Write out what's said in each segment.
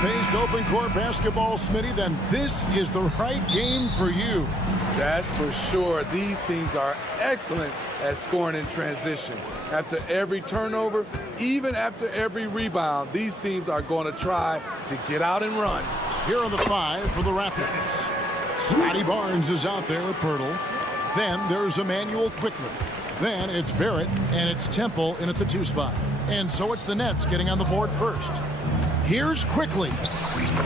fast-paced open court basketball, Smitty, then this is the right game for you. That's for sure. These teams are excellent at scoring in transition. After every turnover, even after every rebound, these teams are going to try to get out and run. Here are the 5 for the Raptors. Scotty Barnes is out there with Pirtle. Then there's Emmanuel Quickly. Then it's Barrett, and it's Temple in at the 2 spot. And so it's the Nets getting on the board first. Here's Quickly.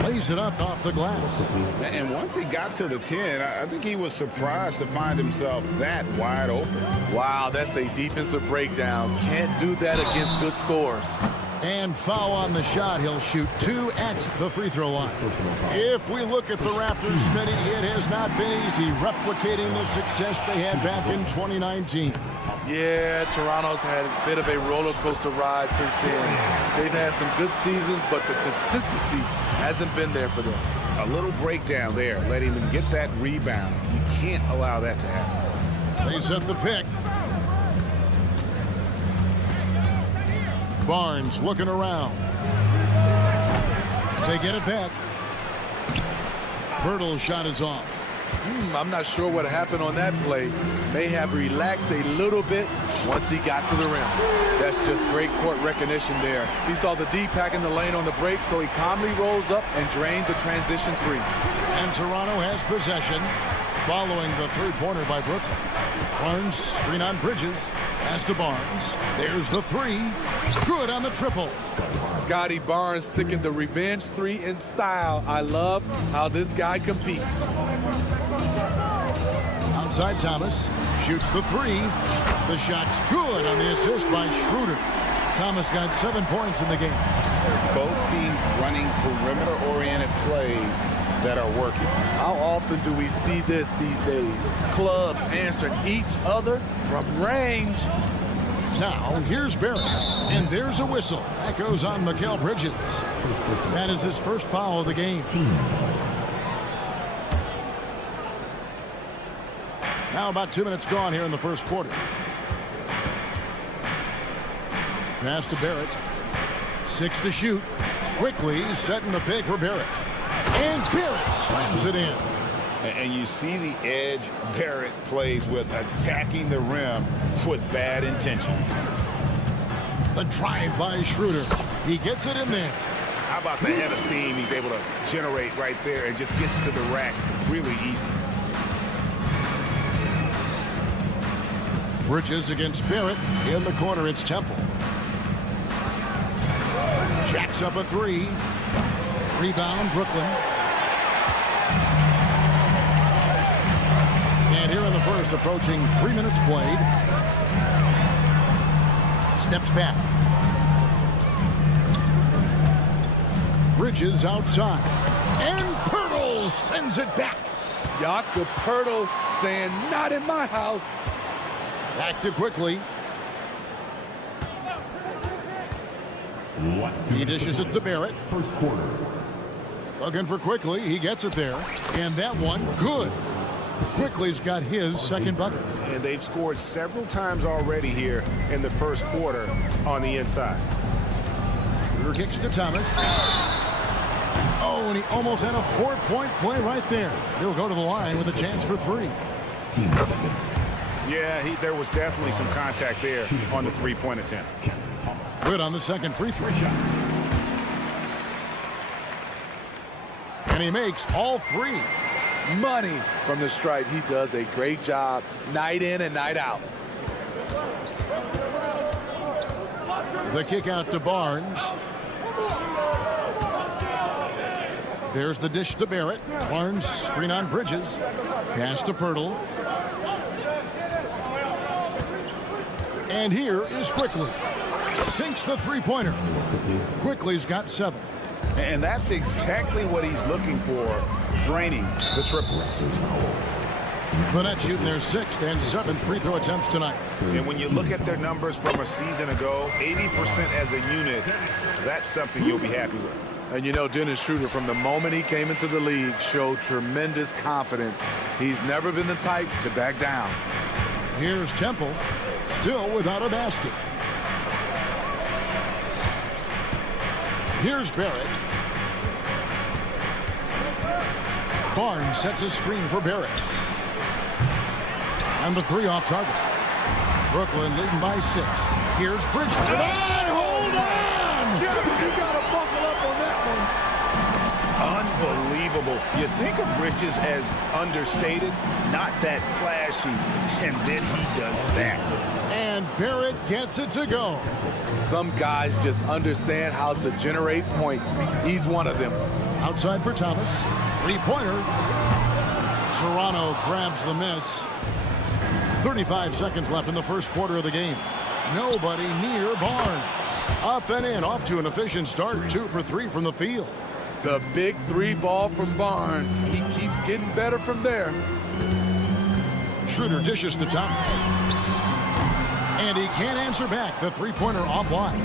Lays it up off the glass. And once he got to the 10, I think he was surprised to find himself that wide open. Wow, that's a defensive breakdown. Can't do that against good scores. And foul on the shot. He'll shoot 2 at the free throw line. If we look at the Raptors, Smitty, it has not been easy replicating the success they had back in 2019. Yeah, Toronto's had a bit of a roller coaster ride since then. They've had some good seasons, but the consistency hasn't been there for them. A little breakdown there, letting them get that rebound. You can't allow that to happen. They set the pick. Barnes looking around. They get it back. Pirtle's shot is off. I'm not sure what happened on that play. May have relaxed a little bit once he got to the rim. That's just great court recognition there. He saw the D pack in the lane on the break, so he calmly rolls up and drained the transition 3. And Toronto has possession following the 3-pointer by Brooklyn. Barnes, screen on Bridges. Pass to Barnes. There's the 3. Good on the triple. Scotty Barnes sticking the revenge 3 in style. I love how this guy competes. Outside Thomas. Shoots the 3. The shot's good on the assist by Schroeder. Thomas got 7 points in the game. Both teams running perimeter-oriented plays that are working. How often do we see this these days? Clubs answering each other from range. Now, here's Barrett, and there's a whistle. That goes on Mikal Bridges. That is his first foul of the game. Now about 2 minutes gone here in the first quarter. Pass to Barrett. 6 to shoot. Quickly setting the pick for Barrett. And Barrett slams it in. And you see the edge Barrett plays with, attacking the rim with bad intentions. The drive by Schroeder. He gets it in there. How about the head of steam he's able to generate right there and just gets to the rack really easy. Bridges against Barrett. In the corner, it's Temple. Jacks up a 3. Rebound, Brooklyn. And here in the first, approaching 3 minutes played. Steps back. Bridges outside. And Pirtle sends it back. Jakob Pirtle saying, not in my house. Back to Quickly. He dishes it to Barrett. First quarter. Looking for Quickly. He gets it there. And that one, good. Quickly's got his second bucket. And they've scored several times already here in the first quarter on the inside. Schroeder kicks to Thomas. Oh, and he almost had a 4-point play right there. He'll go to the line with a chance for 3. Team second. Yeah, there was definitely some contact there on the 3-point attempt. Good on the second free throw shot. And he makes all 3. Money from the stripe. He does a great job night in and night out. The kick out to Barnes. There's the dish to Barrett. Barnes screen on Bridges. Pass to Pirtle. And here is Quickly. Sinks the 3-pointer. Quickly's got 7. And that's exactly what he's looking for, draining the triple. The Nets shooting their 6th and 7th free throw attempts tonight. And when you look at their numbers from a season ago, 80% as a unit, that's something you'll be happy with. And you know, Dennis Schroeder, from the moment he came into the league, showed tremendous confidence. He's never been the type to back down. Here's Temple, still without a basket. Here's Barrett. Barnes sets a screen for Barrett. And the three off target. Brooklyn leading by 6. Here's Bridges. Hold on! You got to buckle up on that one. Unbelievable. You think of Bridges as understated, not that flashy, and then he does that. And Barrett gets it to go. Some guys just understand how to generate points. He's one of them. Outside for Thomas. Three-pointer. Toronto grabs the miss. 35 seconds left in the first quarter of the game. Nobody near Barnes. Up and in, off to an efficient start. 2 for 3 from the field. The big 3 ball from Barnes. He keeps getting better from there. Schroeder dishes to Thomas. And he can't answer back. The three-pointer offline.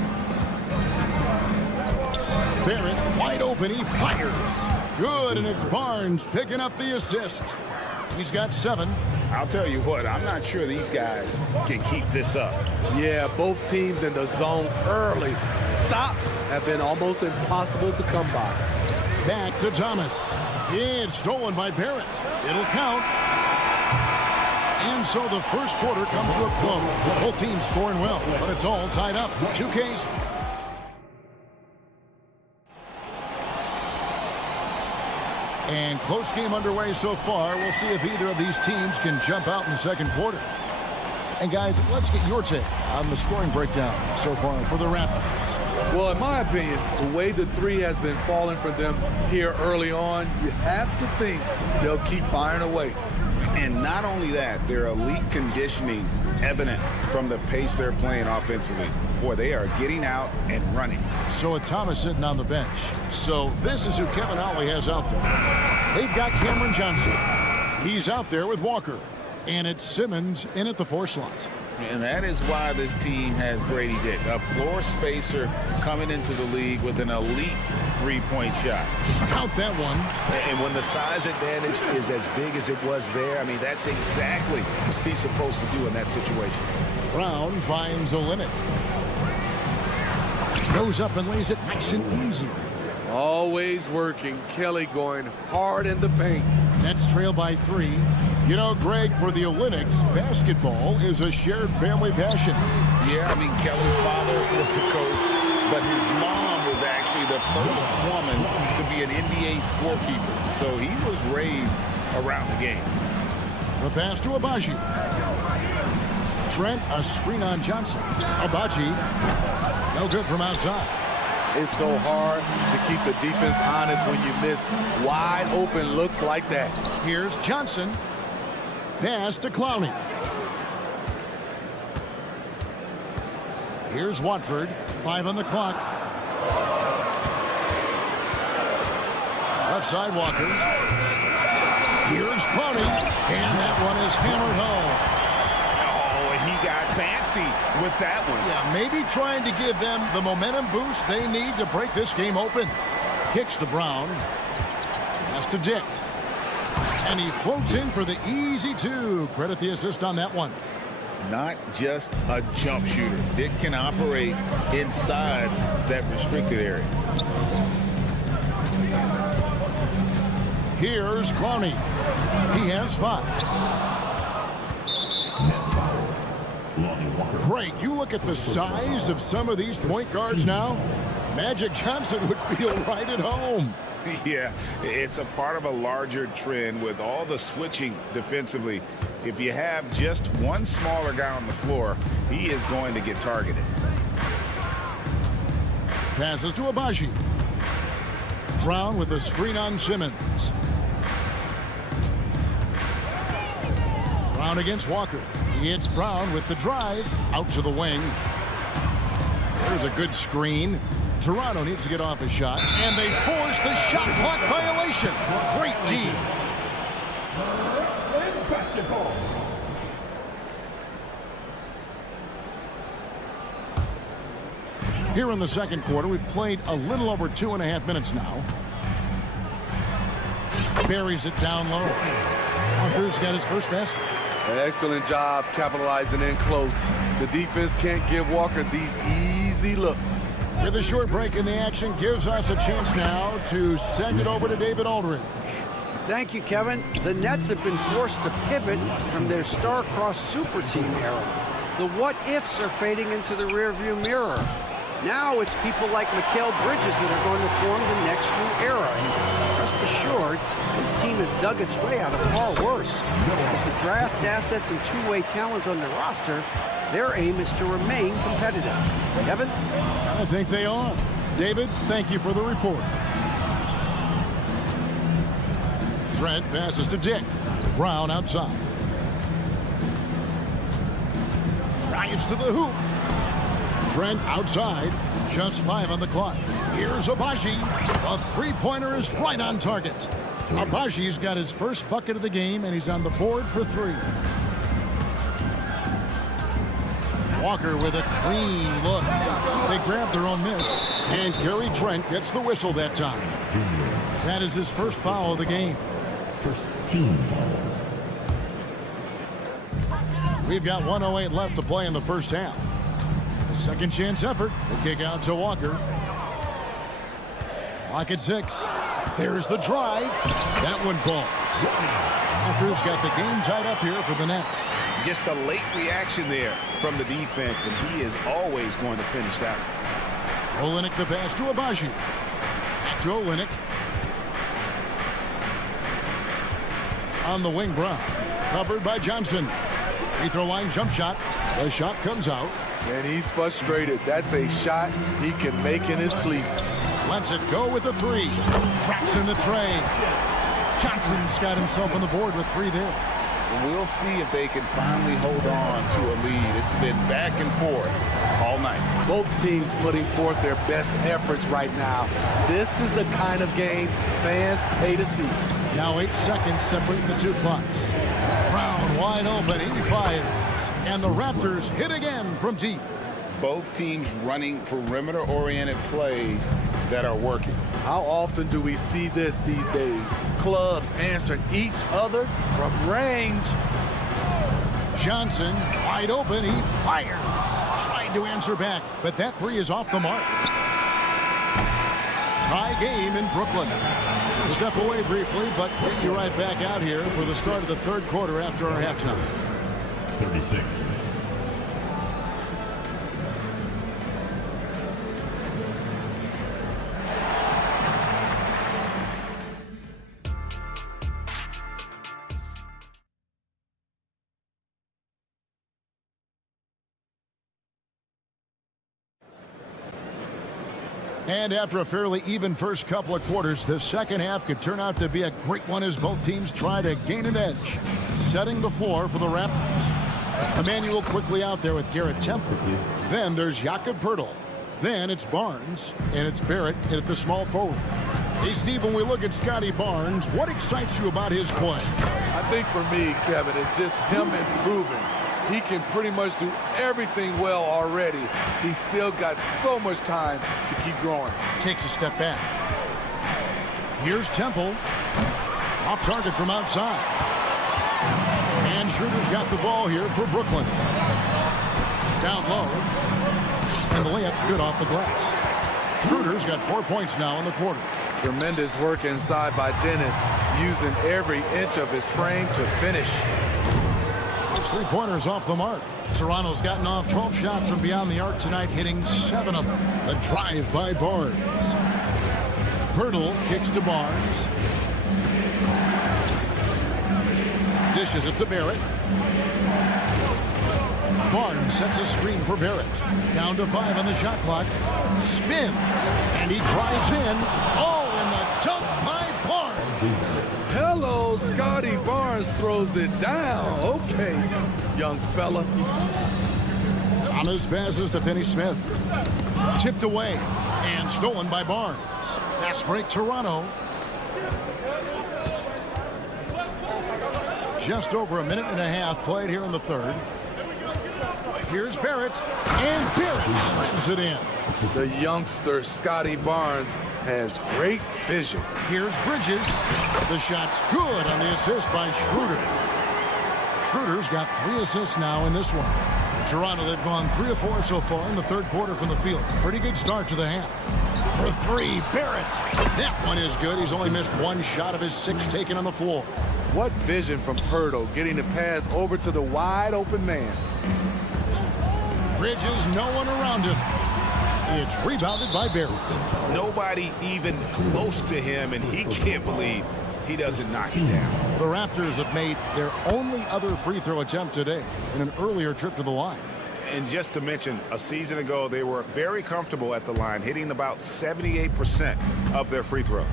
Barrett wide open. He fires. Good, and it's Barnes picking up the assist. He's got 7. I'll tell you what, I'm not sure these guys can keep this up. Yeah, both teams in the zone early. Stops have been almost impossible to come by. Back to Thomas. It's stolen by Barrett. It'll count. And so the first quarter comes to a close. Both teams scoring well, but it's all tied up. 2Ks. And close game underway so far. We'll see if either of these teams can jump out in the second quarter. And guys, let's get your take on the scoring breakdown so far for the Raptors. Well, in my opinion, the way the 3 has been falling for them here early on, you have to think they'll keep firing away. And not only that, their elite conditioning evident from the pace they're playing offensively. Boy, they are getting out and running. So with Thomas sitting on the bench. So this is who Kevin Ollie has out there. They've got Cameron Johnson. He's out there with Walker. And it's Simmons in at the 4 slot. And that is why this team has Grady Dick, a floor spacer coming into the league with an elite three-point shot. Count that one. And when the size advantage is as big as it was there, I mean, that's exactly what he's supposed to do in that situation. Brown finds Olynyk. Goes up and lays it nice and easy. Always working. Kelly going hard in the paint. Nets trail by 3. You know, Greg, for the Olynyks, basketball is a shared family passion. Yeah, I mean, Kelly's father was the coach, but his mom was actually the first woman to be an NBA scorekeeper. So he was raised around the game. The pass to Abaji. Trent, a screen on Johnson. Abaji, no good from outside. It's so hard to keep the defense honest when you miss wide open looks like that. Here's Johnson. Pass to Clowney. Here's Watford. 5 on the clock. Left side Walker. Here's Clowney. And that one is hammered home. Oh, he got fancy with that one. Yeah, maybe trying to give them the momentum boost they need to break this game open. Kicks to Brown. Pass to Dick. And he floats in for the easy 2. Credit the assist on that one. Not just a jump shooter. Dick can operate inside that restricted area. Here's Clowney. He has 5. Craig, you look at the size of some of these point guards now. Magic Johnson would feel right at home. Yeah, it's a part of a larger trend with all the switching defensively. If you have just one smaller guy on the floor, he is going to get targeted. Passes to Abaji. Brown with a screen on Simmons. Brown against Walker. It's Brown with the drive. Out to the wing. There's a good screen. Toronto needs to get off a shot, and they force the shot clock violation. Great team. Here in the second quarter, we've played a little over 2.5 minutes now. Buries it down low. Walker's got his first basket. Excellent job capitalizing in close. The defense can't give Walker these easy looks. With a short break in the action, gives us a chance now to send it over to David Aldridge. Thank you, Kevin. The Nets have been forced to pivot from their star-crossed super team era. The what-ifs are fading into the rearview mirror. Now it's people like Mikal Bridges that are going to form the next new era. And rest assured, this team has dug its way out of far worse. With the draft assets and two-way talent on the roster, their aim is to remain competitive. Kevin? I think they are. David, thank you for the report. Trent passes to Dick. Brown outside. Drives to the hoop. Trent outside. Just 5 on the clock. Here's Abaji. A three-pointer is right on target. Abaji's got his first bucket of the game, and he's on the board for 3. Walker with a clean look. They grab their own miss, and Gary Trent gets the whistle that time. That is his first foul of the game. First team foul. We've got 1:08 left to play in the first half. A second chance effort. The kick out to Walker. Clock at 6. There's the drive. That one falls. Walker's got the game tied up here for the Nets. Just a late reaction there from the defense, and he is always going to finish that. Olynyk the pass to Abaji. Back to Olynyk. On the wing, Brown. Covered by Johnson. Free throw line jump shot. The shot comes out. And he's frustrated. That's a shot he can make in his sleep. Lets it go with a 3. Traps in the tray. Johnson's got himself on the board with 3 there. We'll see if they can finally hold on to a lead. It's been back and forth all night. Both teams putting forth their best efforts right now. This is the kind of game fans pay to see. Now 8 seconds separate the 2 clocks. Brown wide open. He fires. And the Raptors hit again from deep. Both teams running perimeter-oriented plays that are working. How often do we see this these days? Clubs answering each other from range. Johnson wide open. He fires. Tried to answer back, but that 3 is off the mark. Tie game in Brooklyn. We'll step away briefly, but get you right back out here for the start of the third quarter after our halftime. 36. And after a fairly even first couple of quarters, the second half could turn out to be a great one as both teams try to gain an edge. Setting the floor for the Raptors. Emmanuel quickly out there with Garrett Temple. Then there's Jakob Poeltl. Then it's Barnes, and it's Barrett at the small forward. Hey, Steve, when we look at Scotty Barnes, what excites you about his play? I think for me, Kevin, it's just him improving. He can pretty much do everything well already. He's still got so much time to keep growing. Takes a step back. Here's Temple. Off target from outside. And Schroeder's got the ball here for Brooklyn. Down low. And the layup's good off the glass. Schroeder's got 4 points now in the quarter. Tremendous work inside by Dennis, using every inch of his frame to finish. Those 3-pointers off the mark. Toronto's gotten off 12 shots from beyond the arc tonight, hitting 7 of them. A drive by Barnes. Poeltl kicks to Barnes. Dishes it to Barrett. Barnes sets a screen for Barrett. Down to 5 on the shot clock. Spins. And he drives in. Oh, and the dunk by Barnes. Hello, Scotty Barnes throws it down. Okay, young fella. Thomas passes to Finney-Smith. Tipped away and stolen by Barnes. Fast break Toronto. Just over a minute and a half played here in the third. Here's Barrett, and Barrett slams it in. The youngster, Scotty Barnes, has great vision. Here's Bridges. The shot's good on the assist by Schroeder. Schroeder's got 3 assists now in this one. In Toronto, they've gone 3 of 4 so far in the third quarter from the field. Pretty good start to the half. For three, Barrett. That one is good. He's only missed one shot of his 6 taken on the floor. What vision from Pirtle, getting the pass over to the wide open man. Bridges, no one around him. It's rebounded by Barrett. Nobody even close to him, and he can't believe he doesn't knock it down. The Raptors have made their only other free throw attempt today in an earlier trip to the line. And just to mention, a season ago, they were very comfortable at the line, hitting about 78% of their free throws.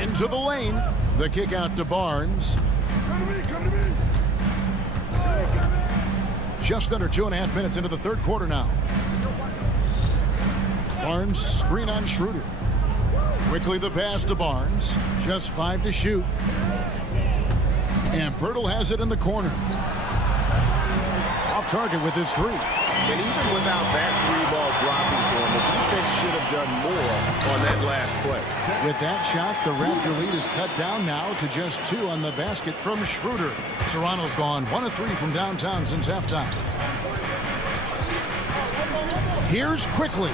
Into the lane. The kick out to Barnes. Come to me. Just under 2.5 minutes into the third quarter now. Barnes screen on Schroeder. Quickly the pass to Barnes. Just 5 to shoot. And Pirtle has it in the corner. Off target with his 3. And even without that 3-ball dropping for him, the defense should have done more on that last play. With that shot, the Raptor lead is cut down now to just 2 on the basket from Schroeder. Toronto's gone 1 of 3 from downtown since halftime. Here's Quickly,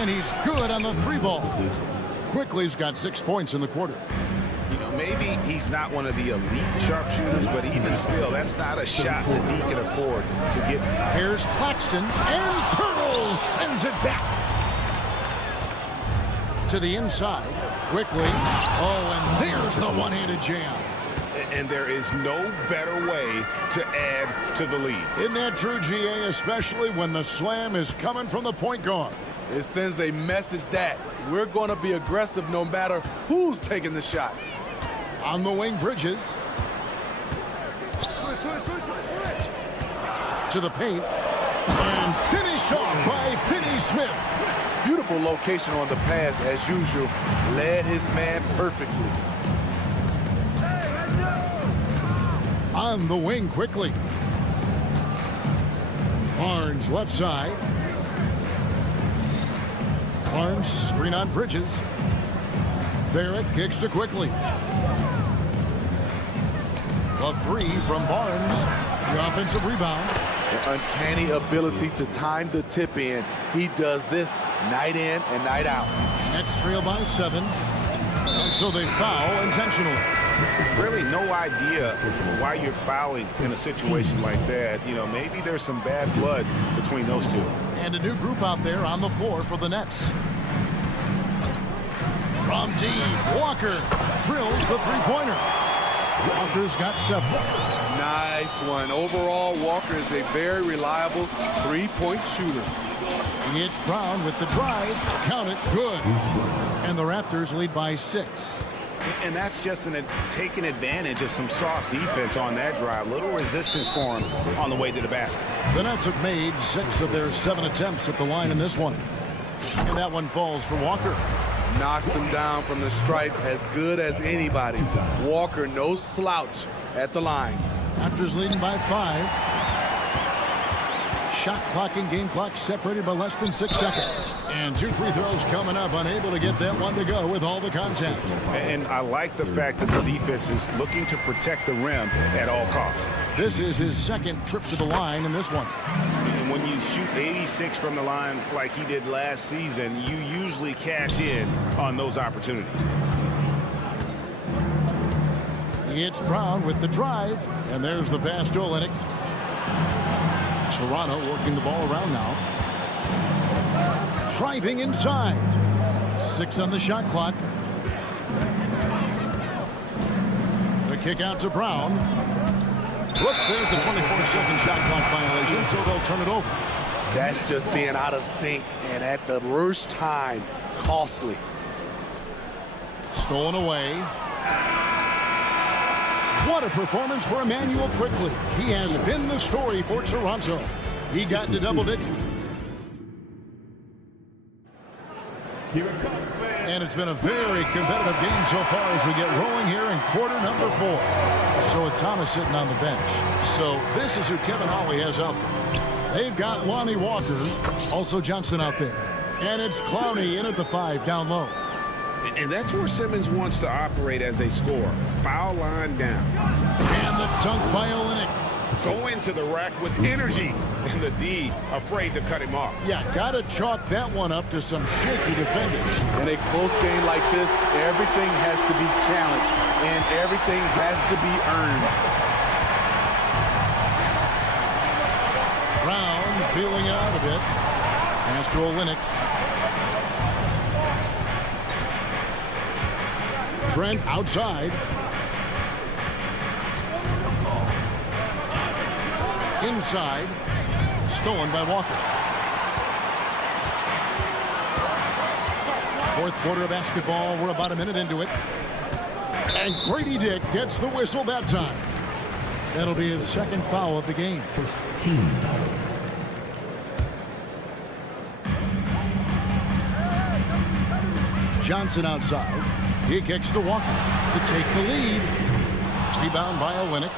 and he's good on the 3-ball. Quickly's got 6 points in the quarter. You know, maybe he's not one of the elite sharpshooters, but even still, that's not a shot that he can afford to get. Here's Claxton, and Pirtle sends it back to the inside. Quickly. Oh, and there's the one-handed jam. And there is no better way to add to the lead. Isn't that true, GA, especially when the slam is coming from the point guard? It sends a message that we're going to be aggressive no matter who's taking the shot. On the wing, Bridges. To the paint. And finished off by Finney-Smith. Beautiful location on the pass, as usual. Led his man perfectly. On the wing, Quickly. Barnes left side. Barnes screen on Bridges. Barrett kicks to Quickly. A 3 from Barnes. The offensive rebound. The uncanny ability to time the tip in. He does this night in and night out. Nets trail by 7. And so they foul intentionally. Really no idea why you're fouling in a situation like that. You know, maybe there's some bad blood between those two. And a new group out there on the floor for the Nets. From deep, Walker drills the 3-pointer. Walker's got 7. Nice one. Overall, Walker is a very reliable 3-point shooter. It's Brown with the drive. Count it. Good. And the Raptors lead by 6. And that's just taking advantage of some soft defense on that drive. Little resistance for him on the way to the basket. The Nets have made 6 of their 7 attempts at the line in this one. And that one falls for Walker. Knocks him down from the stripe as good as anybody. Walker, no slouch at the line. Raptors leading by 5. Shot clock and game clock separated by less than 6 seconds. And 2 free throws coming up, unable to get that one to go with all the contact. And I like the fact that the defense is looking to protect the rim at all costs. This is his 2nd trip to the line in this one. And when you shoot 86 from the line like he did last season, you usually cash in on those opportunities. It's Brown with the drive. And there's the pass to Olynyk. Toronto working the ball around now. Driving inside. 6 on the shot clock. The kick out to Brown. Whoops, there's the 24-second shot clock violation, so they'll turn it over. That's just being out of sync and at the worst time, costly. Stolen away. What a performance for Emmanuel Quickly. He has been the story for Toronto. He got into double digits. And it's been a very competitive game so far as we get rolling here in quarter number 4. So with Thomas sitting on the bench. So this is who Kevin Ollie has out there. They've got Lonnie Walker, also Johnson out there. And it's Clowney in at the 5 down low. And that's where Simmons wants to operate as a scorer. Foul line down. And the dunk by Olynyk. go into the rack with energy, and the D afraid to cut him off. Yeah, got to chalk that one up to some shaky defending. In a close game like this, everything has to be challenged, and everything has to be earned. Brown feeling it out a bit. Pass to Olynyk. Trent outside. Inside. Stolen by Walker. Fourth quarter of basketball. We're about a minute into it. And Grady Dick gets the whistle that time. That'll be his second foul of the game. First team foul. Johnson outside. He kicks to Walker to take the lead. Rebound by Olynyk.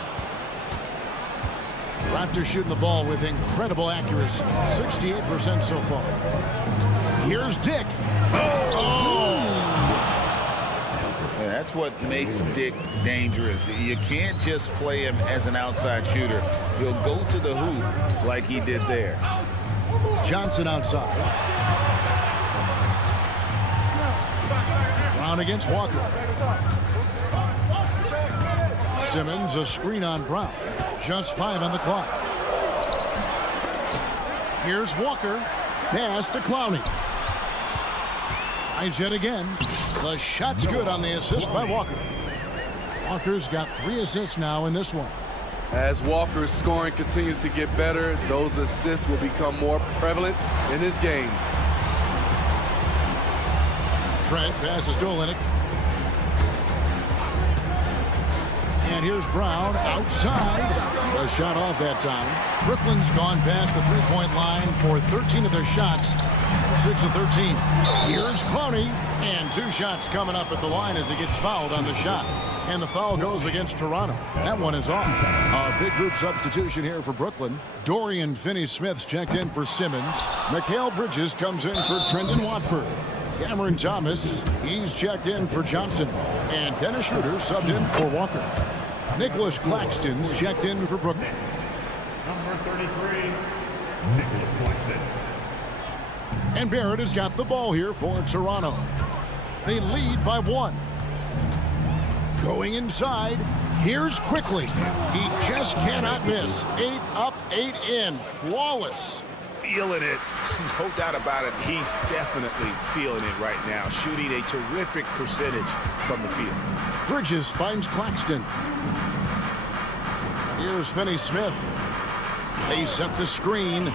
Raptors shooting the ball with incredible accuracy. 68% so far. Here's Dick. Oh! And that's what makes Dick dangerous. You can't just play him as an outside shooter. He'll go to the hoop like he did there. Johnson outside. Brown against Walker. Simmons, a screen on Brown. Just 5 on the clock. Here's Walker. Pass to Clowney. Tries yet again. The shot's good on the assist by Walker. Walker's got 3 assists now in this one. As Walker's scoring continues to get better, those assists will become more prevalent in this game. Trent passes to Olynyk. And here's Brown outside. A shot off that time. Brooklyn's gone past the three-point line for 13 of their shots. 6 of 13. Here's Clowney. And 2 shots coming up at the line as he gets fouled on the shot. And the foul goes against Toronto. That one is off. A big group substitution here for Brooklyn. Dorian Finney-Smith's checked in for Simmons. Mikal Bridges comes in for Trendon Watford. Cameron Thomas, he's checked in for Johnson. And Dennis Schroeder subbed in for Walker. Nicholas Claxton's checked in for Brooklyn. Number 33, Nicholas Claxton. And Barrett has got the ball here for Toronto. They lead by 1. Going inside, here's Quickly. He just cannot miss. 8 up, 8 in. Flawless. Feeling it. No doubt about it. He's definitely feeling it right now. Shooting a terrific percentage from the field. Bridges finds Claxton. Here's Finney-Smith. They set the screen.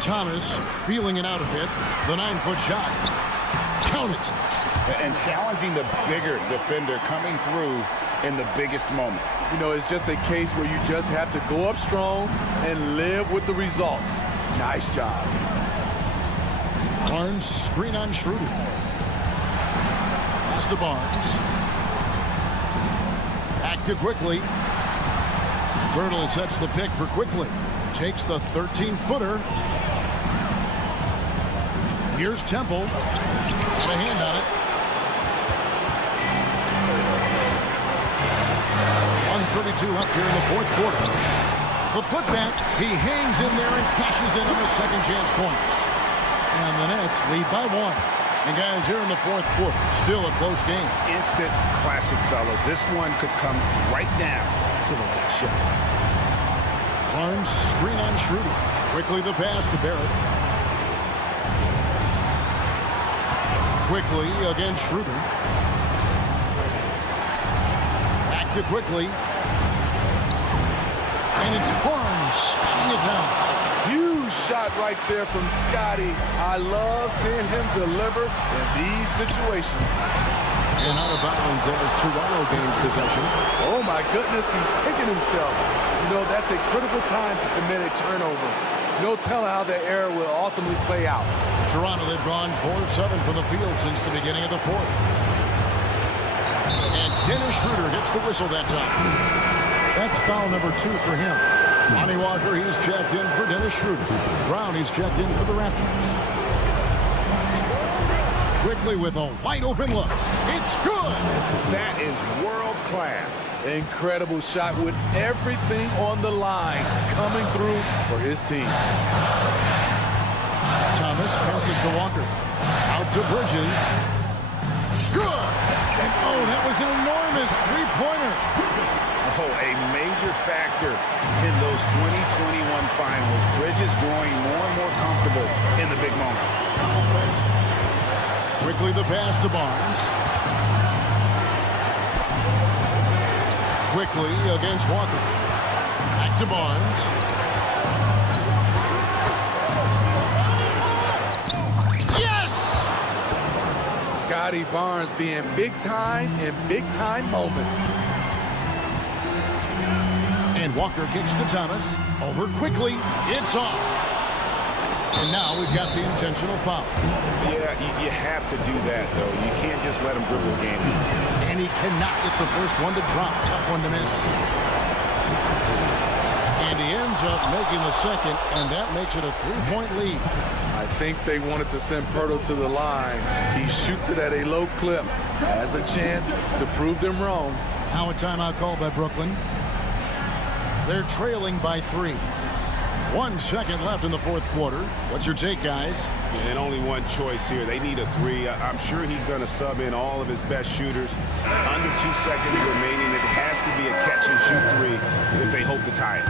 Thomas feeling it out a bit. The 9-foot shot. Count it. And challenging the bigger defender coming through in the biggest moment. You know, it's just a case where you just have to go up strong and live with the results. Nice job. Barnes screen on Schroeder. Pass to Barnes. Back to Quickly. Birtle sets the pick for Quickly. Takes the 13-footer. Here's Temple. Got a hand on it. 1:32 left here in the fourth quarter. The putback, he hangs in there and cashes in on the second chance points. And the Nets lead by 1. And guys, here in the fourth quarter, still a close game. Instant classic, fellas. This one could come right down to the last shot. Barnes screen on Schroeder. Quickly the pass to Barrett. Quickly against Schroeder. Back to Quickly. And it's Barnes spinning it down. Huge shot right there from Scotty. I love seeing him deliver in these situations. And out of bounds as Toronto gains possession. Oh my goodness, he's kicking himself. You know, that's a critical time to commit a turnover. No telling how the error will ultimately play out. Toronto, they've gone 4 of 7 from the field since the beginning of the fourth. And Dennis Schroeder gets the whistle that time. That's foul number 2 for him. Lonnie Walker, he's checked in for Dennis Schroeder. Brown, he's checked in for the Raptors. quickly with a wide open look. It's good. That is world class. Incredible shot with everything on the line coming through for his team. Thomas passes to Walker. Out to Bridges. Good. And oh, that was an enormous three-pointer. Oh, a major factor in those 2021 finals. Bridges growing more and more comfortable in the big moment. Quickly the pass to Barnes. Quickly against Walker. Back to Barnes. Yes! Scotty Barnes being big time in big time moments. And Walker kicks to Thomas. Over quickly. It's off. And now we've got the intentional foul. Yeah, you have to do that, though. You can't just let him dribble the game. And he cannot get the first one to drop. Tough one to miss. And he ends up making the second, and that makes it a three-point lead. I think they wanted to send Pirtle to the line. He shoots it at a low clip. Has a chance to prove them wrong. Now a timeout called by Brooklyn. They're trailing by 3. 1 second left in the fourth quarter. What's your take, guys? And only one choice here. They need a 3. I'm sure he's going to sub in all of his best shooters. Under 2 seconds remaining. It has to be a catch-and-shoot 3 if they hope to tie it.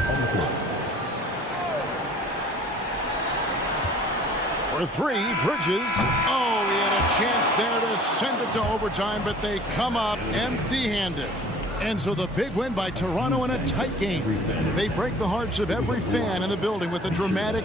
For 3, Bridges. Oh, he had a chance there to send it to overtime, but they come up empty-handed. And so the big win by Toronto in a tight game. They break the hearts of every fan in the building with a dramatic...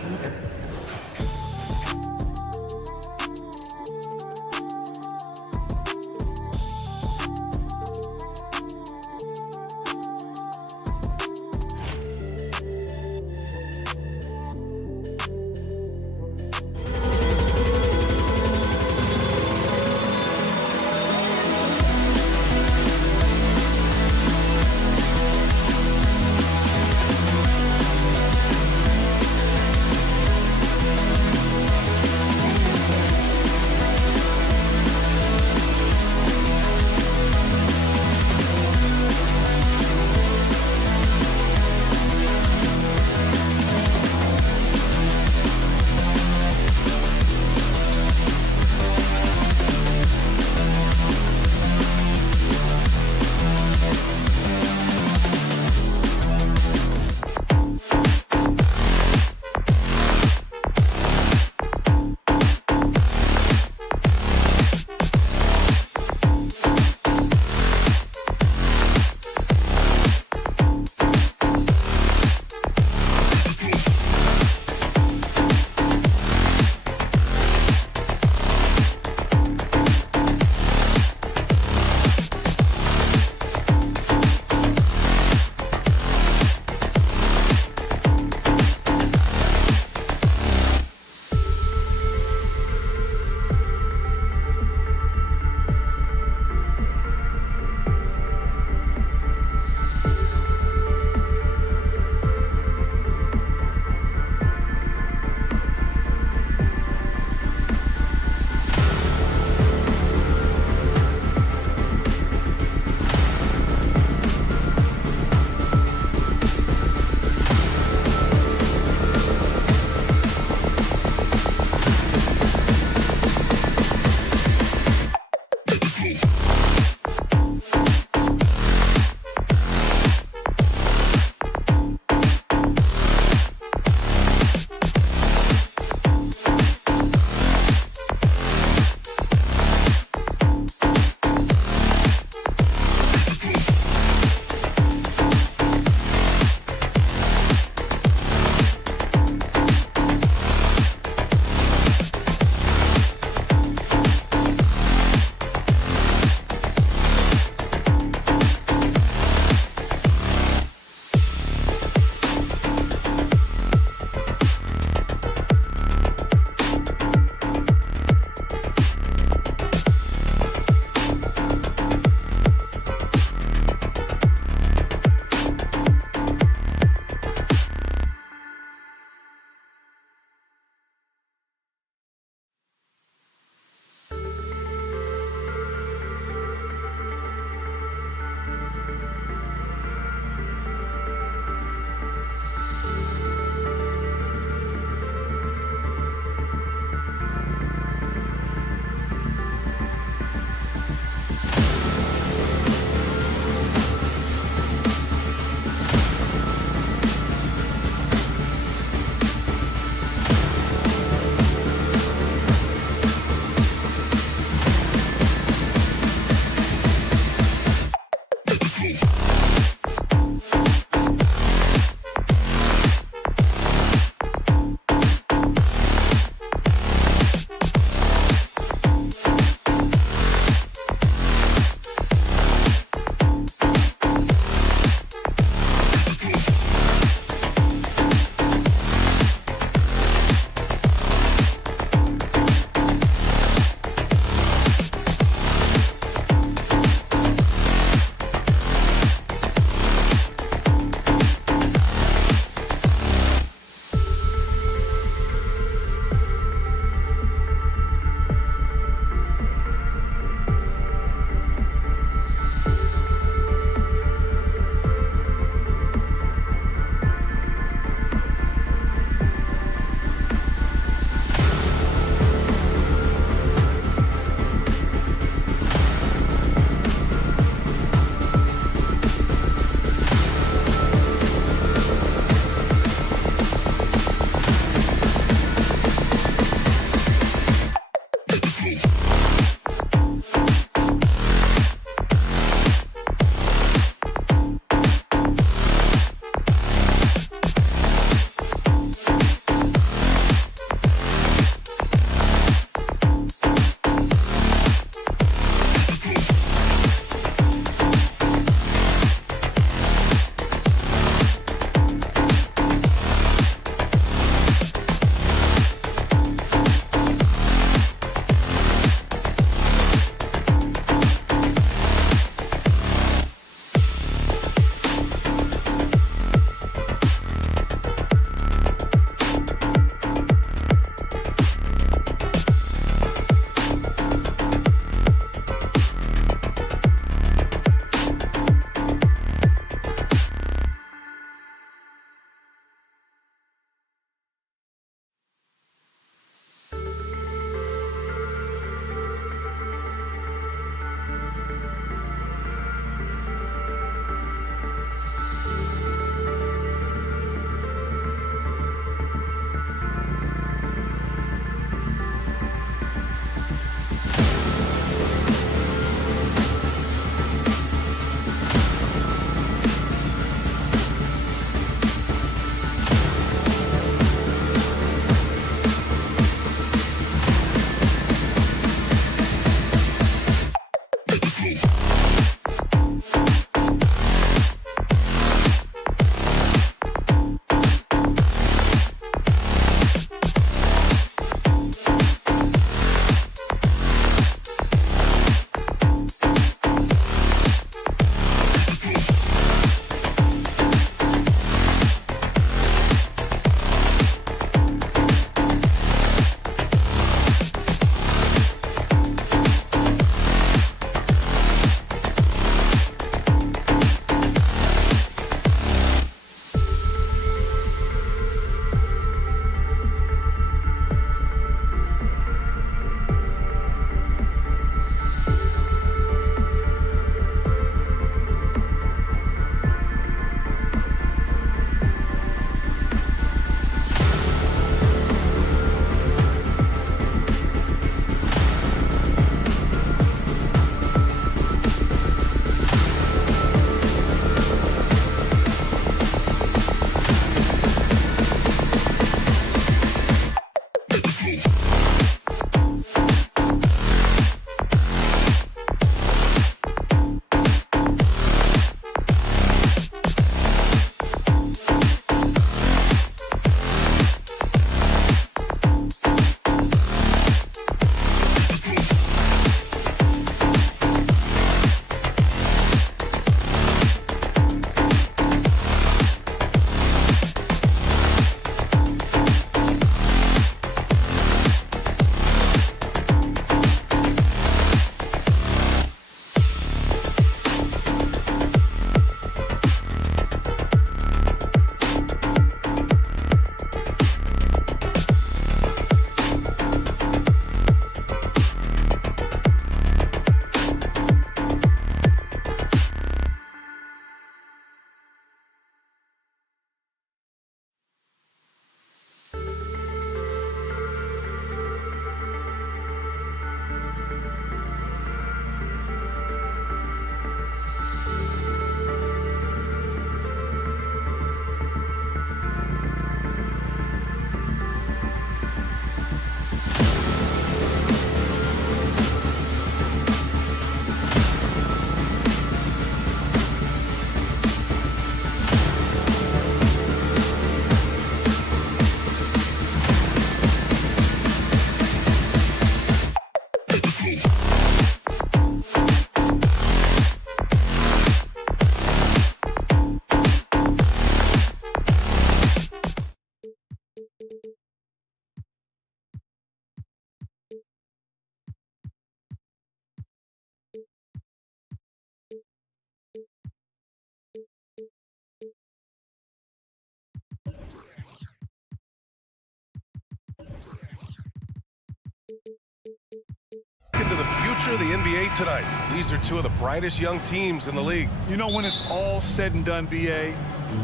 future of the NBA tonight. These are two of the brightest young teams in the league. You know, when it's all said and done, BA,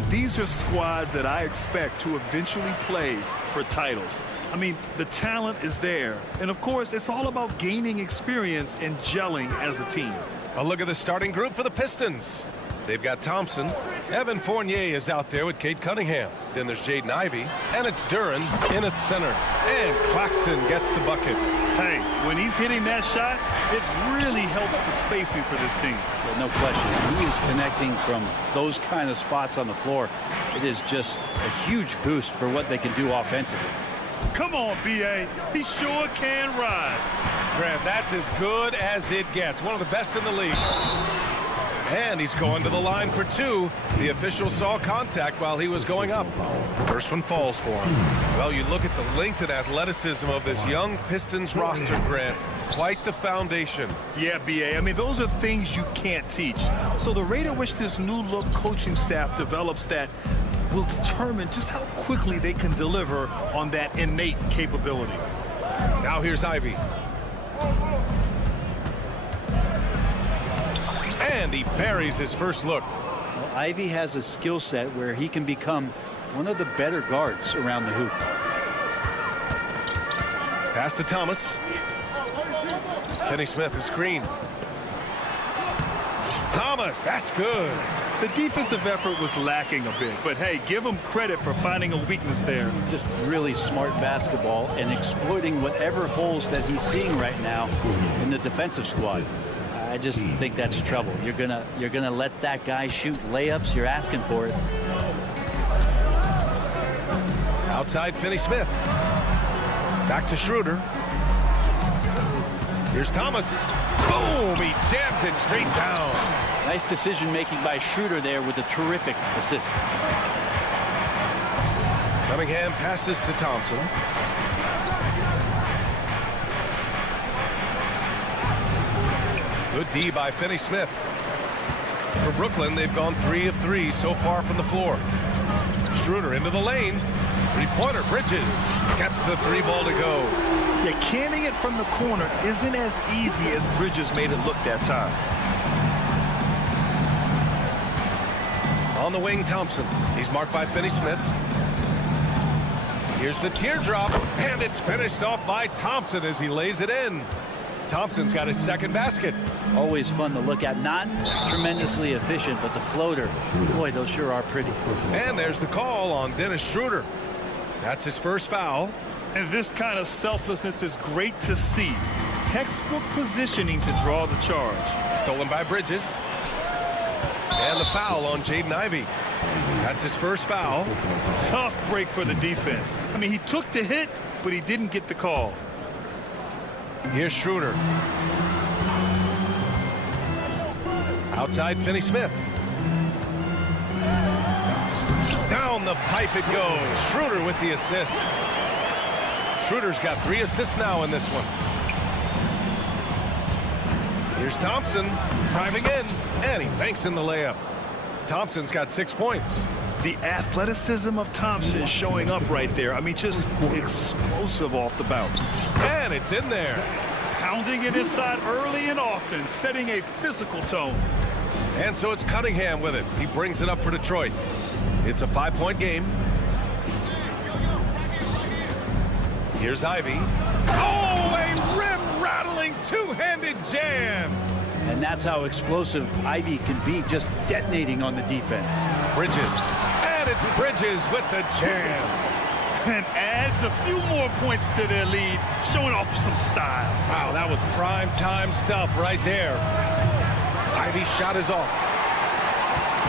these are squads that I expect to eventually play for titles. I mean, the talent is there. And, of course, it's all about gaining experience and gelling as a team. A look at the starting group for the Pistons. They've got Thompson. Evan Fournier is out there with Cade Cunningham. Then there's Jaden Ivey. And it's Duren in at center. And Claxton gets the bucket. Hey, when he's hitting that shot, it really helps the spacing for this team. Well, no question. He is connecting from those kind of spots on the floor. It is just a huge boost for what they can do offensively. Come on, B.A. He sure can rise. Grant, that's as good as it gets. One of the best in the league. And he's going to the line for two. The official saw contact while he was going up. First one falls for him. Well, you look at the length and athleticism of this young Pistons roster, Grant. Quite the foundation. Yeah, B.A. I mean, those are things you can't teach. So the rate at which this new look coaching staff develops that will determine just how quickly they can deliver on that innate capability. Now here's Ivey. And he buries his first look. Well, Ivey has a skill set where he can become one of the better guards around the hoop. Pass to Thomas. Kenny Smith, a screen. Thomas, that's good. The defensive effort was lacking a bit, but hey, give him credit for finding a weakness there. Just really smart basketball and exploiting whatever holes that he's seeing right now in the defensive squad. I just think that's trouble. You're gonna let that guy shoot layups. You're asking for it. Outside Finney Smith. Back to Schroeder. Here's Thomas. Boom! He jams it straight down. Nice decision making by Schroeder there with a terrific assist. Cunningham passes to Thompson. Good D by Finney Smith. For Brooklyn, they've gone 3 of 3 so far from the floor. Schroeder into the lane. Three-pointer, Bridges gets the 3 ball to go. Yeah, canning it from the corner isn't as easy as Bridges made it look that time. On the wing, Thompson. He's marked by Finney Smith. Here's the teardrop, and it's finished off by Thompson as he lays it in. Thompson's got his second basket. Always fun to look at. Not tremendously efficient, but the floater, boy, those sure are pretty. And there's the call on Dennis Schroeder. That's his first foul. And this kind of selflessness is great to see. Textbook positioning to draw the charge. Stolen by Bridges. And the foul on Jaden Ivey. That's his first foul. Tough break for the defense. I mean, he took the hit, but he didn't get the call. Here's Schroeder. Outside Finney Smith. Down the pipe it goes. Schroeder with the assist. Schroeder's got 3 assists now in this one. Here's Thompson driving in, and he banks in the layup. Thompson's got 6 points. The athleticism of Thompson showing up right there. I mean, just explosive off the bounce. And it's in there. Pounding it inside early and often, setting a physical tone. And so it's Cunningham with it. He brings it up for Detroit. It's a 5-point game. Here's Ivey. Oh, a rim-rattling two-handed jam. And that's how explosive Ivey can be, just detonating on the defense. Bridges. And it's Bridges with the jam. And adds a few more points to their lead, showing off some style. Wow, that was prime-time stuff right there. Ivey's shot is off.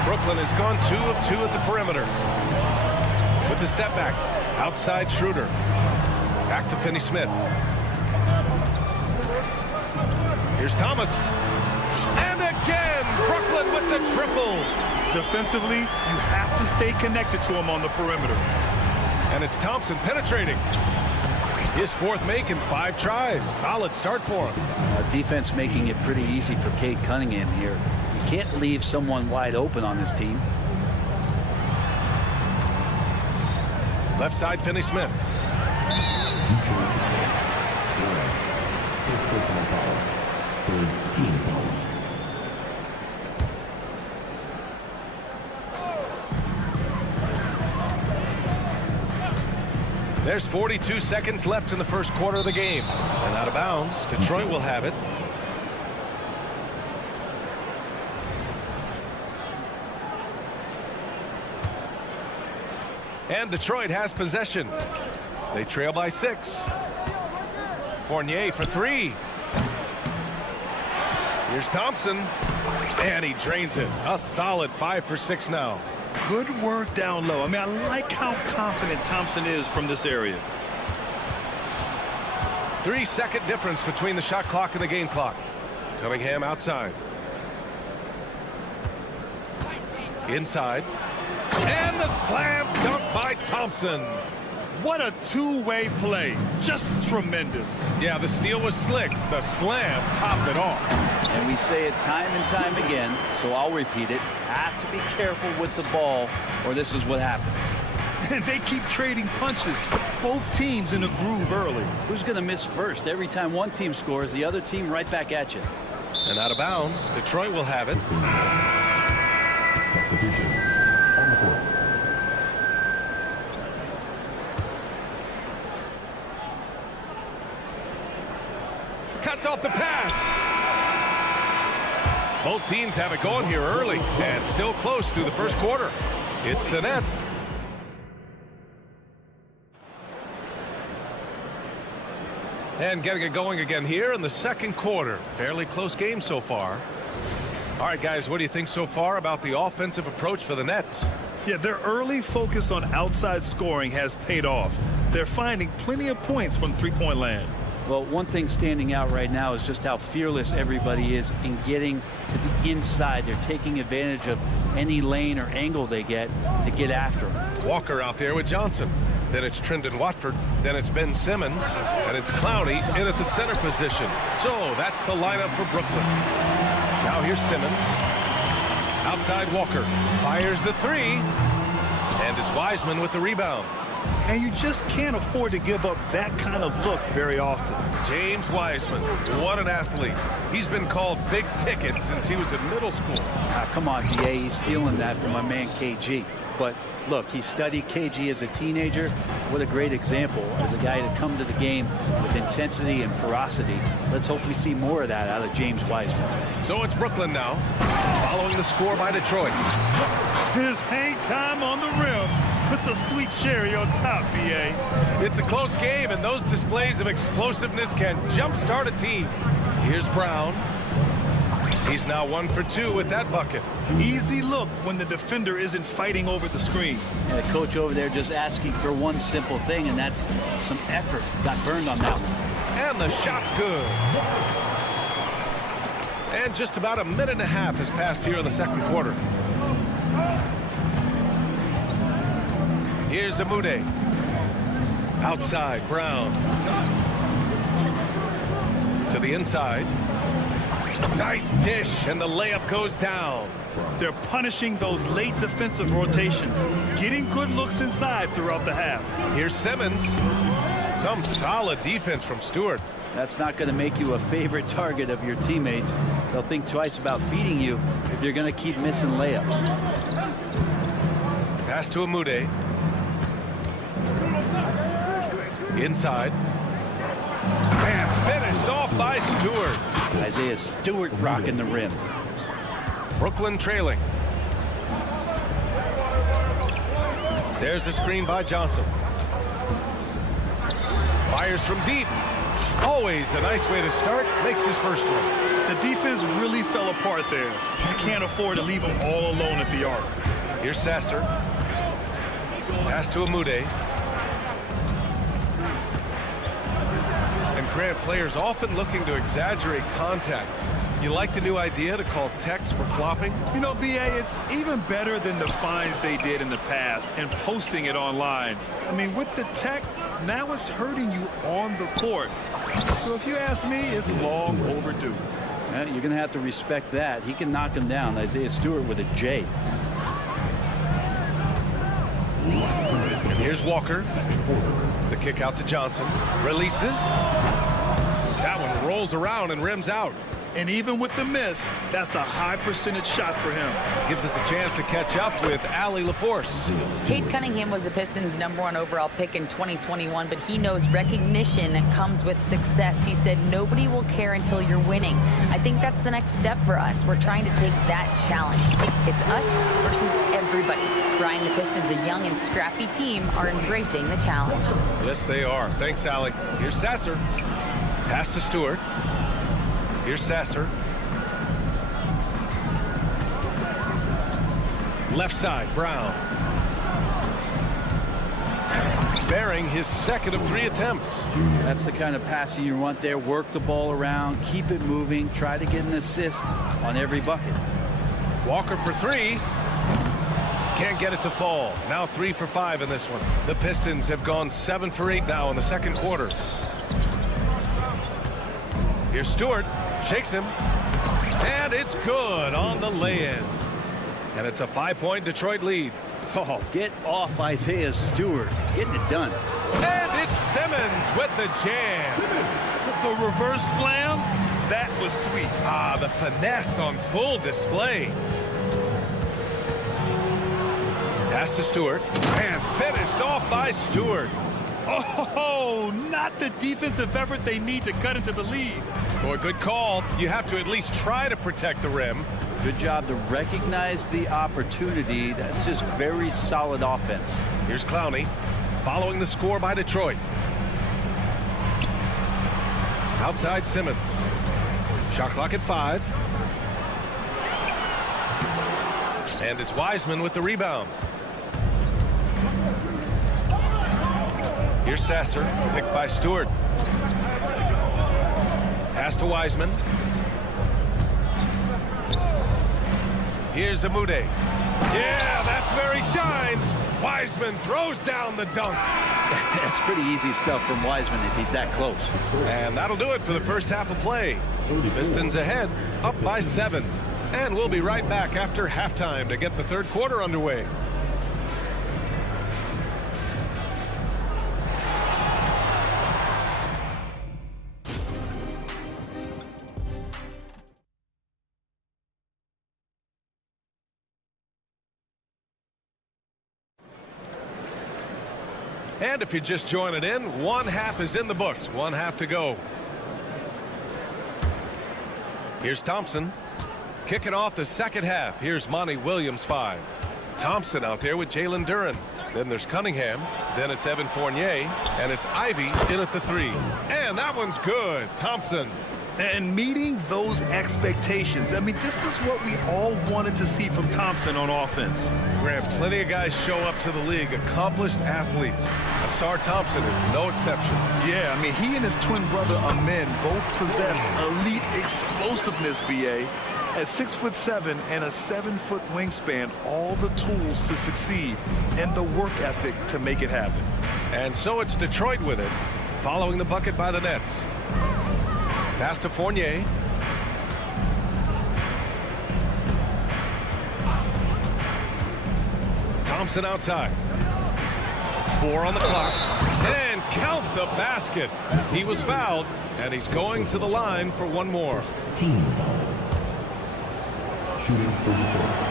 Brooklyn has gone 2 of 2 at the perimeter. With the step back. Outside Schroeder. Back to Finney Smith. Here's Thomas. And again, Brooklyn with the triple. Defensively, you have to stay connected to him on the perimeter. And it's Thompson penetrating. His 4th make in 5 tries. Solid start for him. Defense making it pretty easy for Cade Cunningham here. You can't leave someone wide open on this team. Left side, Finney Smith. Third team foul. There's 42 seconds left in the first quarter of the game. And out of bounds, Detroit will have it. And Detroit has possession. They trail by 6. Fournier for 3. Here's Thompson. And he drains it. A solid 5 for 6 now. Good work down low. I mean, I like how confident Thompson is from this area. 3-second difference between the shot clock and the game clock. Cunningham outside. Inside. And the slam dunk by Thompson. What a two-way play. Just tremendous. Yeah, the steal was slick. The slam topped it off. And we say it time and time again, so I'll repeat it. Have to be careful with the ball, or this is what happens. And they keep trading punches. Both teams in a groove early. Who's going to miss first? Every time one team scores, the other team right back at you. And out of bounds, Detroit will have it. Substitutions on the court. Cuts off the pass. Both teams have it going here early and still close through the first quarter. It's the net. And getting it going again here in the second quarter. Fairly close game so far. All right, guys, what do you think so far about the offensive approach for the Nets? Yeah, their early focus on outside scoring has paid off. They're finding plenty of points from three-point land. Well, one thing standing out right now is just how fearless everybody is in getting to the inside. They're taking advantage of any lane or angle they get to get after them. Walker out there with Johnson. Then it's Trendon Watford. Then it's Ben Simmons. And it's Clowney in at the center position. So that's the lineup for Brooklyn. Now here's Simmons. Outside Walker. Fires the 3. And it's Wiseman with the rebound. And you just can't afford to give up that kind of look very often. James Wiseman, what an athlete. He's been called big ticket since he was in middle school. Come on, BA, he's stealing that from my man KG. But look, he studied KG as a teenager. What a great example as a guy to come to the game with intensity and ferocity. Let's hope we see more of that out of James Wiseman. So it's Brooklyn now, following the score by Detroit. His hang time on the rim puts a sweet cherry on top, BA. It's a close game, and those displays of explosiveness can jumpstart a team. Here's Brown. He's now 1 for 2 with that bucket. Easy look when the defender isn't fighting over the screen. And the coach over there just asking for one simple thing, and that's some effort. Got burned on that one. And the shot's good. And just about a minute and a half has passed here in the second quarter. Here's Amude. Outside, Brown. To the inside. Nice dish, and the layup goes down. They're punishing those late defensive rotations, getting good looks inside throughout the half. Here's Simmons. Some solid defense from Stewart. That's not going to make you a favorite target of your teammates. They'll think twice about feeding you if you're going to keep missing layups. Pass to Amude. Inside. And finished off by Stewart. Isaiah Stewart rocking the rim. Brooklyn trailing. There's a screen by Johnson. Fires from deep. Always a nice way to start. Makes his first one. The defense really fell apart there. You can't afford to leave them all alone at the arc. Here's Sasser. Pass to Amude. And Grant, players often looking to exaggerate contact. You like the new idea to call techs for flopping? You know, BA, it's even better than the fines they did in the past and posting it online. I mean, with the tech, now it's hurting you on the court. So if you ask me, it's long overdue. You're going to have to respect that. He can knock him down. Isaiah Stewart with a J. And here's Walker. The kick out to Johnson. Releases. That one rolls around and rims out. And even with the miss, that's a high percentage shot for him. Gives us a chance to catch up with Allie LaForce. Cade Cunningham was the Pistons' #1 overall pick in 2021, but he knows recognition comes with success. He said, nobody will care until you're winning. I think that's the next step for us. We're trying to take that challenge. It's us versus everybody. Brian, the Pistons, a young and scrappy team, are embracing the challenge. Yes, they are. Thanks, Allie. Here's Sasser. Pass to Stewart. Here's Sasser. Left side, Brown. Bearing his second of 3 attempts. That's the kind of passing you want there. Work the ball around, keep it moving, try to get an assist on every bucket. Walker for 3. Can't get it to fall. Now 3 for 5 in this one. The Pistons have gone 7 for 8 now in the second quarter. Here's Stewart. Shakes him. And it's good on the lay-in. And it's a 5-point Detroit lead. Oh, get off Isaiah Stewart. Getting it done. And it's Simmons with the jam. The reverse slam, that was sweet. Ah, the finesse on full display. Pass to Stewart. And finished off by Stewart. Oh, not the defensive effort they need to cut into the lead. Boy, good call. You have to at least try to protect the rim. Good job to recognize the opportunity. That's just very solid offense. Here's Clowney following the score by Detroit. Outside Simmons. Shot clock at 5. And it's Wiseman with the rebound. Here's Sasser, picked by Stewart. Pass to Wiseman. Here's Amude. Yeah, that's where he shines. Wiseman throws down the dunk. That's pretty easy stuff from Wiseman if he's that close. And that'll do it for the first half of play. Pistons ahead, up by 7. And we'll be right back after halftime to get the third quarter underway. And if you're just joining in, one half is in the books. One half to go. Here's Thompson. Kicking off the second half. Here's Monty Williams, 5. Thompson out there with Jalen Duren. Then there's Cunningham. Then it's Evan Fournier. And it's Ivy in at the 3. And that one's good. Thompson. And meeting those expectations. I mean, this is what we all wanted to see from Thompson on offense. Grant, plenty of guys show up to the league, accomplished athletes. Asar Thompson is no exception. Yeah, I mean, he and his twin brother Amin both possess elite explosiveness, BA. At 6'7" and a 7-foot wingspan, all the tools to succeed and the work ethic to make it happen. And so it's Detroit with it, following the bucket by the Nets. Pass to Fournier. Thompson outside. 4 on the clock. And count the basket. He was fouled, and he's going to the line for one more. Team foul. Shooting for Detroit.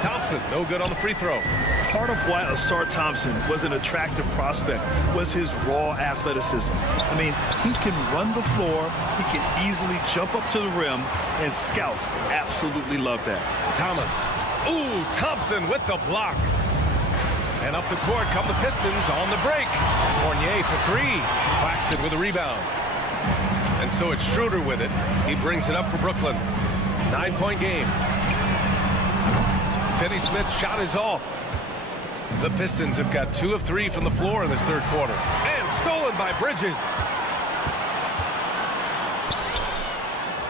Thompson, no good on the free throw. Part of why Asar Thompson was an attractive prospect was his raw athleticism. I mean, he can run the floor, he can easily jump up to the rim, and scouts absolutely love that. Thomas. Ooh, Thompson with the block. And up the court come the Pistons on the break. Fournier for 3. Claxton with a rebound. And so it's Schroeder with it. He brings it up for Brooklyn. 9-point game. Finney Smith's shot is off. The Pistons have got 2 of 3 from the floor in this third quarter. And stolen by Bridges.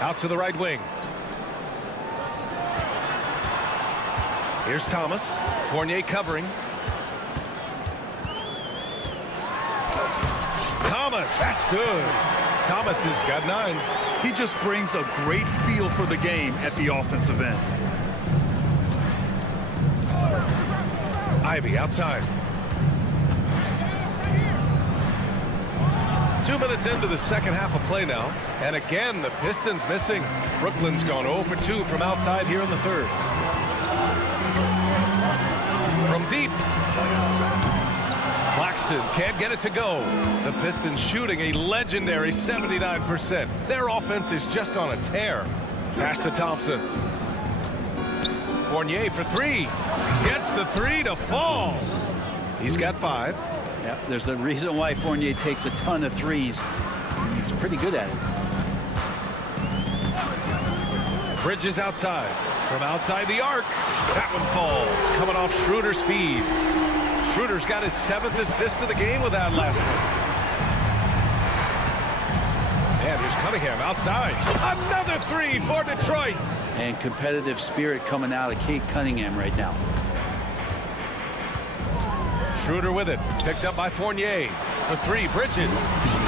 Out to the right wing. Here's Thomas. Fournier covering. Thomas, that's good. Thomas has got 9. He just brings a great feel for the game at the offensive end. Ivy outside. 2 minutes into the second half of play now. And again, the Pistons missing. Brooklyn's gone 0 for 2 from outside here in the third. From deep. Claxton can't get it to go. The Pistons shooting a legendary 79%. Their offense is just on a tear. Pass to Thompson. Fournier for three. Gets the three to fall. He's got 5. Yeah, there's a reason why Fournier takes a ton of threes. He's pretty good at it. Bridges outside. From outside the arc. That one falls. Coming off Schroeder's feed. Schroeder's got his 7th assist of the game with that last one. And here's Cunningham outside. Another 3 for Detroit. And competitive spirit coming out of Kate Cunningham right now. Schroeder with it. Picked up by Fournier. For 3, Bridges.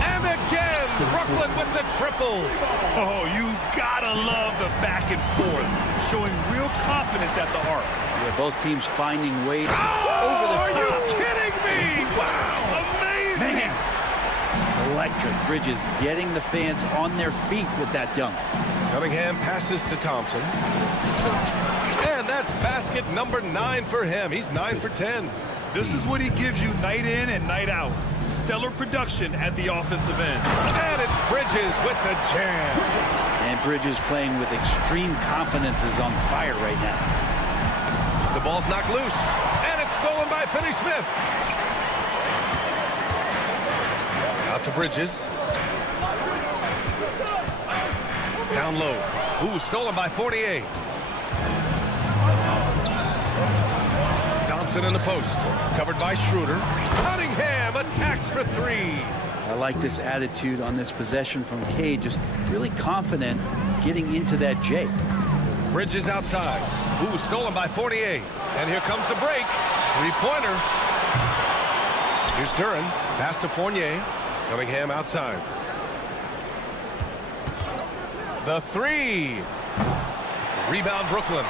And again, Brooklyn with the triple. Oh, you gotta love the back and forth. Showing real confidence at the arc. Yeah, both teams finding ways over the Are top. you kidding me? Wow, amazing. Man, electric. Bridges getting the fans on their feet with that dunk. Cunningham passes to Thompson. And that's basket number 9 for him. He's 9 for 10. This is what he gives you night in and night out. Stellar production at the offensive end. And it's Bridges with the jam. And Bridges playing with extreme confidence is on fire right now. The ball's knocked loose. And it's stolen by Finney-Smith. Out to Bridges. Down low. Ooh, stolen by Fournier. Thompson in the post. Covered by Schroeder. Cunningham attacks for 3. I like this attitude on this possession from Cade. Just really confident getting into that J. Bridges outside. Ooh, stolen by Fournier. And here comes the break. 3-pointer. Here's Duran. Pass to Fournier. Cunningham outside. The 3. Rebound Brooklyn.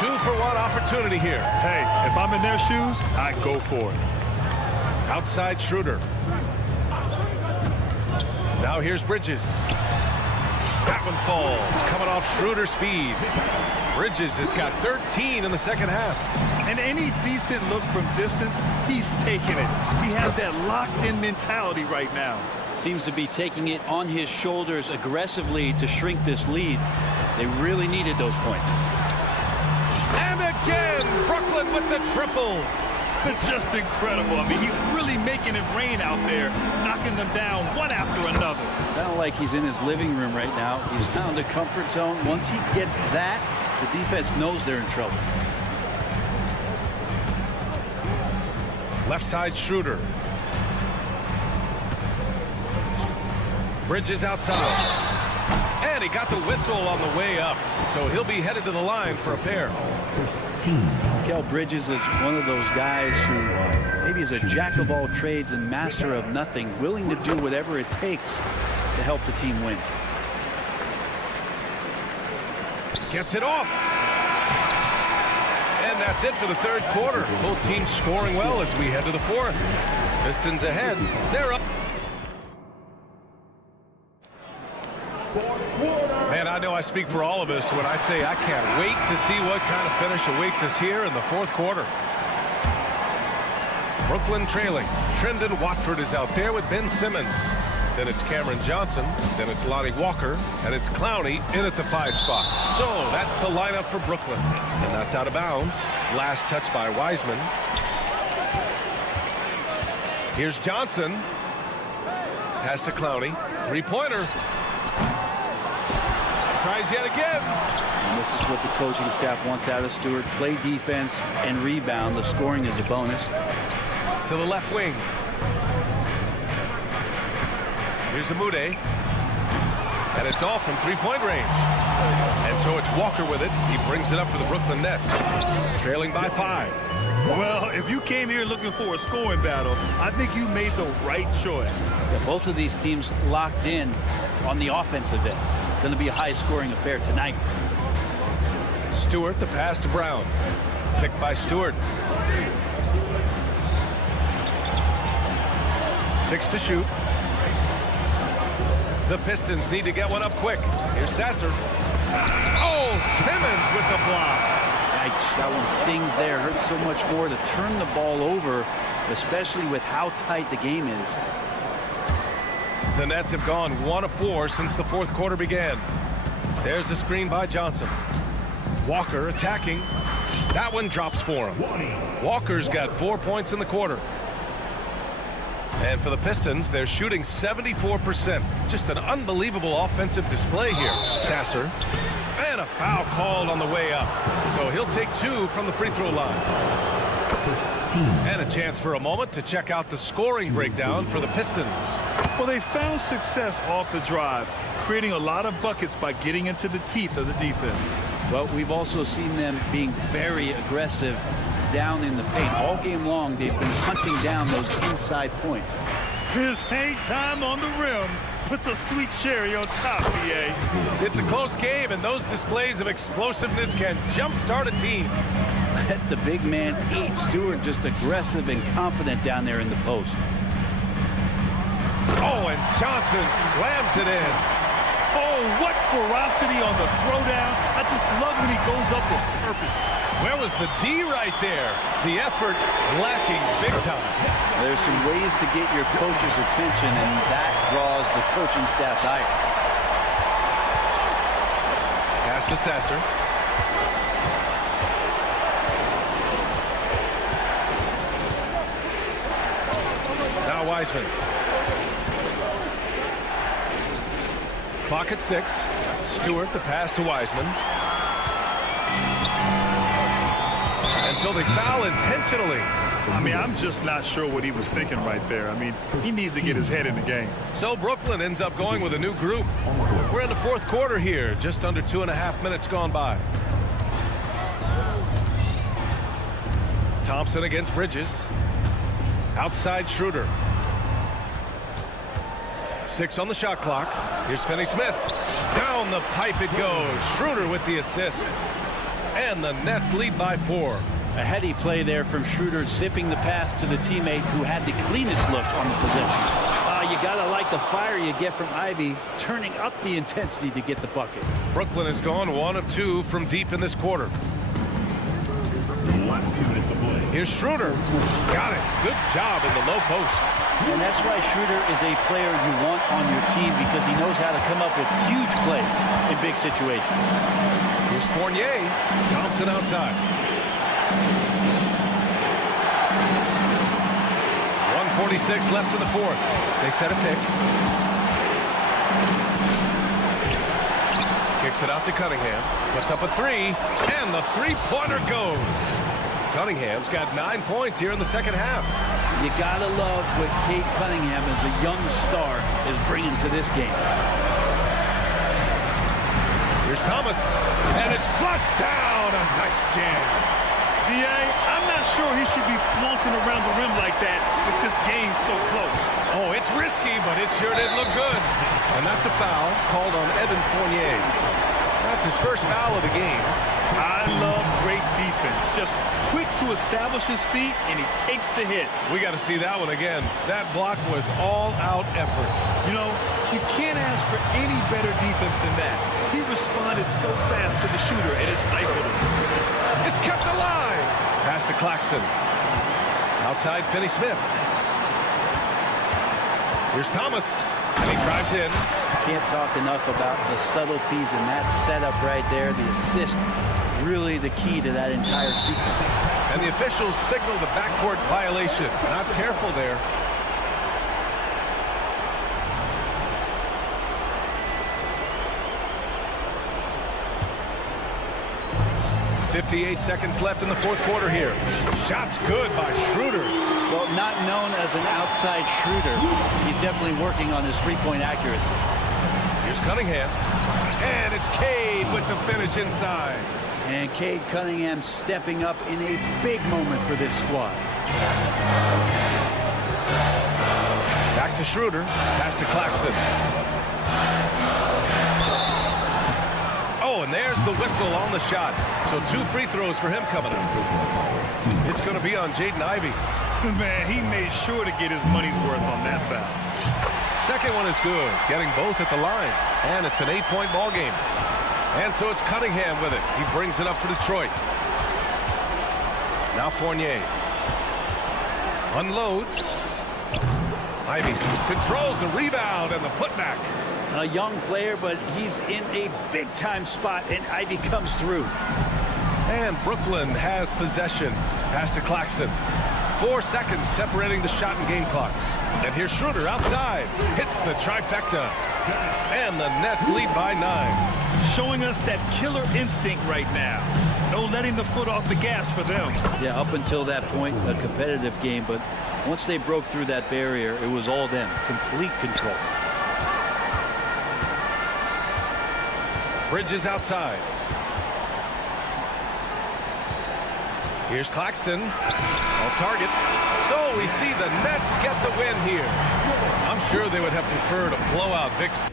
2-for-1 opportunity here. Hey, if I'm in their shoes, I go for it. Outside Schroeder. Now here's Bridges. That one falls. Coming off Schroeder's feed. Bridges has got 13 in the second half. And any decent look from distance, he's taking it. He has that locked-in mentality right now. Seems to be taking it on his shoulders aggressively to shrink this lead. They really needed those points. And again, Brooklyn with the triple. Just incredible. I mean, he's really making it rain out there, knocking them down one after another. Kind of like he's in his living room right now. He's found a comfort zone. Once he gets that, the defense knows they're in trouble. Left side Schroeder. Bridges outside. And he got the whistle on the way up. So he'll be headed to the line for a pair. Mikal Bridges is one of those guys who maybe is a jack of all trades and master of nothing, willing to do whatever it takes to help the team win. Gets it off. And that's it for the third quarter. Both teams scoring well as we head to the fourth. Pistons ahead. They're up. Man, I know I speak for all of us when I say I can't wait to see what kind of finish awaits us here in the fourth quarter. Brooklyn trailing. Trendon Watford is out there with Ben Simmons. Then it's Cameron Johnson. Then it's Lonnie Walker. And it's Clowney in at the 5 spot. So that's the lineup for Brooklyn. And that's out of bounds. Last touch by Wiseman. Here's Johnson. Pass to Clowney. 3-pointer. Tries yet again. And this is what the coaching staff wants out of Stewart. Play defense and rebound. The scoring is a bonus. To the left wing. Here's Amude. And it's off from 3-point range. And so it's Walker with it. He brings it up for the Brooklyn Nets. Trailing by 5. Well, if you came here looking for a scoring battle, I think you made the right choice. Yeah, both of these teams locked in on the offensive end. Going to be a high-scoring affair tonight. Stewart, the pass to Brown. Picked by Stewart. 6 to shoot. The Pistons need to get one up quick. Here's Sasser. Oh, Simmons with the block. Yikes, that one stings there. Hurts so much more to turn the ball over, especially with how tight the game is. The Nets have gone 1 of 4 since the fourth quarter began. There's the screen by Johnson. Walker attacking. That one drops for him. Walker's got 4 points in the quarter. And for the Pistons, they're shooting 74%. Just an unbelievable offensive display here. Sasser. And a foul called on the way up. So he'll take 2 from the free throw line. And a chance for a moment to check out the scoring breakdown for the Pistons. Well, they found success off the drive, creating a lot of buckets by getting into the teeth of the defense. Well, we've also seen them being very aggressive down in the paint. All game long, they've been hunting down those inside points. His hang time on the rim puts a sweet cherry on top, BA. It's a close game, and those displays of explosiveness can jumpstart a team. Let the big man eat. Stewart just aggressive and confident down there in the post. Oh, and Johnson slams it in. Oh, what ferocity on the throwdown. I just love when he goes up with purpose. Where was the D right there? The effort lacking big time. There's some ways to get your coach's attention, and that draws the coaching staff's ire. Pass to Sasser. Now Wiseman. Clock at 6. Stewart, the pass to Wiseman. And so they foul intentionally. I mean, I'm just not sure what he was thinking right there. I mean, he needs to get his head in the game. So Brooklyn ends up going with a new group. We're in the fourth quarter here, just under 2.5 minutes gone by. Thompson against Bridges. Outside Schroeder. 6 on the shot clock. Here's Finney-Smith. Down the pipe it goes. Schroeder with the assist. And the Nets lead by 4. A heady play there from Schroeder, zipping the pass to the teammate who had the cleanest look on the possession. You gotta like the fire you get from Ivy, turning up the intensity to get the bucket. Brooklyn has gone 1 of 2 from deep in this quarter. Here's Schroeder. Got it. Good job in the low post. And that's why Schroeder is a player you want on your team, because he knows how to come up with huge plays in big situations. Here's Fournier. Thompson outside. 1:46 left in the fourth. They set a pick. Kicks it out to Cunningham. Puts up a 3. And the three-pointer goes. Cunningham's got 9 points here in the second half. You gotta love what Cade Cunningham as a young star is bringing to this game. Here's Thomas, and it's flushed down. A nice jam. BA, I'm not sure he should be flaunting around the rim like that with this game so close. Oh, it's risky, but it sure did look good. And that's a foul called on Evan Fournier. That's his first foul of the game. I love great defense. Just quick to establish his feet, and he takes the hit. We got to see that one again. That block was all-out effort. You know, you can't ask for any better defense than that. He responded so fast to the shooter, and it stifled him. It's kept alive. Pass to Claxton. Outside Finney-Smith. Here's Thomas. And he drives in. Can't talk enough about the subtleties in that setup right there. The assist, really the key to that entire sequence. And the officials signal the backcourt violation. Not careful there. .58 seconds left in the fourth quarter here. Shots good by Schroeder. Well, not known as an outside shooter, he's definitely working on his three-point accuracy. Here's Cunningham. And it's Cade with the finish inside. And Cade Cunningham stepping up in a big moment for this squad. Back to Schroeder. Pass to Claxton. Oh, and there's the whistle on the shot. So 2 free throws for him coming up. It's going to be on Jaden Ivey. Man, he made sure to get his money's worth on that foul. Second one is good, getting both at the line. And it's an 8-point ball game. And so it's Cunningham with it. He brings it up for Detroit. Now Fournier. Unloads. Ivy controls the rebound and the putback. A young player, but he's in a big-time spot, and Ivy comes through. And Brooklyn has possession. Pass to Claxton. 4 seconds separating the shot and game clock. And here's Schroeder outside. Hits the trifecta. And the Nets lead by 9. Showing us that killer instinct right now. No letting the foot off the gas for them. Yeah, up until that point, a competitive game, but once they broke through that barrier, it was all them. Complete control. Bridges outside. Here's Claxton. Off target. So we see the Nets get the win here. I'm sure they would have preferred a blowout victory.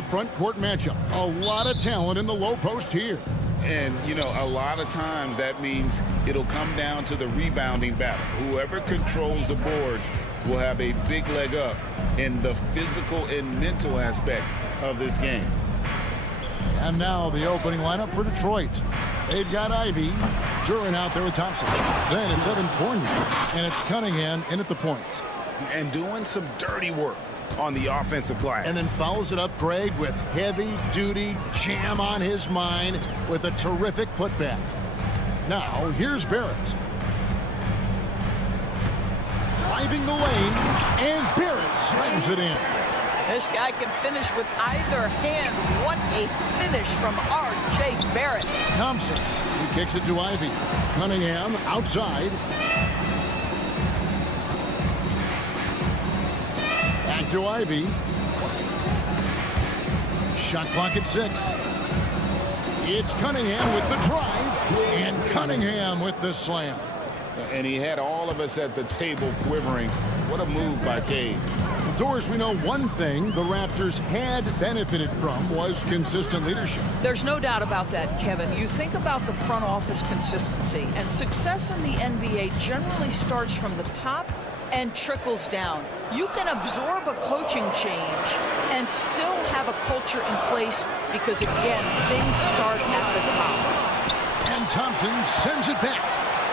the front court matchup. A lot of talent in the low post here. And, you know, a lot of times that means it'll come down to the rebounding battle. Whoever controls the boards will have a big leg up in the physical and mental aspect of this game. And now the opening lineup for Detroit. They've got Ivy, Duran out there with Thompson. Then it's Evan Fournier, and it's Cunningham in at the point. And doing some dirty work on the offensive glass. And then follows it up, Greg, with heavy-duty jam on his mind with a terrific putback. Now, here's Barrett. Driving the lane, and Barrett slams it in. This guy can finish with either hand. What a finish from R.J. Barrett. Thompson, he kicks it to Ivy. Cunningham outside. Back to Ivy. Shot clock at 6. It's Cunningham with the drive, and Cunningham with the slam. And he had all of us at the table quivering. What a move by Cade. Doris, we know one thing the Raptors had benefited from was consistent leadership. There's no doubt about that, Kevin. You think about the front office consistency, and success in the NBA generally starts from the top and trickles down. You can absorb a coaching change and still have a culture in place because, again, things start at the top. And Thompson sends it back.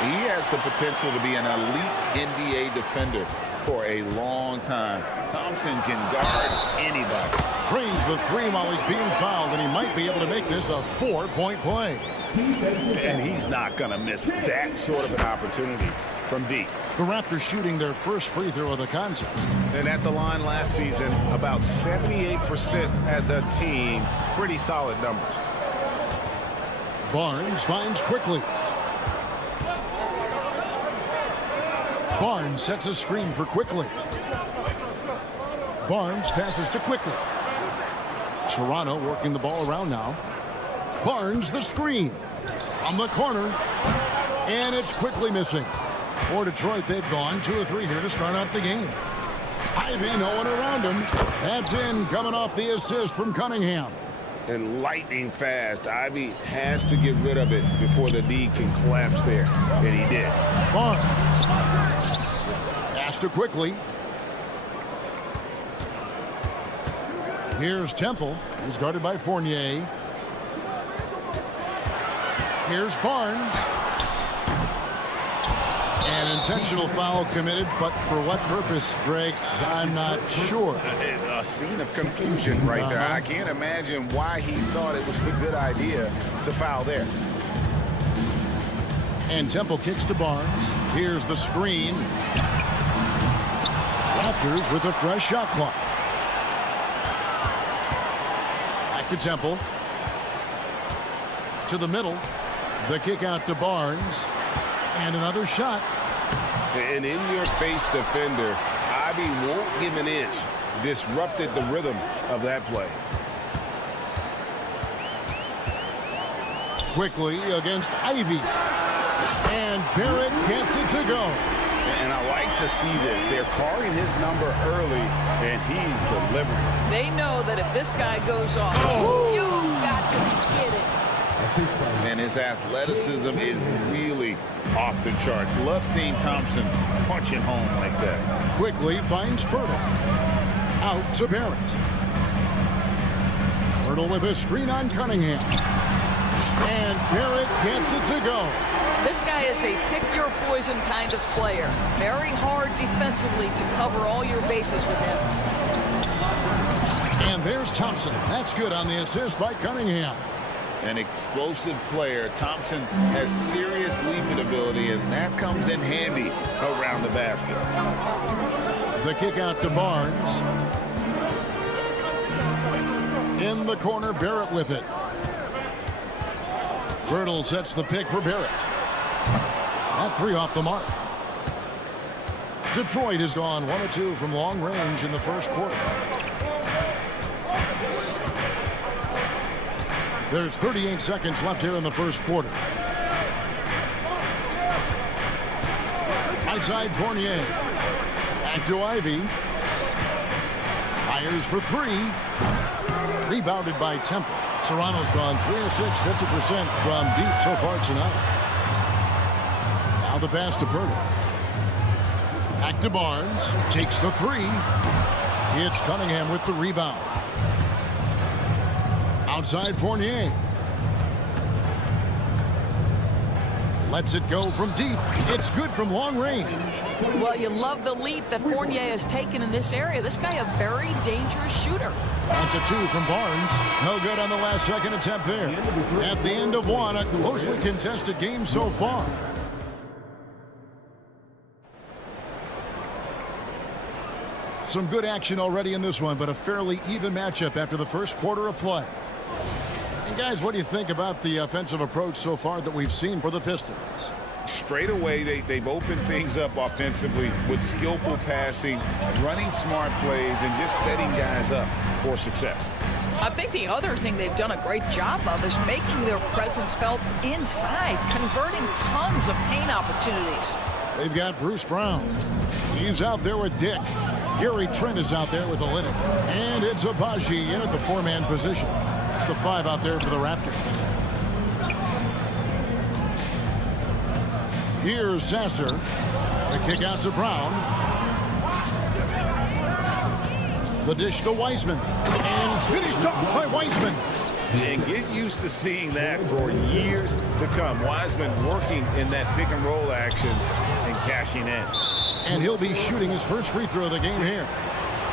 He has the potential to be an elite NBA defender for a long time. Thompson can guard anybody. Drains the three while he's being fouled, and he might be able to make this a 4-point play. And he's not going to miss that sort of an opportunity from deep. The Raptors shooting their first free throw of the contest. And at the line last season, about 78% as a team. Pretty solid numbers. Barnes finds quickly. Barnes sets a screen for Quickly. Barnes passes to Quickly. Toronto working the ball around now. Barnes the screen. From the corner. And it's Quickly missing. For Detroit, they've gone 2 or 3 here to start out the game. Ivy, no one around him. That's in, coming off the assist from Cunningham. And lightning fast. Ivy has to get rid of it before the D can collapse there. And he did. Barnes. Pass to Quickly. Here's Temple. He's guarded by Fournier. Here's Barnes. An intentional foul committed, but for what purpose, Greg, I'm not sure. A scene of confusion right there. I can't imagine why he thought it was a good idea to foul there. And Temple kicks to Barnes. Here's the screen. Raptors with a fresh shot clock. Back to Temple. To the middle. The kick out to Barnes. And another shot. An in-your-face defender. Ivy won't give an inch. Disrupted the rhythm of that play. Quickly against Ivy. And Barrett gets it to go. And I like to see this. They're calling his number early, and he's delivering. They know that if this guy goes off, you got to get it. And his athleticism is really off the charts. Love seeing Thompson punching home like that. Quickly finds Pirtle. Out to Barrett. Pirtle with a screen on Cunningham. And Barrett gets it to go. This guy is a pick-your-poison kind of player. Very hard defensively to cover all your bases with him. And there's Thompson. That's good on the assist by Cunningham. An explosive player. Thompson has serious leaping ability, and that comes in handy around the basket. The kick out to Barnes. In the corner, Barrett with it. Birtle sets the pick for Barrett. That 3 off the mark. Detroit has gone 1 of 2 from long range in the first quarter. There's 38 seconds left here in the first quarter. Outside Fournier. Back to Ivy. Fires for 3. Rebounded by Temple. Toronto's gone 3 of 6, 50% from deep so far tonight. Now the pass to Purtle. Back to Barnes. Takes the three. It's Cunningham with the rebound. Outside Fournier. Lets it go from deep. It's good from long range. Well, you love the leap that Fournier has taken in this area. This guy a very dangerous shooter. That's a 2 from Barnes. No good on the last second attempt there. At the end of one, a closely contested game so far. Some good action already in this one, but a fairly even matchup after the first quarter of play. And guys, what do you think about the offensive approach so far that we've seen for the Pistons? Straight away, they've opened things up offensively with skillful passing, running smart plays, and just setting guys up for success. I think the other thing they've done a great job of is making their presence felt inside, converting tons of paint opportunities. They've got Bruce Brown. He's out there with Dick. Gary Trent is out there with Olynyk. And it's Abaji in at the 4-man position. It's the 5 out there for the Raptors. Here's Sasser. The kick out to Brown. The dish to Wiseman. And it's finished up by Wiseman. And get used to seeing that for years to come. Wiseman working in that pick and roll action and cashing in. And he'll be shooting his first free throw of the game here.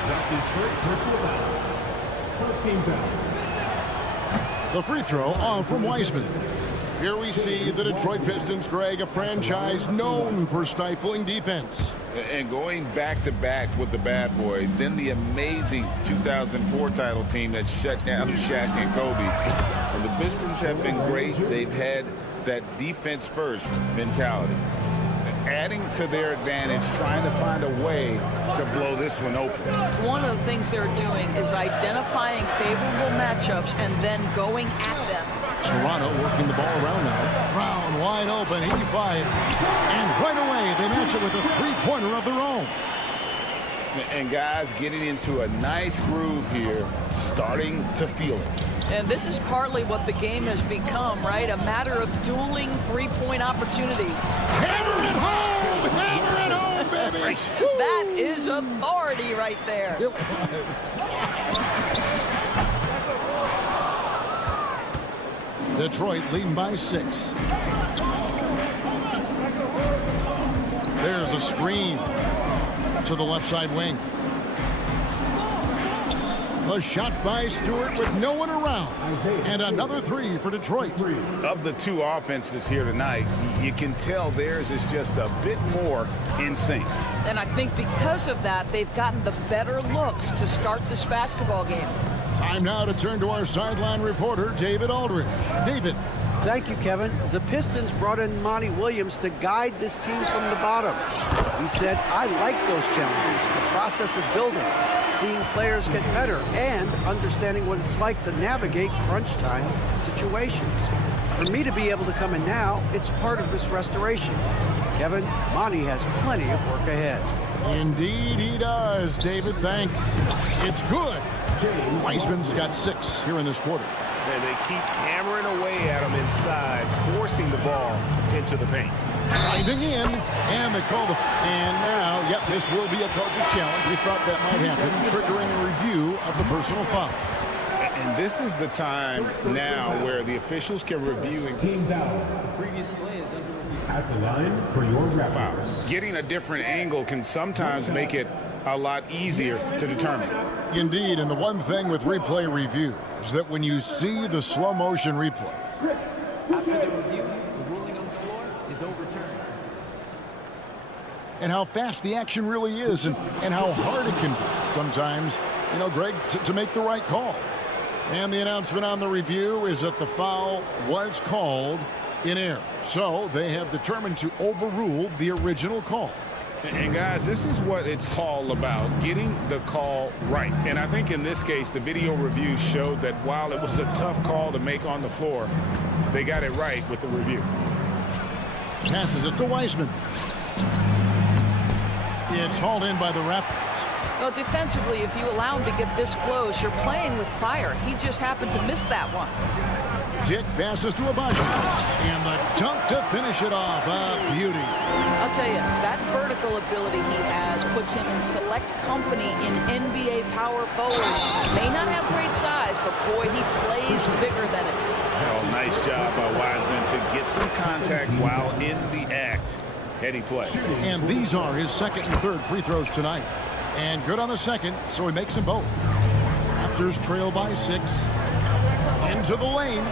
That's his first personal foul. First game foul. The free throw on from Wiseman. Here we see the Detroit Pistons, Greg, a franchise known for stifling defense. And going back-to-back with the bad boys, then the amazing 2004 title team that shut down Shaq and Kobe. And the Pistons have been great. They've had that defense-first mentality. Adding to their advantage, trying to find a way to blow this one open. One of the things they're doing is identifying favorable matchups and then going at them. Toronto working the ball around now. Brown wide open, he fired. And right away, they match it with a three-pointer of their own. And guys getting into a nice groove here, starting to feel it. And this is partly what the game has become, right? A matter of dueling three-point opportunities. Hammer it home! Hammer it home, baby! That is authority right there. It was. Detroit leading by 6. There's a screen to the left side wing. A shot by Stewart with no one around. And another 3 for Detroit. Of the two offenses here tonight, you can tell theirs is just a bit more in sync. And I think because of that, they've gotten the better looks to start this basketball game. Time now to turn to our sideline reporter, David Aldridge. David. Thank you, Kevin. The Pistons brought in Monty Williams to guide this team from the bottom. He said, I like those challenges, the process of building, seeing players get better, and understanding what it's like to navigate crunch time situations. For me to be able to come in now, it's part of this restoration. Kevin, Monty has plenty of work ahead. Indeed he does, David. Thanks. It's good. Wiseman's got 6 here in this quarter. And they keep hammering away at him inside, forcing the ball into the paint. Driving in, and they call the... And now, yep, this will be a coach's challenge. We thought that might happen, triggering a review of the personal foul. And this is the time now where the officials can review and Team foul. The previous play is under review. At the line for your Raptors. getting a different angle can sometimes make it a lot easier to determine. Indeed, and the one thing with replay review is that when you see the slow motion replay, After the review, the ruling on the floor is overturned. and how fast the action really is, and how hard it can be sometimes, you know, Greg, to make the right call. And the announcement on the review is that the foul was called in error. So they have determined to overrule the original call. And guys, this is what it's all about, getting the call right. And I think in this case, the video review showed that while it was a tough call to make on the floor, they got it right with the review. Passes it to Wiseman. It's hauled in by the Raptors. Well, defensively, if you allow him to get this close, you're playing with fire. He just happened to miss that one. Dick passes to Abaji. And the dunk to finish it off. A beauty. I'll tell you, that vertical ability he has puts him in select company in NBA power forwards. May not have great size, but boy, he plays bigger than it. Oh, nice job by Wiseman to get some contact while in the act. Heady play. And these are his second and third free throws tonight. And good on the second, so he makes them both. Raptors trail by 6. Into the lane.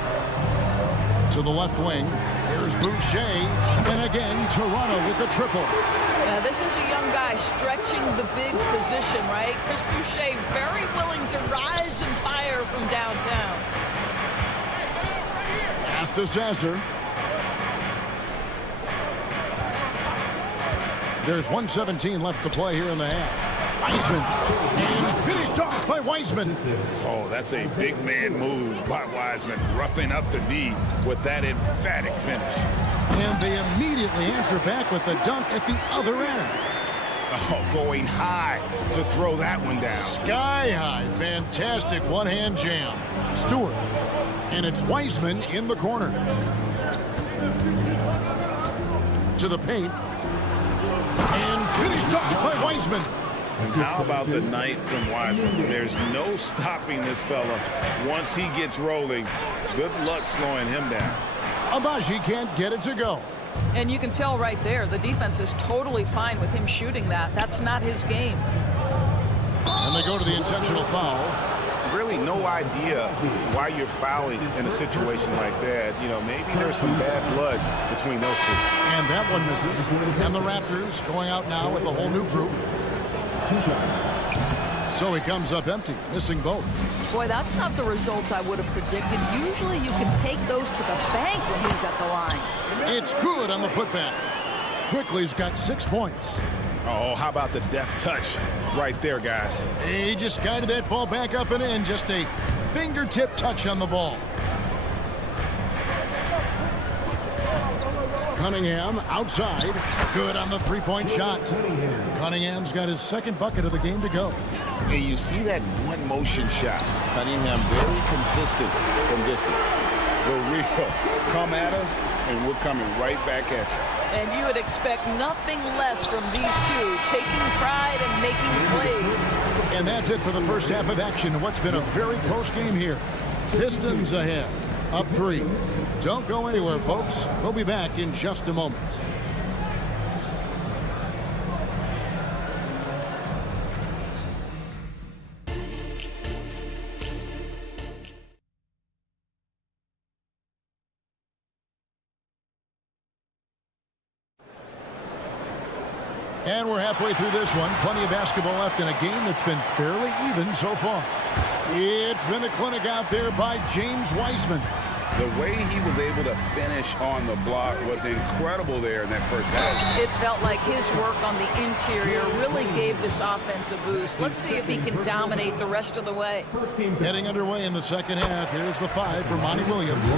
To the left wing. Here's Boucher. And again, Toronto with the triple. This is a young guy stretching the big position, right? Chris Boucher very willing to rise and fire from downtown. Pass to Sasser. There's 1:17 left to play here in the half. Wiseman. And finished off by Wiseman. Oh, that's a big man move by Wiseman, roughing up the D with that emphatic finish. And they immediately answer back with the dunk at the other end. Oh, going high to throw that one down. Sky high. Fantastic one-hand jam. Stewart. And it's Wiseman in the corner. To the paint. And finished off by Wiseman. How about the night from Wiseman? There's no stopping this fella once he gets rolling. Good luck slowing him down. Abaji can't get it to go. And you can tell right there, the defense is totally fine with him shooting that. That's not his game. And they go to the intentional foul. Really no idea why you're fouling in a situation like that. You know, maybe there's some bad blood between those two. And that one misses. And the Raptors going out now with a whole new group. So he comes up empty, missing both. Boy, that's not the results I would have predicted. Usually you can take those to the bank when he's at the line. It's good on the putback. Quickly's got 6 points. Oh, how about the deft touch right there, guys? He just guided that ball back up and in. Just a fingertip touch on the ball. Cunningham outside. Good on the three-point shot. Cunningham's got his second bucket of the game to go. And you see that one motion shot. Cunningham very consistent from distance. The real come at us, and we're coming right back at you. And you would expect nothing less from these two, taking pride and making plays. And that's it for the first half of action. What's been a very close game here. Pistons ahead, up 3. Don't go anywhere, folks. We'll be back in just a moment. And we're halfway through this one. Plenty of basketball left in a game that's been fairly even so far. It's been a clinic out there by James Wiseman. The way he was able to finish on the block was incredible there in that first half. It felt like his work on the interior really gave this offense a boost. Let's see if he can dominate the rest of the way. Getting underway in the second half. Here's the 5 for Monty Williams.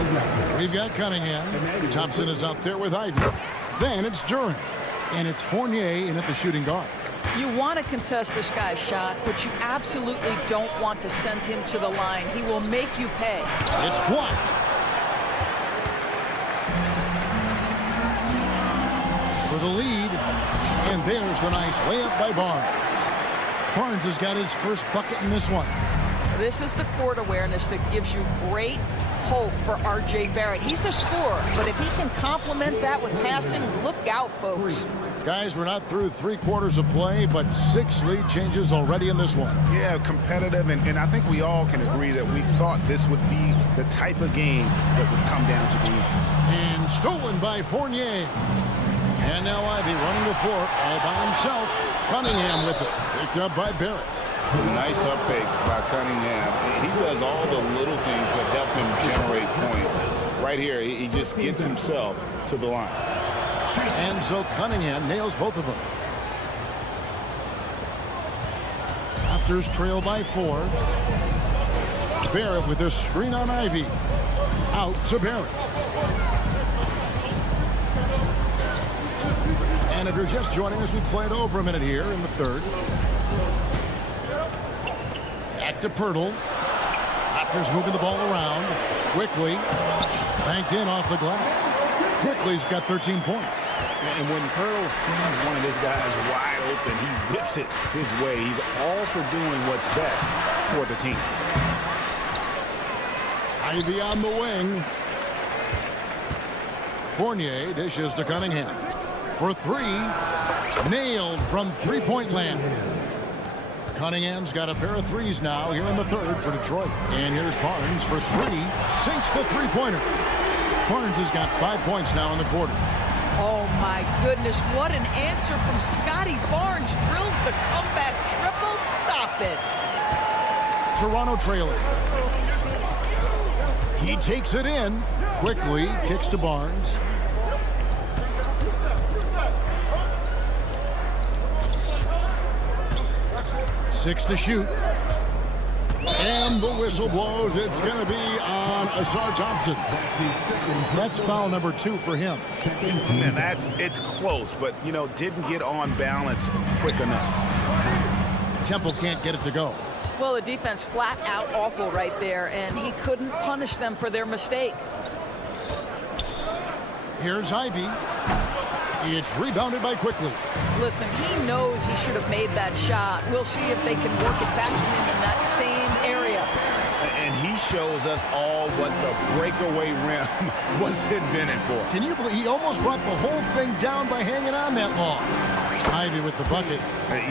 We've got Cunningham. Thompson is out there with Ivy. Then it's Durant. And it's Fournier in at the shooting guard. You want to contest this guy's shot, but you absolutely don't want to send him to the line. He will make you pay. It's blocked. For the lead. And there's the nice layup by Barnes. Barnes has got his first bucket in this one. This is the court awareness that gives you great hope for R.J. Barrett. He's a scorer, but if he can complement that with passing, look out, folks. Guys, we're not through 3 quarters of play, but 6 lead changes already in this one. Yeah, competitive, and I think we all can agree that we thought this would be the type of game that would come down to the end. And stolen by Fournier. And now Ivy running the floor all by himself. Cunningham with it. Picked up by Barrett. Nice uptake by Cunningham. He does all the little things that help him generate points. Right here, he just gets himself to the line. And so Cunningham nails both of them. Raptors trail by 4. Barrett with a screen on Ivy. Out to Barrett. And if you're just joining us, we played over a minute here in the third. Back to Pirtle. Raptors moving the ball around quickly. Banked in off the glass. Quickly's got 13 points. And when Pirtle sees one of his guys wide open, he whips it his way. He's all for doing what's best for the team. Ivy on the wing. Fournier dishes to Cunningham. For three. Nailed from three-point land. Cunningham's got a pair of threes now here in the third for Detroit. And here's Barnes for three. Sinks the three-pointer. Barnes has got 5 points now in the quarter. Oh, my goodness. What an answer from Scotty Barnes. Drills the comeback triple. Stop it. Toronto trailing. He takes it in. Quickly kicks to Barnes. Six to shoot. And the whistle blows. It's going to be on Asar Thompson. That's foul number 2 for him. Man, it's close, but, you know, didn't get on balance quick enough. Temple can't get it to go. Well, the defense flat out awful right there, and he couldn't punish them for their mistake. Here's Ivy. It's rebounded by Quickly. Listen, he knows he should have made that shot. We'll see if they can work it back to him in that same area. And he shows us all what the breakaway rim was invented for. Can you believe he almost brought the whole thing down by hanging on that long? Ivy with the bucket.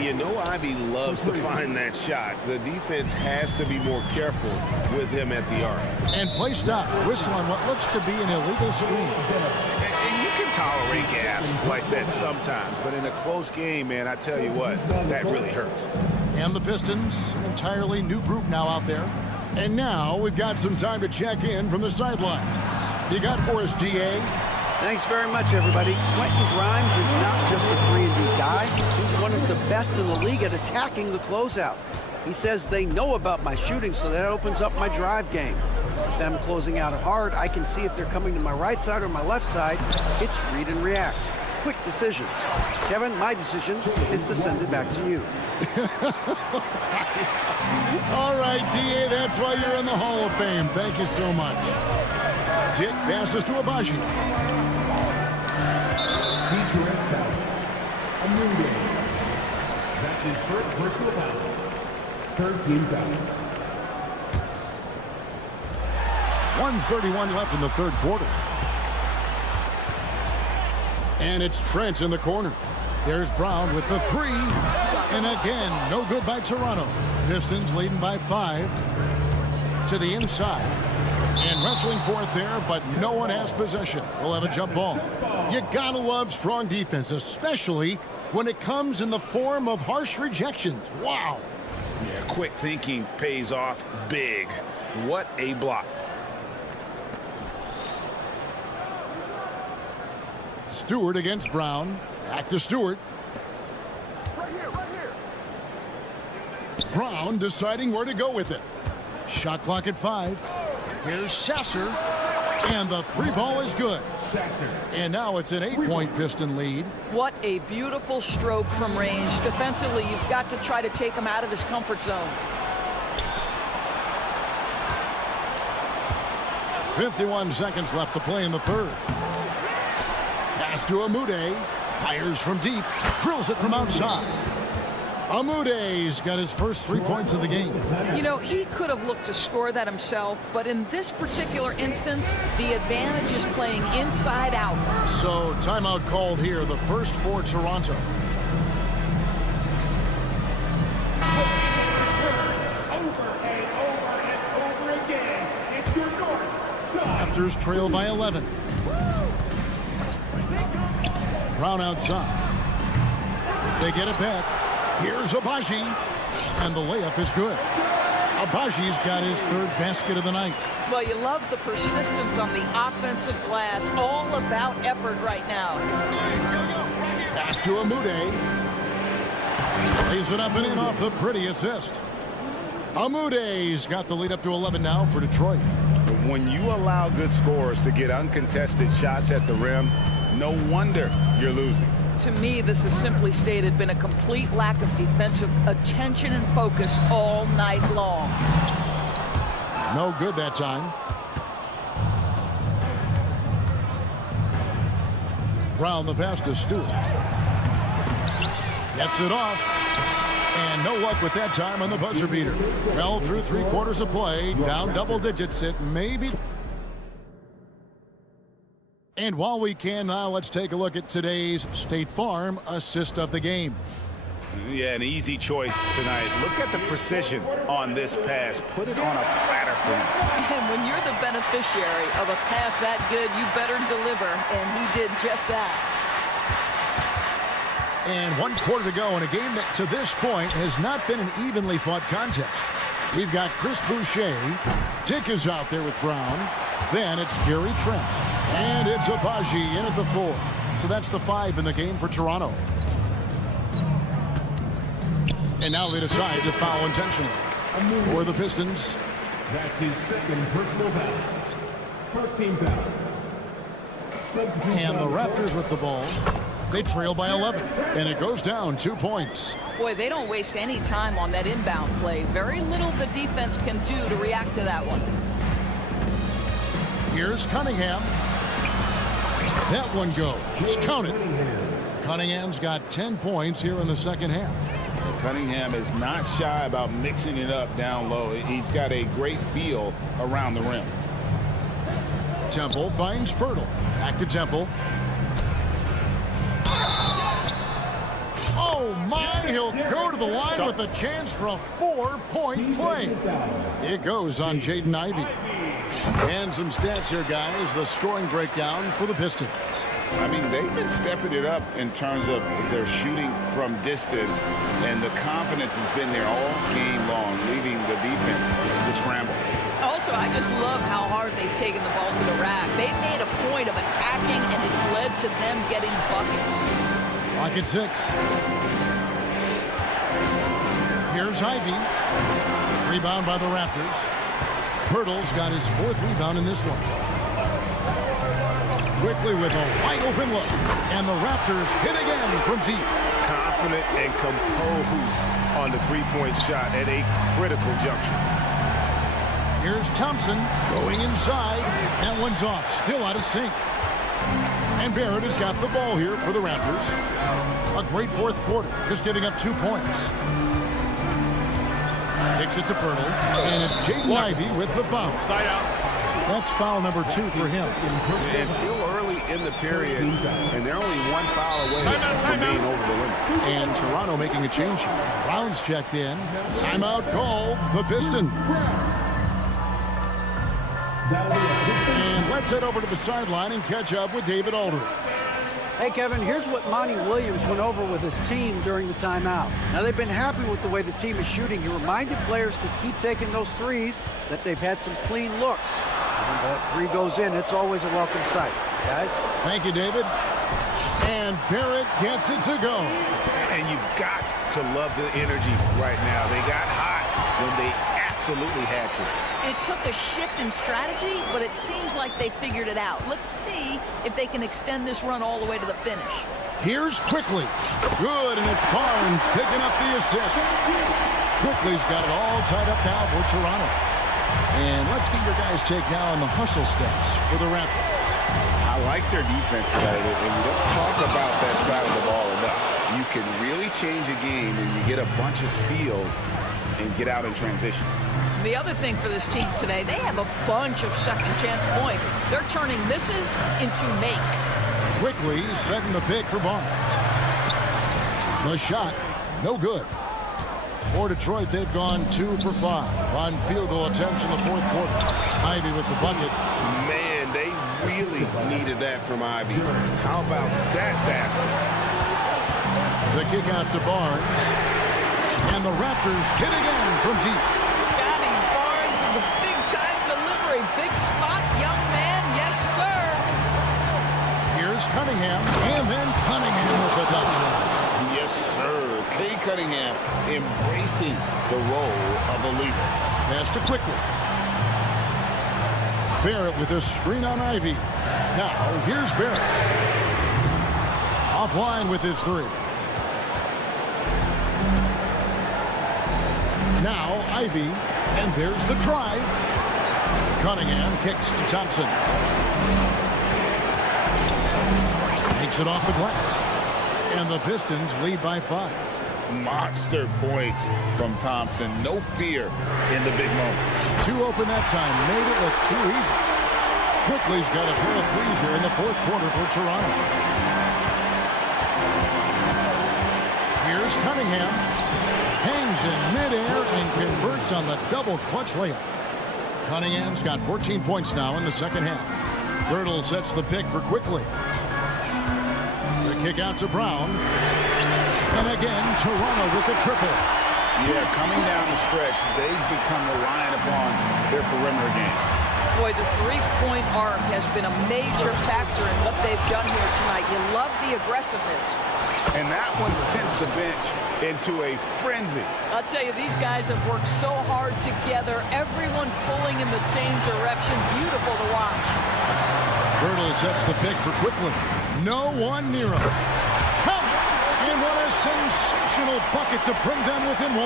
You know Ivy loves to find that shot. The defense has to be more careful with him at the arc. And play stops. Whistle on what looks to be an illegal screen. And you can tolerate gaps like that sometimes, but in a close game, man, I tell you what, that really hurts. And the Pistons, an entirely new group now out there. And now we've got some time to check in from the sidelines. You got for us, DA? Thanks very much, everybody. Quentin Grimes is not just a 3-and-D guy. He's one of the best in the league at attacking the closeout. He says they know about my shooting, so that opens up my drive game. If I'm closing out hard, I can see if they're coming to my right side or my left side. It's read and react. Quick decisions. Kevin, my decision is to send it back to you. All right, DA, that's why you're in the Hall of Fame. Thank you so much. Dick passes to Abaji. That's his first personal foul. Third team foul. 1:31 left in the third quarter. And it's Trent in the corner. There's Brown with the three. And again, no good by Toronto. Pistons leading by 5 to the inside. And wrestling for it there, but no one has possession. We'll have a jump ball. You gotta love strong defense, especially when it comes in the form of harsh rejections. Wow. Yeah, quick thinking pays off big. What a block. Stewart against Brown. Back to Stewart. Right here. Brown deciding where to go with it. Shot clock at 5. Here's Sasser. And the 3 ball is good. And now it's an 8-point Piston lead. What a beautiful stroke from range. Defensively, you've got to try to take him out of his comfort zone. 51 seconds left to play in the third. Pass to Amude. Fires from deep. Drills it from outside. Amude's got his first 3 points of the game. You know, he could have looked to score that himself, but in this particular instance, the advantage is playing inside out. So, timeout called here, the first for Toronto. Raptors trail by 11. Brown outside. They get it back. Here's Abaji. And the layup is good. Abaji's got his 3rd basket of the night. Well, you love the persistence on the offensive glass. All about effort right now. Pass to Amude. Lays it up and in off the pretty assist. Amude's got the lead up to 11 now for Detroit. When you allow good scorers to get uncontested shots at the rim, no wonder you're losing. To me, this is simply stated been a complete lack of defensive attention and focus all night long. No good that time. Brown the pass to Stewart. Gets it off. And no luck with that time on the buzzer beater. Well, through 3 quarters of play, down double digits, it may be. And while we can now, let's take a look at today's State Farm assist of the game. Yeah, an easy choice tonight. Look at the precision on this pass. Put it on a platter for him. And when you're the beneficiary of a pass that good, you better deliver, and he did just that. And 1 quarter to go in a game that to this point has not been an evenly fought contest. We've got Chris Boucher. Dick is out there with Brown. Then it's Gary Trent. And it's Abaji in at the 4. So that's the 5 in the game for Toronto. And now they decide to foul intentionally for the Pistons. That's his second personal foul. First team foul. And the Raptors with the ball. They trail by 11, and it goes down 2 points. Boy, they don't waste any time on that inbound play. Very little the defense can do to react to that one. Here's Cunningham. That one goes. Count it. Cunningham's got 10 points here in the second half. Cunningham is not shy about mixing it up down low. He's got a great feel around the rim. Temple finds Pirtle. Back to Temple. Oh my, he'll go to the line with a chance for a 4-point play. It goes on Jaden Ivey. And some stats here, guys. The scoring breakdown for the Pistons. I mean, they've been stepping it up in terms of their shooting from distance, and the confidence has been there all game long, leaving the defense to scramble. Also, I just love how hard they've taken the ball to the rack. They've made a point of attacking, and it's led to them getting buckets. Lock at 6. Here's Ivey. Rebound by the Raptors. Pirtle's got his 4th rebound in this one. Quickly with a wide open look. And the Raptors hit again from deep. Confident and composed on the 3-point shot at a critical juncture. Here's Thompson going inside. That one's off. Still out of sync. And Barrett has got the ball here for the Raptors. A great 4th quarter, just giving up 2 points. Kicks it to Pirtle, and it's Jaden Ivey with the foul. Side out. That's foul number 2 for him. And still early in the period, and they're only 1 foul away from being over the limit. And Toronto making a change here. Brown's checked in. Timeout called the Pistons. And let's head over to the sideline and catch up with David Aldridge. Hey, Kevin, here's what Monty Williams went over with his team during the timeout. Now, they've been happy with the way the team is shooting. He reminded players to keep taking those threes, that they've had some clean looks. When that 3 goes in, it's always a welcome sight. Guys? Thank you, David. And Barrett gets it to go. And you've got to love the energy right now. They got hot when they absolutely had to. It took a shift in strategy, but it seems like they figured it out. Let's see if they can extend this run all the way to the finish. Here's Quickly. Good, and it's Barnes picking up the assist. Quickly's got it all tied up now for Toronto. And let's get your guys' take now on the hustle steps for the Raptors. I like their defense tonight, and we don't talk about that side of the ball enough. You can really change a game when you get a bunch of steals and get out in transition. The other thing for this team today, they have a bunch of second chance points. They're turning misses into makes. Quickly setting the pick for Barnes. The shot, no good. For Detroit, they've gone 2 for 5 on field goal attempts in the 4th quarter. Ivey with the bucket. Man, they really needed that from Ivey. How about that basket? The kick out to Barnes. And the Raptors hit again from deep. Scotty Barnes with the big-time delivery. Big spot, young man. Yes, sir. Here's Cunningham. And then Cunningham with the double. Yes, sir. Kay Cunningham embracing the role of a leader. Pass to Quickly. Barrett with a screen on Ivey. Now, here's Barrett. Offline with his three. Now Ivy, and there's the drive. Cunningham kicks to Thompson. Takes it off the glass. And the Pistons lead by 5. Monster points from Thompson. No fear in the big moments. 2 open that time. Made it look too easy. Quickly's got a pair of threes here in the 4th quarter for Toronto. Here's Cunningham. Hangs in midair and converts on the double clutch layup. Cunningham's got 14 points now in the second half. Birtle sets the pick for Quickly. The kick out to Brown. And again, Toronto with the triple. Yeah, coming down the stretch, they've become reliant upon their perimeter game. Boy, the three-point arc has been a major factor in what they've done here tonight. You love the aggressiveness. And that one sends the bench into a frenzy. I'll tell you, these guys have worked so hard together. Everyone pulling in the same direction. Beautiful to watch. Birtle sets the pick for Quickly. No one near him. Count! And what a sensational bucket to bring them within 1.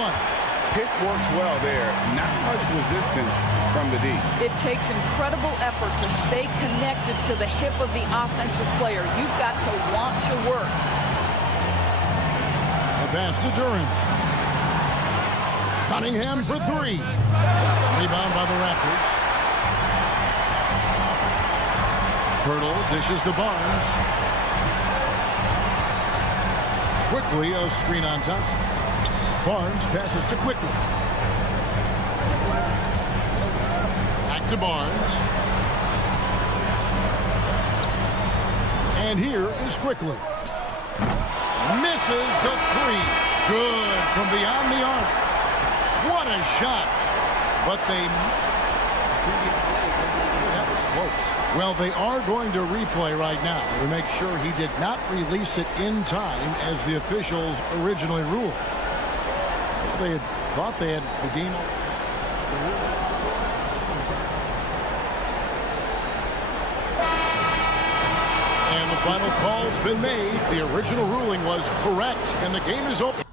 Pick works well there. Not much resistance from the D. It takes incredible effort to stay connected to the hip of the offensive player. You've got to want to work. A pass to Durant. Cunningham for 3. Rebound by the Raptors. Birtle dishes to Barnes. Quickly a screen on Thompson. Barnes passes to Quickly. Back to Barnes. And here is Quickly. Misses the 3. Good from beyond the arc. What a shot. But that was close. Well, they are going to replay right now to make sure he did not release it in time as the officials originally ruled. They had thought they had the game. And the final call's been made. The original ruling was correct, and the game is over.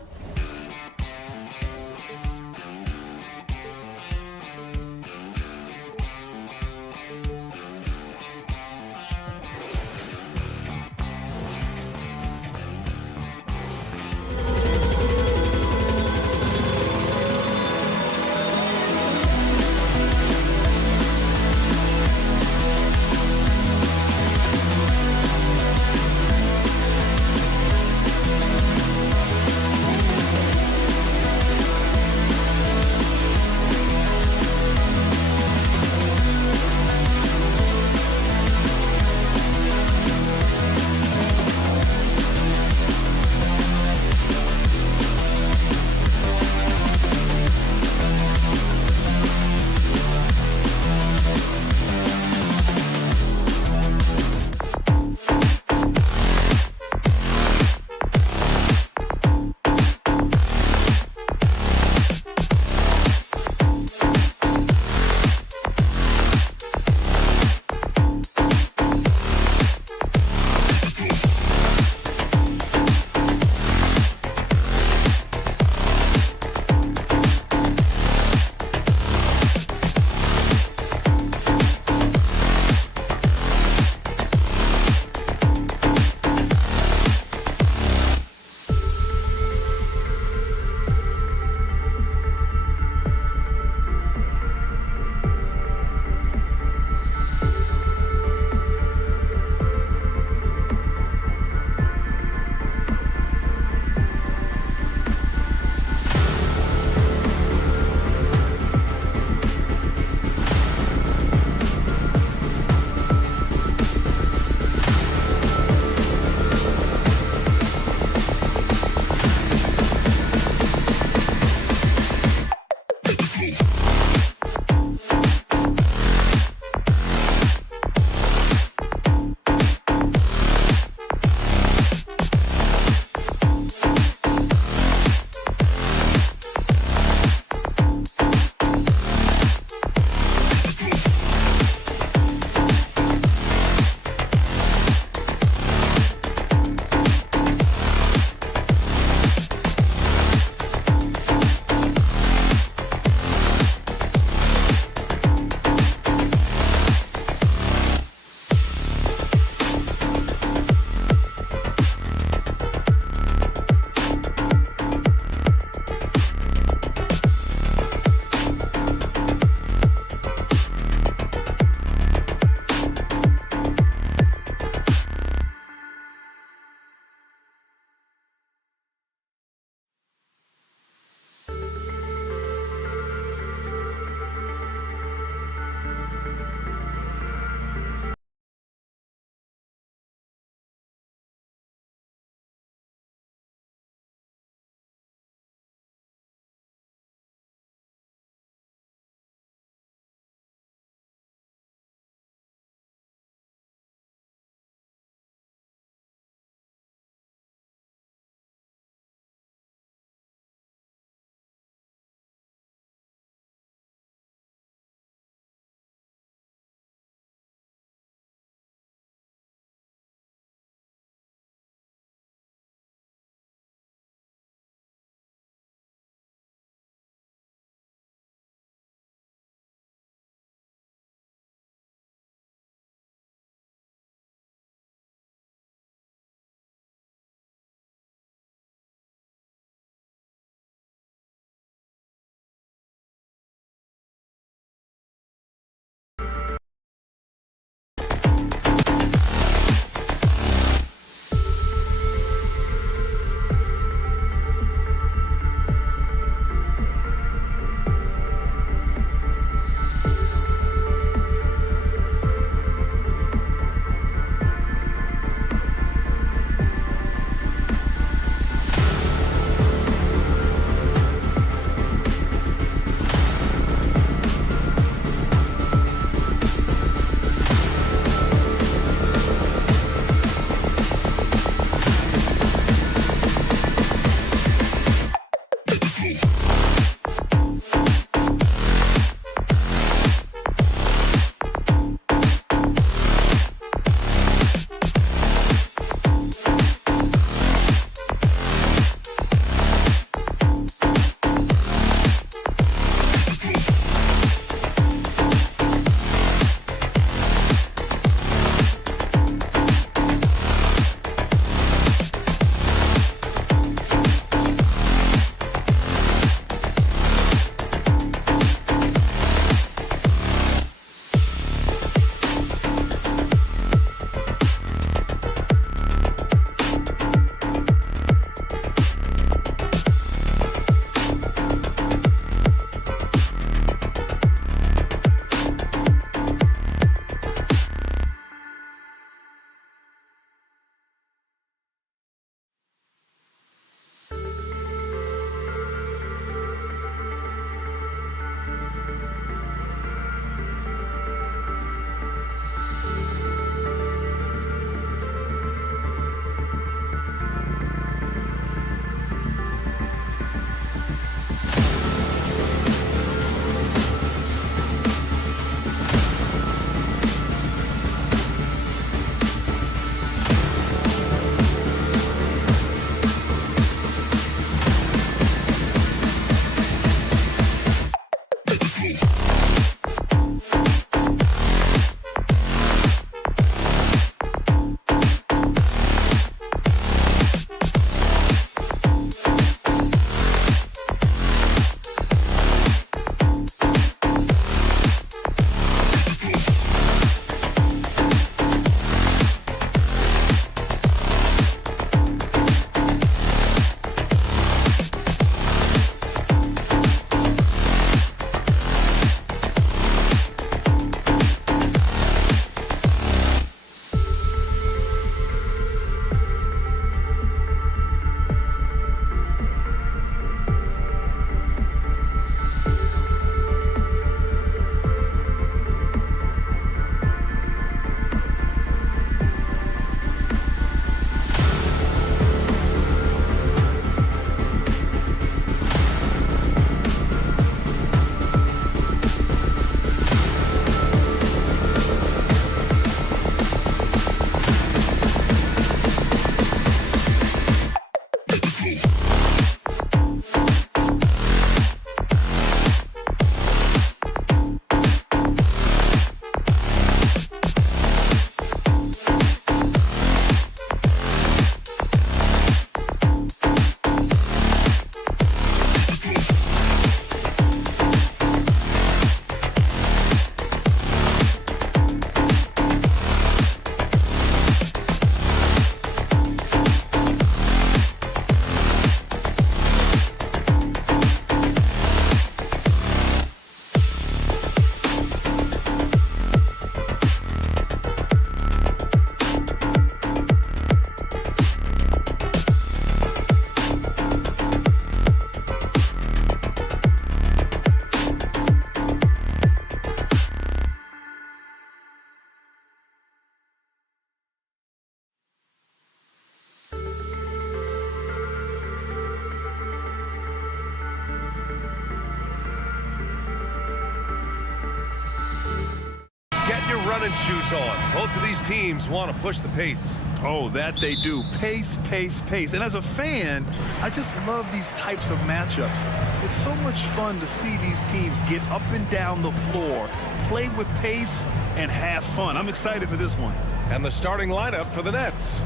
running shoes on. Both of these teams want to push the pace. Oh, that they do. Pace, pace, pace. And as a fan, I just love these types of matchups. It's so much fun to see these teams get up and down the floor, play with pace, and have fun. I'm excited for this one. And the starting lineup for the Nets.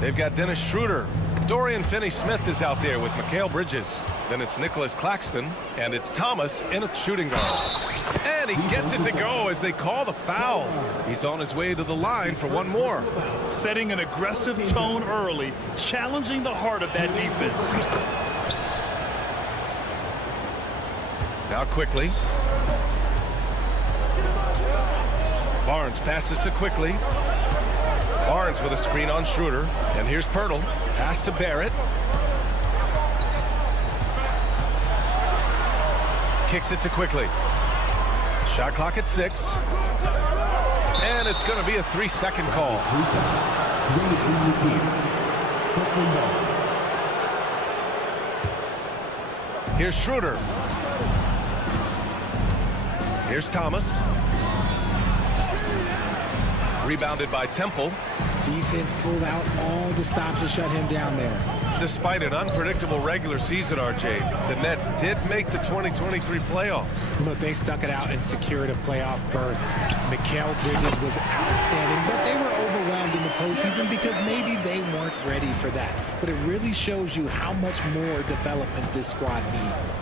They've got Dennis Schroeder. Dorian Finney-Smith is out there with Mikal Bridges. Then it's Nicholas Claxton, and it's Thomas in a shooting guard. And he gets it to go as they call the foul. He's on his way to the line for one more. Setting an aggressive tone early, challenging the heart of that defense. Now quickly. Barnes passes to Quickly. Barnes with a screen on Schroeder. And here's Pirtle. Pass to Barrett. Kicks it to Quickly. Shot clock at 6. And it's going to be a 3-second call. Here's Schroeder. Here's Thomas. Rebounded by Temple. Defense pulled out all the stops to shut him down there. Despite an unpredictable regular season, RJ, the Nets did make the 2023 playoffs. Look, they stuck it out and secured a playoff berth. Mikal Bridges was outstanding, but they were overwhelmed in the postseason because maybe they weren't ready for that. But it really shows you how much more development this squad needs.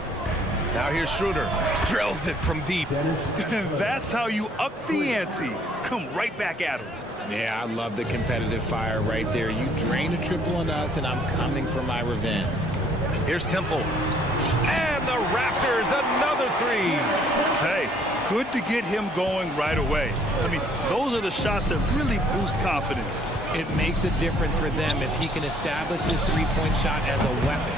Now here's Schroeder. Drills it from deep. That's how you up the ante. Come right back at him. Yeah, I love the competitive fire right there. You drain a triple on us, and I'm coming for my revenge. Here's Temple. And the Raptors, another 3. Hey, good to get him going right away. I mean, those are the shots that really boost confidence. It makes a difference for them if he can establish his three-point shot as a weapon.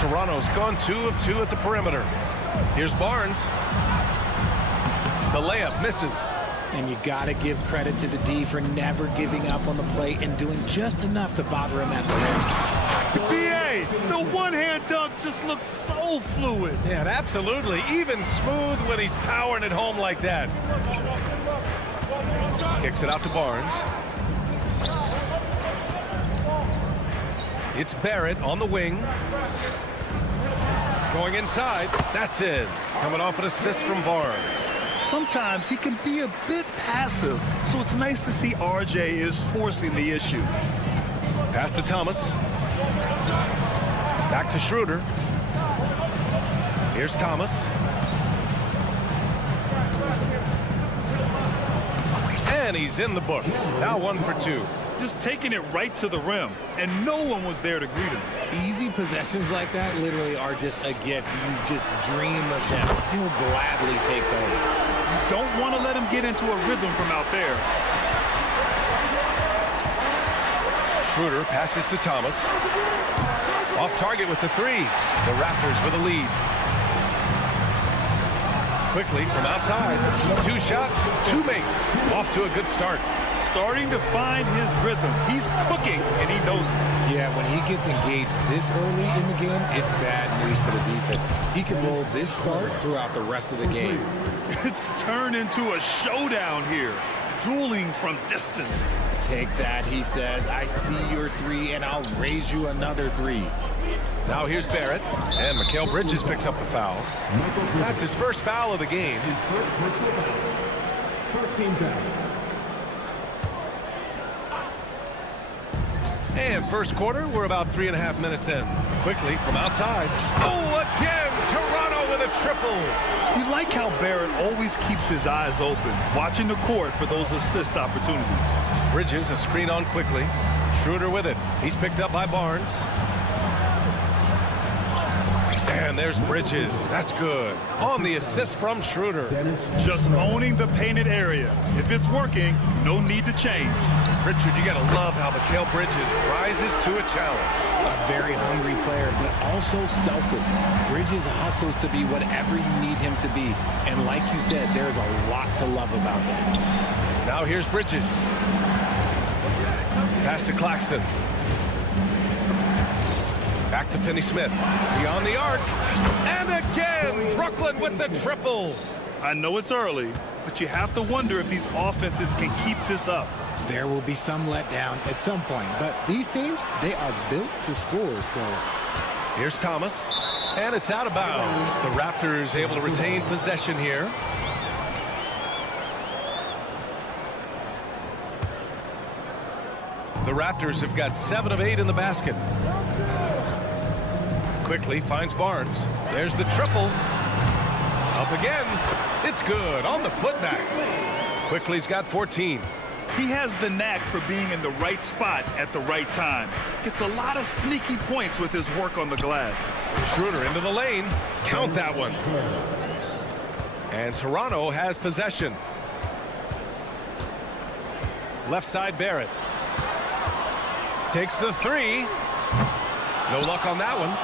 Toronto's gone 2 of 2 at the perimeter. Here's Barnes. The layup misses. And you got to give credit to the D for never giving up on the play and doing just enough to bother him at the rim. BA, the one-hand dunk just looks so fluid. Yeah, absolutely. Even smooth when he's powering it home like that. Kicks it out to Barnes. It's Barrett on the wing. Going inside. That's it. Coming off an assist from Barnes. Sometimes he can be a bit passive, so it's nice to see RJ is forcing the issue. Pass to Thomas. Back to Schroeder. Here's Thomas. And he's in the books. Now 1 for 2. Just taking it right to the rim, and no one was there to greet him. Easy possessions like that literally are just a gift. You just dream of them. He'll gladly take those. You don't want to let him get into a rhythm from out there. Schroeder passes to Thomas. Off target with the 3. The Raptors with a lead. Quickly from outside. 2 shots, 2 makes. Off to a good start. Starting to find his rhythm. He's cooking, and he knows it. Yeah, when he gets engaged this early in the game, it's bad news for the defense. He can roll this start throughout the rest of the game. It's turned into a showdown here. Dueling from distance. Take that, he says. I see your 3, and I'll raise you another 3. Now here's Barrett, and Mikal Bridges picks up the foul. That's his first foul of the game. First team foul. And first quarter, we're about 3.5 minutes in. Quickly from outside. Oh, again, Toronto with a triple. You like how Barrett always keeps his eyes open, watching the court for those assist opportunities. Bridges, a screen on Quickly. Schroeder with it. He's picked up by Barnes. And there's Bridges. That's good. On the assist from Schroeder. Just owning the painted area. If it's working, no need to change. Richard, you got to love how Mikal Bridges rises to a challenge. A very hungry player, but also selfless. Bridges hustles to be whatever you need him to be. And like you said, there's a lot to love about that. Now here's Bridges. Pass to Claxton. Back to Finney-Smith. Beyond the arc. And again, Brooklyn with the triple. I know it's early, but you have to wonder if these offenses can keep this up. There will be some letdown at some point, but these teams, they are built to score, so. Here's Thomas, and it's out of bounds. The Raptors able to retain possession here. The Raptors have got 7 of 8 in the basket. Quickly finds Barnes. There's the triple. Up again. It's good on the putback. Quickly's got 14. He has the knack for being in the right spot at the right time. Gets a lot of sneaky points with his work on the glass. Schroeder into the lane. Count that one. And Toronto has possession. Left side Barrett. Takes the 3. No luck on that one.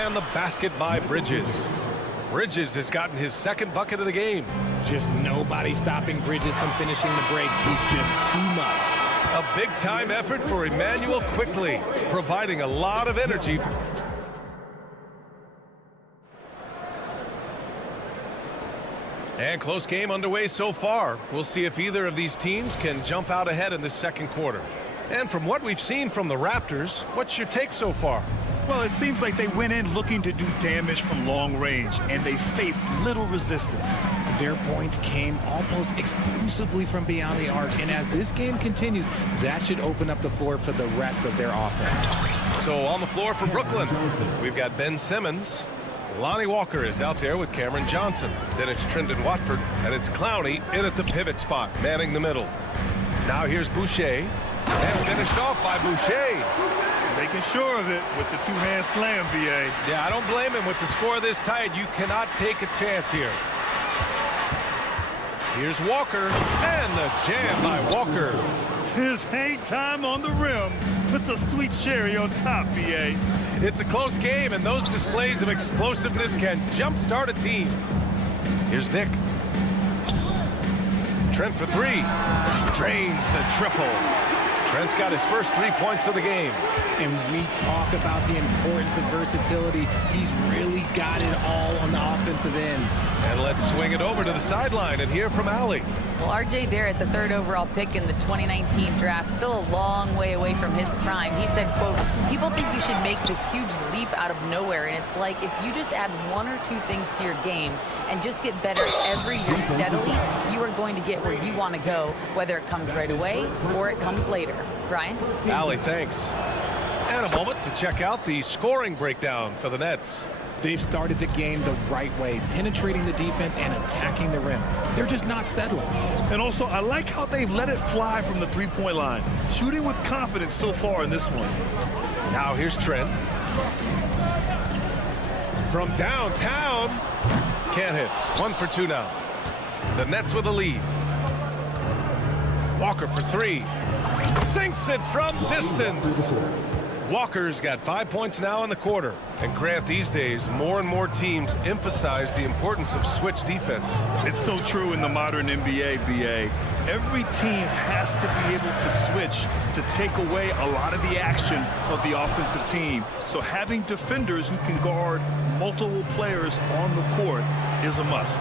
And the basket by Bridges. Bridges has gotten his second bucket of the game. Just nobody stopping Bridges from finishing the break. He's just too much. A big-time effort for Emmanuel Quickly, providing a lot of energy. And close game underway so far. We'll see if either of these teams can jump out ahead in the second quarter. And from what we've seen from the Raptors, what's your take so far? Well, it seems like they went in looking to do damage from long range, and they faced little resistance. Their points came almost exclusively from beyond the arc, and as this game continues, that should open up the floor for the rest of their offense. So on the floor for Brooklyn, we've got Ben Simmons. Lonnie Walker is out there with Cameron Johnson. Then it's Trendon Watford, and it's Clowney in at the pivot spot, manning the middle. Now here's Boucher, and finished off by Boucher. Making sure of it with the two-hand slam, B.A. Yeah, I don't blame him. With the score this tight, you cannot take a chance here. Here's Walker, and the jam by Walker. His hang time on the rim puts a sweet cherry on top, B.A. It's a close game, and those displays of explosiveness can jumpstart a team. Here's Dick. Trent for 3. Drains the triple. Trent's got his first 3 points of the game. And we talk about the importance of versatility. He's really got it all on the offensive end. And let's swing it over to the sideline and hear from Allie. Well, R.J. Barrett, the 3rd overall pick in the 2019 draft, still a long way away from his prime. He said, quote, people think you should make this huge leap out of nowhere. And it's like if you just add 1 or 2 things to your game and just get better every year steadily, you are going to get where you want to go, whether it comes right away or it comes later. Brian? Allie, thanks. And a moment to check out the scoring breakdown for the Nets. They've started the game the right way, penetrating the defense and attacking the rim. They're just not settling. And also, I like how they've let it fly from the three-point line, shooting with confidence so far in this one. Now here's Trent. From downtown. Can't hit. 1 for 2 now. The Nets with a lead. Walker for 3. Sinks it from distance. Walker's got 5 points now in the quarter. And Grant, these days, more and more teams emphasize the importance of switch defense. It's so true in the modern NBA, B.A. Every team has to be able to switch to take away a lot of the action of the offensive team. So having defenders who can guard multiple players on the court is a must.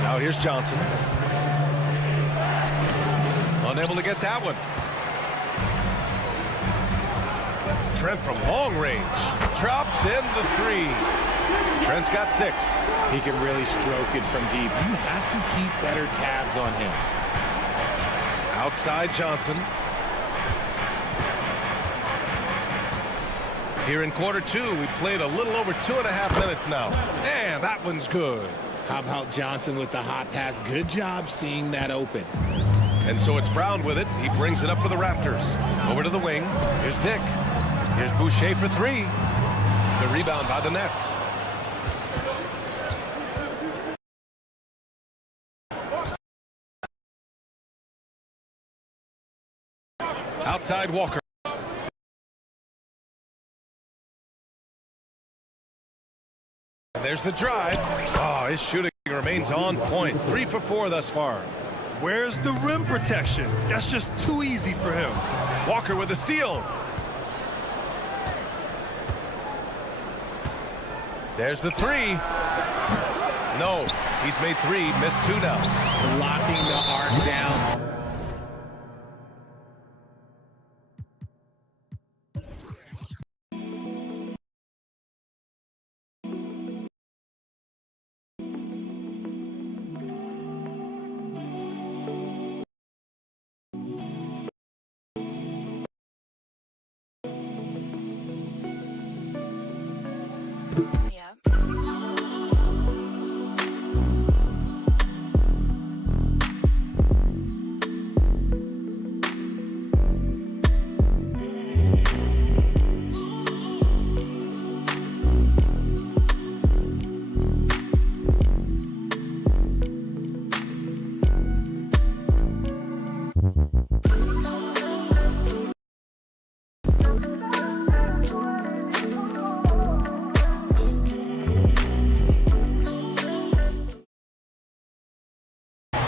Now here's Johnson. Unable to get that one. Trent from long range drops in the 3. Trent's got 6. He can really stroke it from deep. You have to keep better tabs on him. Outside Johnson. Here in quarter 2, we played a little over 2.5 minutes now. And that one's good. How about Johnson with the hot pass? Good job seeing that open. And so it's Brown with it. He brings it up for the Raptors. Over to the wing. Here's Dick. Here's Boucher for 3. The rebound by the Nets. Outside Walker. There's the drive. Oh, his shooting remains on point. 3 for 4 thus far. Where's the rim protection? That's just too easy for him. Walker with a steal. There's the three. No, he's made three, missed two now. Locking the arc down.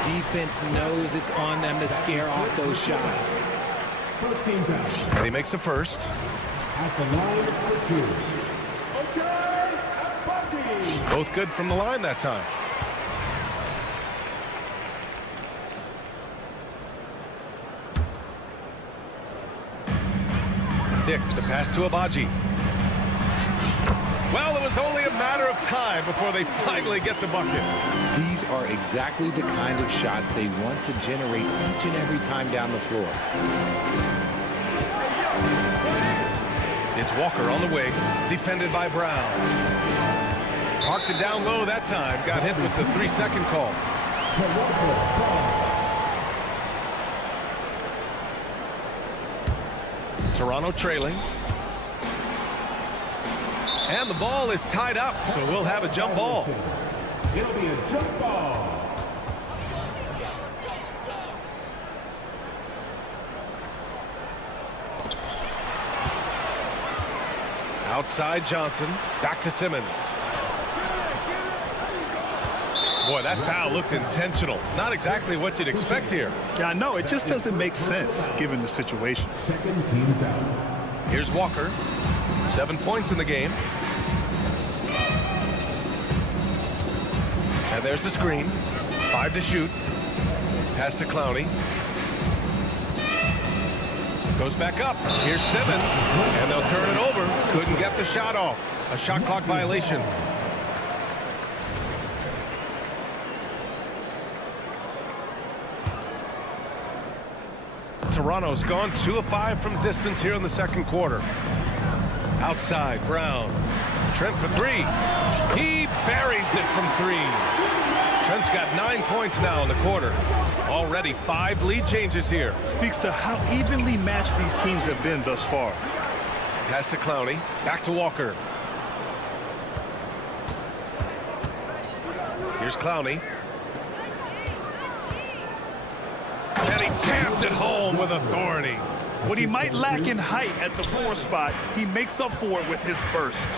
Defense knows it's on them to scare off those shots. And he makes the first. At the line for 2. Both good from the line that time. Dick, the pass to Abaji. Well, it was only a matter of time before they finally get the bucket. These are exactly the kind of shots they want to generate each and every time down the floor. It's Walker on the wing, defended by Brown. Parked it down low that time, got hit with the 3-second call. Toronto trailing. And the ball is tied up, so we'll have a jump ball. It'll be a jump ball. Outside Johnson, back to Simmons. Boy, that foul looked intentional. Not exactly what you'd expect here. Yeah, I know. It just doesn't make sense given the situation. Second team foul. Here's Walker. 7 points in the game. And there's the screen. 5 to shoot. Pass to Clowney. Goes back up. Here's Simmons. And they'll turn it over. Couldn't get the shot off. A shot clock violation. Toronto's gone 2 of 5 from distance here in the second quarter. Outside, Brown. Trent for 3. He buries it from 3. Trent's got 9 points now in the quarter. Already 5 lead changes here. Speaks to how evenly matched these teams have been thus far. Pass to Clowney. Back to Walker. Here's Clowney. And he jams it home with authority. What he might lack in height at the 4 spot, he makes up for it with his burst.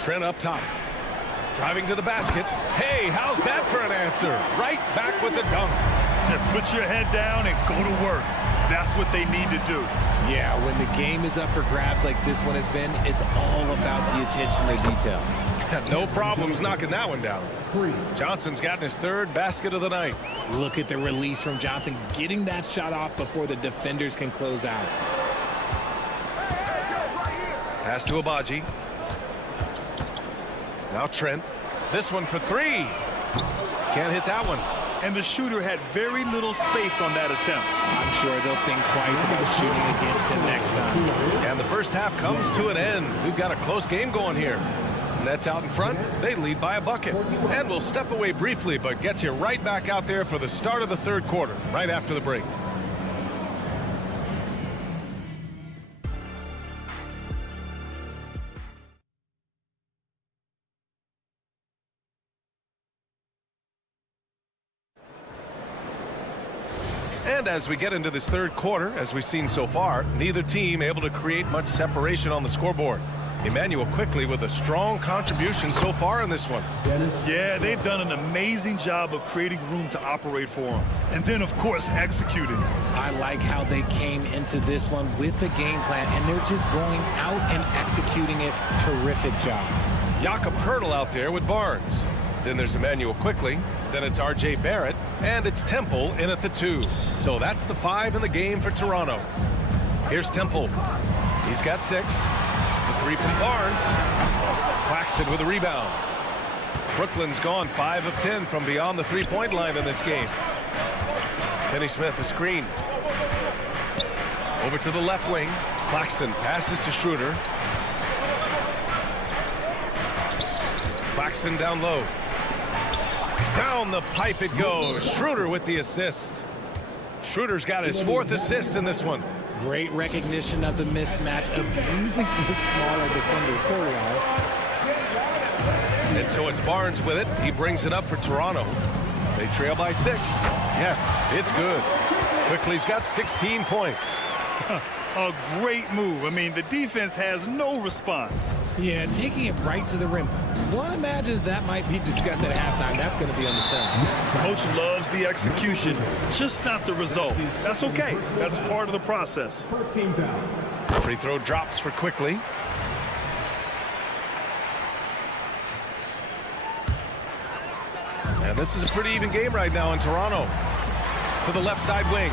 Trent up top. Driving to the basket. Hey, how's that for an answer? Right back with the dunk. And put your head down and go to work. That's what they need to do. Yeah, when the game is up for grabs like this one has been, it's all about the attention to detail. No problems knocking that one down. Johnson's gotten his 3rd basket of the night. Look at the release from Johnson, getting that shot off before the defenders can close out. Pass to Abaji. Now Trent. This one for 3. Can't hit that one. And the shooter had very little space on that attempt. I'm sure they'll think twice about shooting against him next time. And the first half comes to an end. We've got a close game going here. Nets out in front. They lead by a bucket. And we'll step away briefly, but get you right back out there for the start of the third quarter, right after the break. And as we get into this third quarter, as we've seen so far, neither team able to create much separation on the scoreboard. Emmanuel quickly with a strong contribution so far in this one. Yeah, they've done an amazing job of creating room to operate for him. And then, of course, executing. I like how they came into this one with a game plan, and they're just going out and executing it. Terrific job. Jakob Poeltl out there with Barnes. Then there's Emmanuel quickly. Then it's R.J. Barrett. And it's Temple in at the 2. So that's the 5 in the game for Toronto. Here's Temple. He's got 6. The 3 from Barnes. Claxton with a rebound. Brooklyn's gone 5 of 10 from beyond the three-point line in this game. Kenny Smith, a screen. Over to the left wing. Claxton passes to Schroeder. Claxton down low. Down the pipe it goes. Schroeder with the assist. Schroeder's got his 4th assist in this one. Great recognition of the mismatch, abusing the smaller defender Coriel. And so it's Barnes with it. He brings it up for Toronto. They trail by 6. Yes, it's good. Quickly's got 16 points. A great move. I mean, the defense has no response. Yeah, taking it right to the rim. One imagines that might be discussed at halftime. That's going to be on the film. Coach loves the execution, just not the result. That's okay. That's part of the process. First team foul. Free throw drops for Quickly. And this is a pretty even game right now in Toronto. To the left side wing.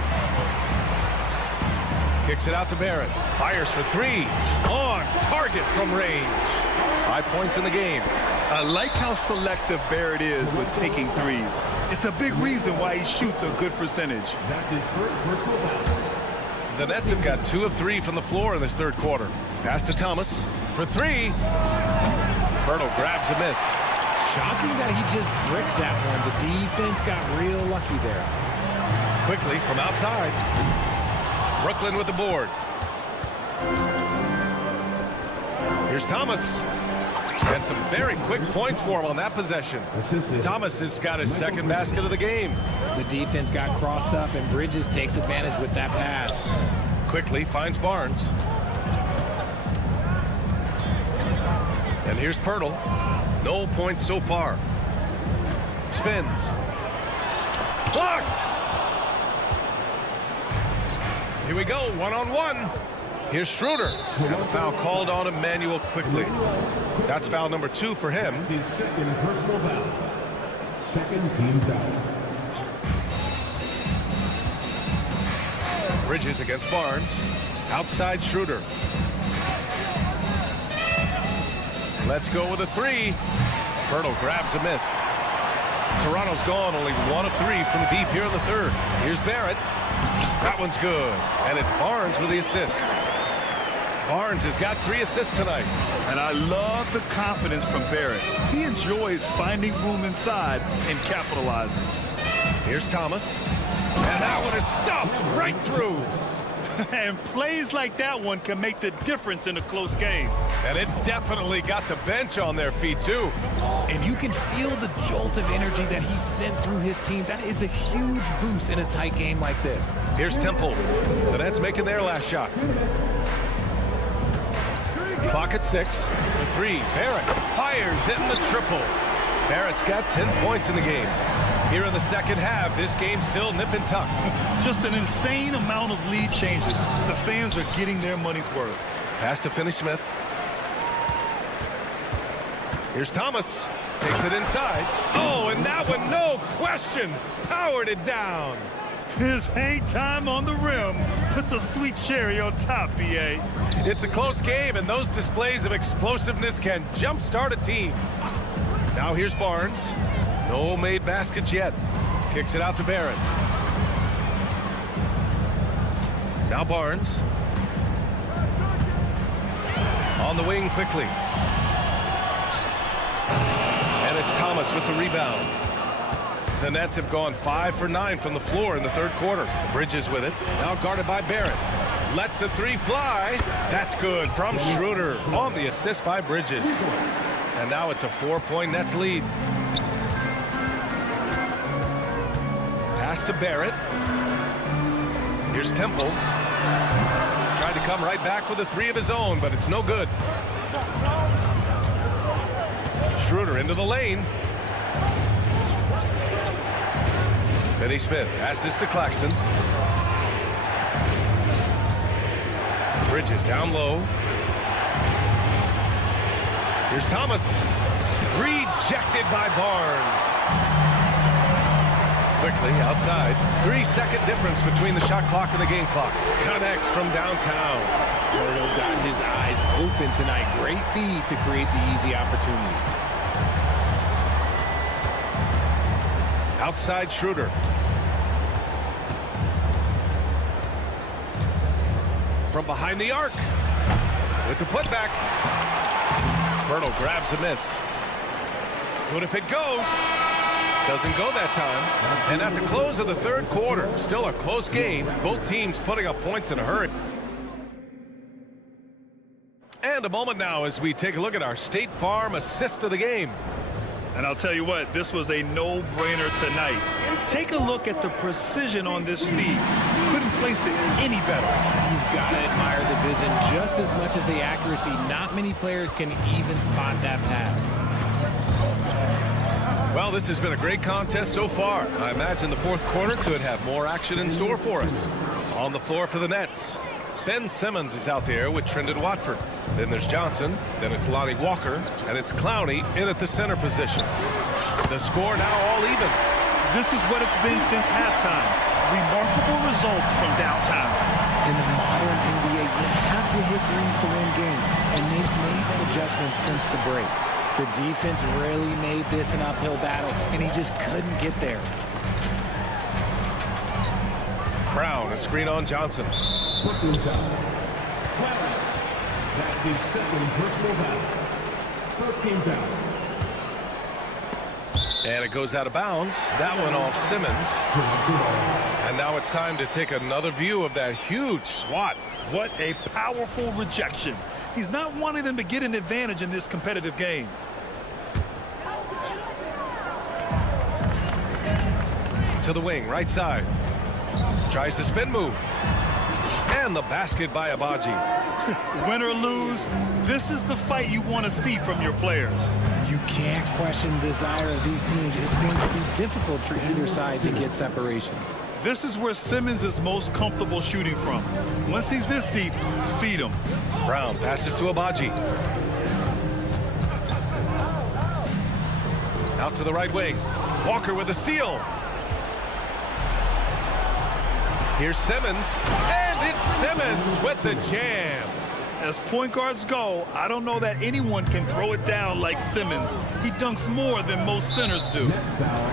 Kicks it out to Barrett. Fires for 3. On target from range. 5 points in the game. I like how selective Barrett is with taking threes. It's a big reason why he shoots a good percentage. That's his first personal foul. The Nets have got 2 of 3 from the floor in this third quarter. Pass to Thomas for 3. Poeltl grabs a miss. Shocking that he just bricked that one. The defense got real lucky there. Quickly from outside. Brooklyn with the board. Here's Thomas. And some very quick points for him on that possession. Thomas has got his 2nd basket of the game. The defense got crossed up, and Bridges takes advantage with that pass. Quickly finds Barnes. And here's Poeltl. No points so far. Spins. Blocked! Here we go, one-on-one. Here's Schroeder. And a foul called on Emmanuel Quickly. That's foul number 2 for him. His 2nd personal foul. 2nd team foul. Bridges against Barnes. Outside Schroeder. Let's go with a 3. Poeltl grabs a miss. Toronto's gone only 1 of 3 from deep here in the third. Here's Barrett. That one's good. And it's Barnes with the assist. Barnes has got 3 assists tonight. And I love the confidence from Barrett. He enjoys finding room inside and capitalizing. Here's Thomas. And that one is stuffed right through. And plays like that one can make the difference in a close game. And it definitely got the bench on their feet, too. And you can feel the jolt of energy that he sent through his team. That is a huge boost in a tight game like this. Here's Temple. The Nets making their last shot. Clock at 6. The 3. Barrett fires, hitting the triple. Barrett's got 10 points in the game. Here in the second half, this game's still nip and tuck. Just an insane amount of lead changes. The fans are getting their money's worth. Pass to Finney-Smith. Here's Thomas. Takes it inside. Oh, and that one, no question, powered it down. His hang time on the rim puts a sweet cherry on top, BA. It's a close game, and those displays of explosiveness can jumpstart a team. Now here's Barnes. No made baskets yet. Kicks it out to Barrett. Now Barnes. On the wing quickly. And it's Thomas with the rebound. The Nets have gone 5 for 9 from the floor in the third quarter. Bridges with it. Now guarded by Barrett. Lets the 3 fly. That's good from Schroeder on the assist by Bridges. And now it's a 4-point Nets lead. Pass to Barrett. Here's Temple. Tried to come right back with a 3 of his own, but it's no good. Schroeder into the lane. Finney Smith passes to Claxton. Bridges down low. Here's Thomas. Rejected by Barnes. Quickly outside. 3-second difference between the shot clock and the game clock. Connects from downtown. Pirtle got his eyes open tonight. Great feed to create the easy opportunity. Outside Schroeder. From behind the arc. With the putback. Pirtle grabs a miss. But if it goes, doesn't go that time. And at the close of the third quarter, still a close game. Both teams putting up points in a hurry. And a moment now as we take a look at our State Farm assist of the game. And I'll tell you what, this was a no-brainer tonight. Take a look at the precision on this feed. Couldn't place it any better. You've got to admire the vision just as much as the accuracy. Not many players can even spot that pass. Well, this has been a great contest so far. I imagine the fourth quarter could have more action in store for us. On the floor for the Nets, Ben Simmons is out there with Trendon Watford. Then there's Johnson, then it's Lonnie Walker, and it's Clowney in at the center position. The score now all even. This is what it's been since halftime. Remarkable results from downtown. In the modern NBA, you have to hit threes to win games, and they've made that adjustment since the break. The defense really made this an uphill battle, and he just couldn't get there. Brown, a screen on Johnson. Brooklyn foul. That's his second personal foul. First game foul. And it goes out of bounds. That one off Simmons. And now it's time to take another view of that huge swat. What a powerful rejection. He's not wanting them to get an advantage in this competitive game. To the wing, right side. Tries the spin move. And the basket by Abaji. Win or lose, this is the fight you want to see from your players. You can't question the desire of these teams. It's going to be difficult for either side to get separation. This is where Simmons is most comfortable shooting from. Once he's this deep, feed him. Brown passes to Abaji. Out to the right wing. Walker with a steal. Here's Simmons, and it's Simmons with the jam. As point guards go, I don't know that anyone can throw it down like Simmons. He dunks more than most centers do. Next foul.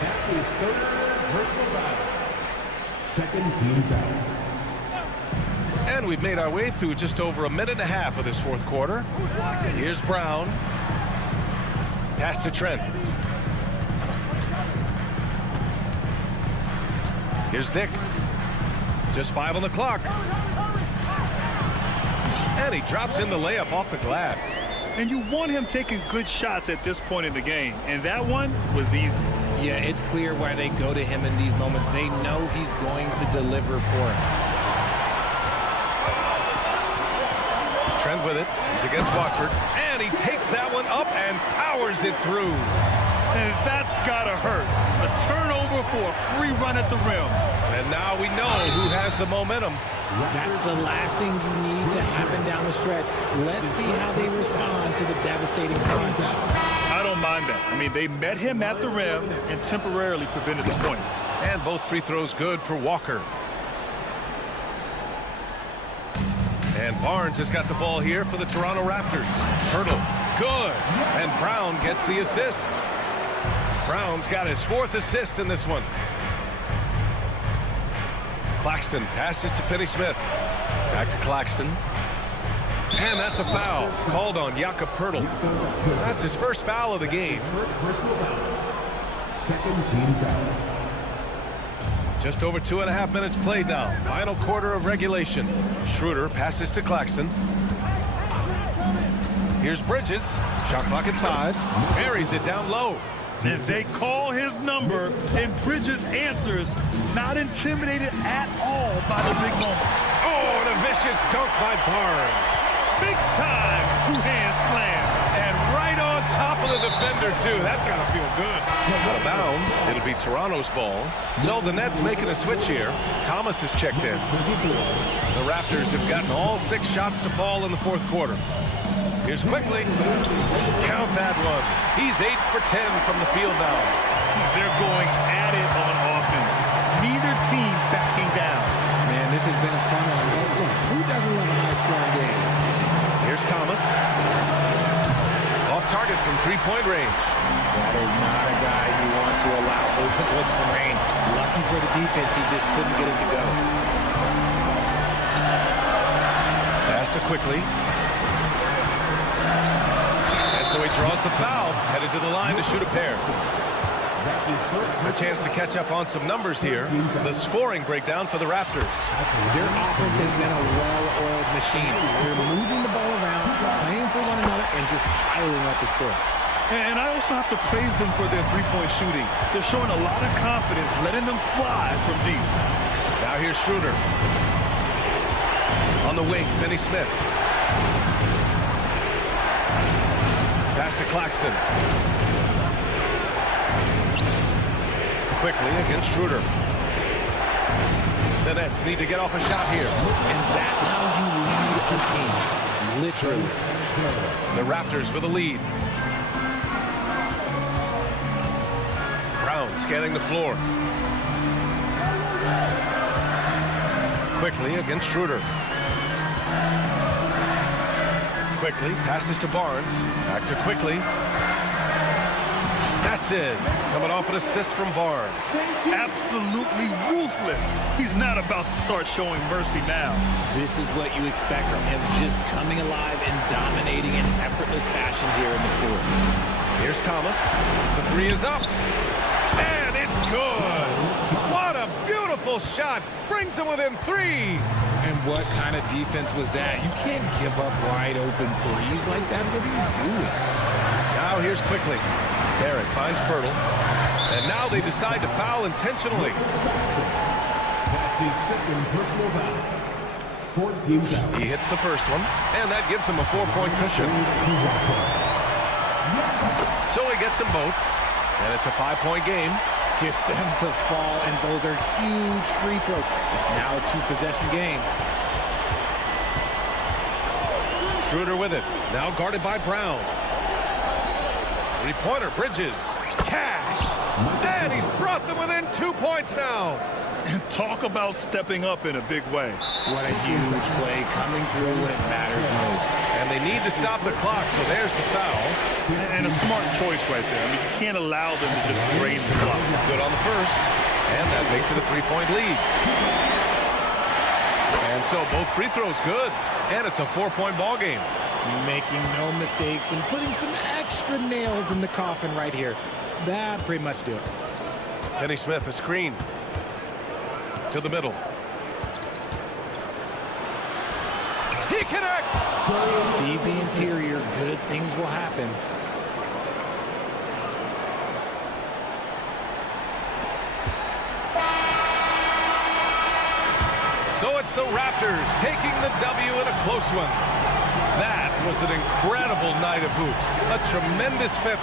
That's his third personal foul. Second team foul. And we've made our way through just over a minute and a half of this fourth quarter. Here's Brown. Pass to Trent. Here's Dick. Just 5 on the clock. And he drops in the layup off the glass. And you want him taking good shots at this point in the game. And that one was easy. Yeah, it's clear why they go to him in these moments. They know he's going to deliver for him. Trent with it. He's against Watford. And he takes that one up and powers it through. And that's got to hurt. A turnover for a free run at the rim. And now we know who has the momentum. That's the last thing you need to happen down the stretch. Let's see how they respond to the devastating punch. I don't mind that. I mean, they met him at the rim and temporarily prevented the points. And both free throws good for Walker. And Barnes has got the ball here for the Toronto Raptors. Hurdle, good. And Brown gets the assist. Brown's got his 4th assist in this one. Claxton passes to Finney Smith. Back to Claxton. And that's a foul called on Jakob Poeltl. That's his first foul of the game. Second team foul. Just over 2.5 minutes played now. Final quarter of regulation. Schroeder passes to Claxton. Here's Bridges. Shot clock at 5. Buries it down low. And they call his number, and Bridges answers, not intimidated at all by the big moment. Oh, and a vicious dunk by Barnes. Big time two-hand slam. And right on top of the defender, too. That's got to feel good. Out of bounds. It'll be Toronto's ball. So the Nets making a switch here. Thomas has checked in. The Raptors have gotten all 6 shots to fall in the fourth quarter. Here's quickly. Count that one. He's 8 for 10 from the field now. They're going at it on offense. Neither team backing down. Man, this has been a fun one. Look, who doesn't love a high-scoring game? Here's Thomas. Off target from three-point range. That is not a guy you want to allow open looks from rain. Lucky for the defense, he just couldn't get it to go. Pass to quickly. And so he draws the foul, headed to the line to shoot a pair. A chance to catch up on some numbers here. The scoring breakdown for the Raptors. Their offense has been a well-oiled machine. They're moving the ball around, playing for one another, and just piling up assists. And I also have to praise them for their three-point shooting. They're showing a lot of confidence, letting them fly from deep. Now here's Schroeder. On the wing, Finney Smith. Pass to Claxton. Quickly against Schroeder. The Nets need to get off a shot here. And that's how you lead a team. Literally. The Raptors with a lead. Brown scanning the floor. Quickly against Schroeder. Quickly passes to Barnes. Back to Quickly. That's it. Coming off an assist from Barnes. Absolutely ruthless. He's not about to start showing mercy now. This is what you expect from him, just coming alive and dominating in effortless fashion here in the fourth. Here's Thomas. The three is up. And it's good. What a beautiful shot. Brings him within 3. And what kind of defense was that? You can't give up wide open threes like that. What are you doing? Now here's Quickly. Barrett finds Pirtle. And now they decide to foul intentionally. That's his second personal foul. 14 fouls. He hits the first one, and that gives him a 4-point cushion. So he gets them both, and it's a 5-point game. Gets them to fall, and those are huge free throws. It's now a 2-possession game. Schroeder with it. Now guarded by Brown. Three-pointer, Bridges. Cash. And he's brought them within 2 points now. And talk about stepping up in a big way. What a huge play coming through when it matters most. And they need to stop the clock, so there's the foul. And a smart choice right there. I mean, you can't allow them to just drain the clock. Good on the first. And that makes it a 3-point lead. And so both free throws good. And it's a 4-point ball game. Making no mistakes and putting some extra nails in the coffin right here. That pretty much do it. Finney Smith, a screen. To the middle. He connects! Feed the interior. Good things will happen. So it's the Raptors taking the W in a close one. That was an incredible night of hoops. A tremendous fit.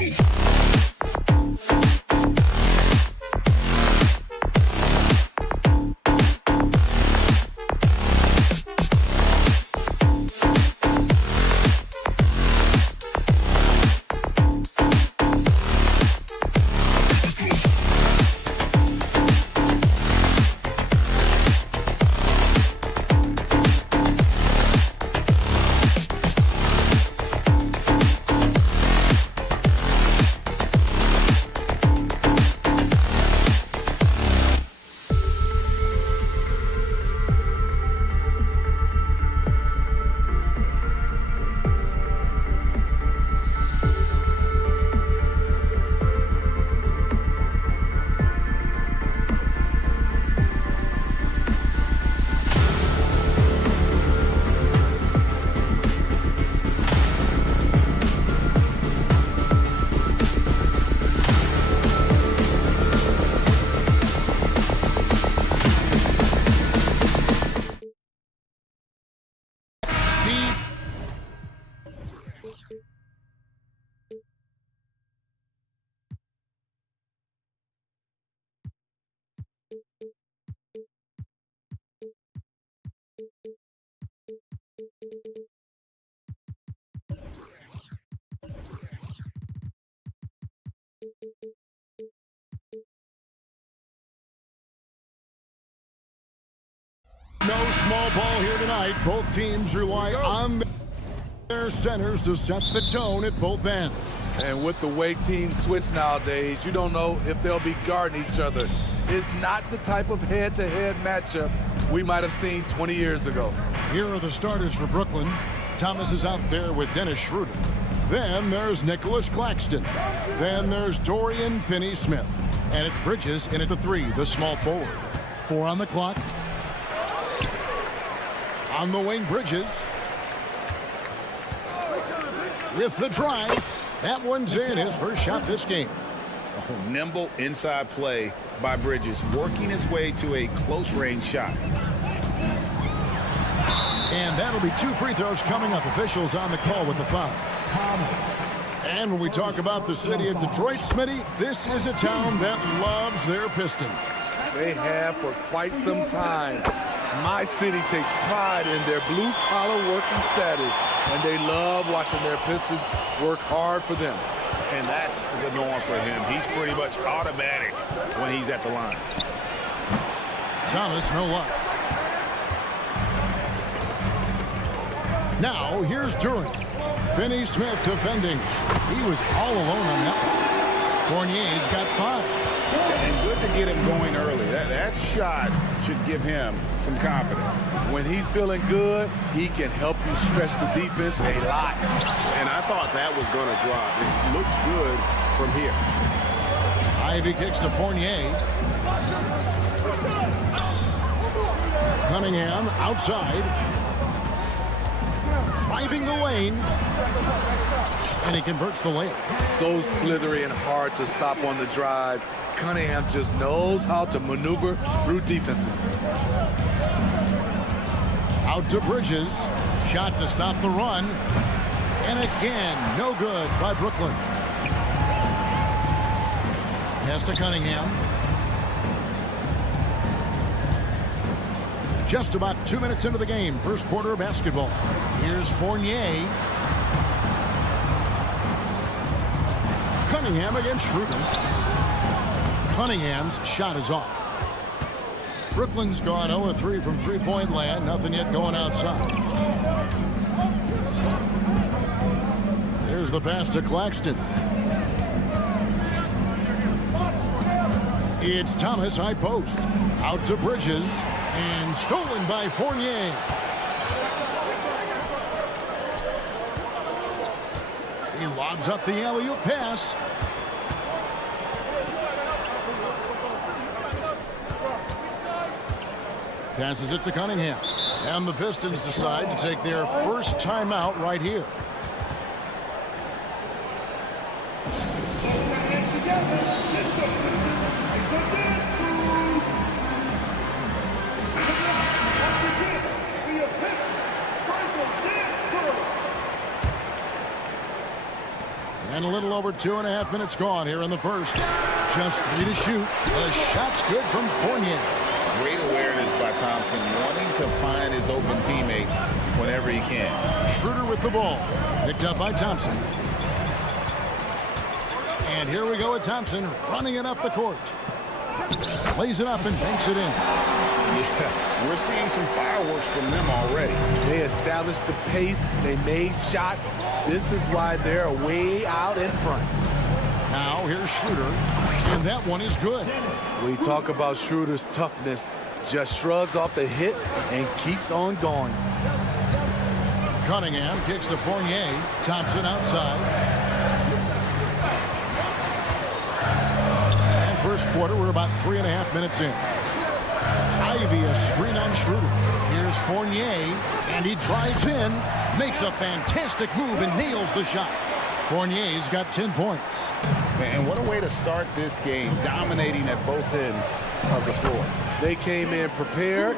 No small ball here tonight. Both teams rely on their centers to set the tone at both ends. And with the way teams switch nowadays, you don't know if they'll be guarding each other. It's not the type of head-to-head matchup we might have seen 20 years ago. Here are the starters for Brooklyn. Thomas is out there with Dennis Schroeder. Then there's Nicholas Claxton. Then there's Dorian Finney-Smith. And it's Bridges in at the 3, the small forward. 4 on the clock. On the wing, Bridges. With the drive. That one's in, his first shot this game. Oh, nimble inside play by Bridges, working his way to a close-range shot. And that'll be 2 free throws coming up. Officials on the call with the foul. Thomas. And when we talk about the city of Detroit, Smitty, this is a town that loves their Pistons. They have for quite some time. My city takes pride in their blue-collar working status, and they love watching their Pistons work hard for them. And that's the norm for him. He's pretty much automatic when he's at the line. Thomas, no luck. Now, here's Durant. Finney-Smith defending. He was all alone on that one. Fournier's got 5. And good to get him going early. That shot should give him some confidence. When he's feeling good, he can help you stretch the defense a lot. And I thought that was going to drop. It looked good from here. Ivy kicks to Fournier. Cunningham outside. Driving the lane. And he converts the layup. So slithery and hard to stop on the drive. Cunningham just knows how to maneuver through defenses. Out to Bridges. Shot to stop the run. And again, no good by Brooklyn. Pass to Cunningham. Just about 2 minutes into the game. First quarter of basketball. Here's Fournier. Cunningham against Schroeder. Cunningham's shot is off. Brooklyn's gone 0-3 from three-point land. Nothing yet going outside. There's the pass to Claxton. It's Thomas, high post. Out to Bridges. And stolen by Fournier. He lobs up the alley-oop pass. Passes it to Cunningham. And the Pistons decide to take their first timeout right here. And a little over 2.5 minutes gone here in the first. Just 3 to shoot. The shot's good from Fournier. Great awareness by Thompson, wanting to find his open teammates whenever he can. Schroeder with the ball. Picked up by Thompson. And here we go with Thompson running it up the court. Plays it up and banks it in. Yeah, we're seeing some fireworks from them already. They established the pace. They made shots. This is why they're way out in front. Now here's Schroeder, and that one is good. We talk about Schroeder's toughness. Just shrugs off the hit and keeps on going. Cunningham kicks to Fournier. Thompson outside. And first quarter, we're about 3.5 minutes in. Ivy a screen on Schroeder. Here's Fournier, and he drives in, makes a fantastic move and nails the shot. Fournier's got 10 points. And what a way to start this game, dominating at both ends of the floor. They came in prepared,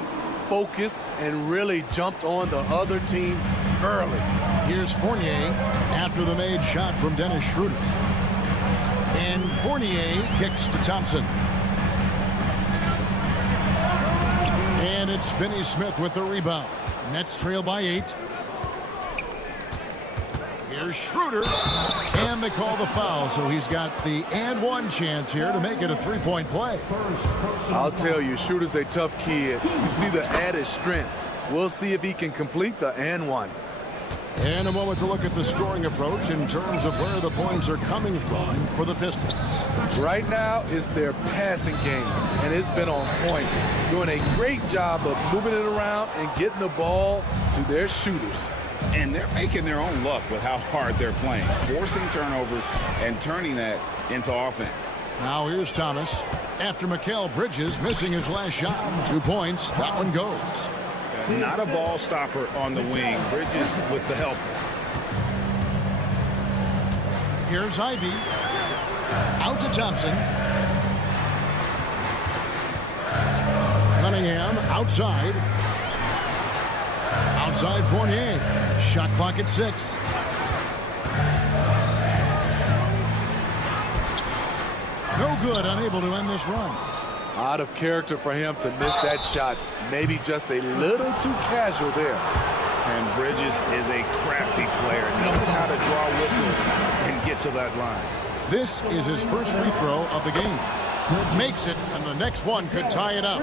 focused, and really jumped on the other team early. Here's Fournier after the made shot from Dennis Schroeder. And Fournier kicks to Thompson. And it's Finney Smith with the rebound. Nets trail by 8. Here's Schroeder. And they call the foul, so he's got the and one chance here to make it a three-point play. I'll tell you, Schroeder's a tough kid. You see the added strength. We'll see if he can complete the and one. And a moment to look at the scoring approach in terms of where the points are coming from for the Pistons. Right now, it's their passing game, and it's been on point. Doing a great job of moving it around and getting the ball to their shooters. And they're making their own luck with how hard they're playing, forcing turnovers and turning that into offense. Now here's Thomas. After Mikal Bridges missing his last shot. 2 points. That one goes. Not a ball stopper on the wing. Bridges with the help. Here's Ivy. Out to Thompson. Cunningham outside. Outside Fournier. Shot clock at 6. No good, unable to end this run. Out of character for him to miss that shot. Maybe just a little too casual there. And Bridges is a crafty player. Knows how to draw whistles and get to that line. This is his first free throw of the game. Makes it, and the next one could tie it up.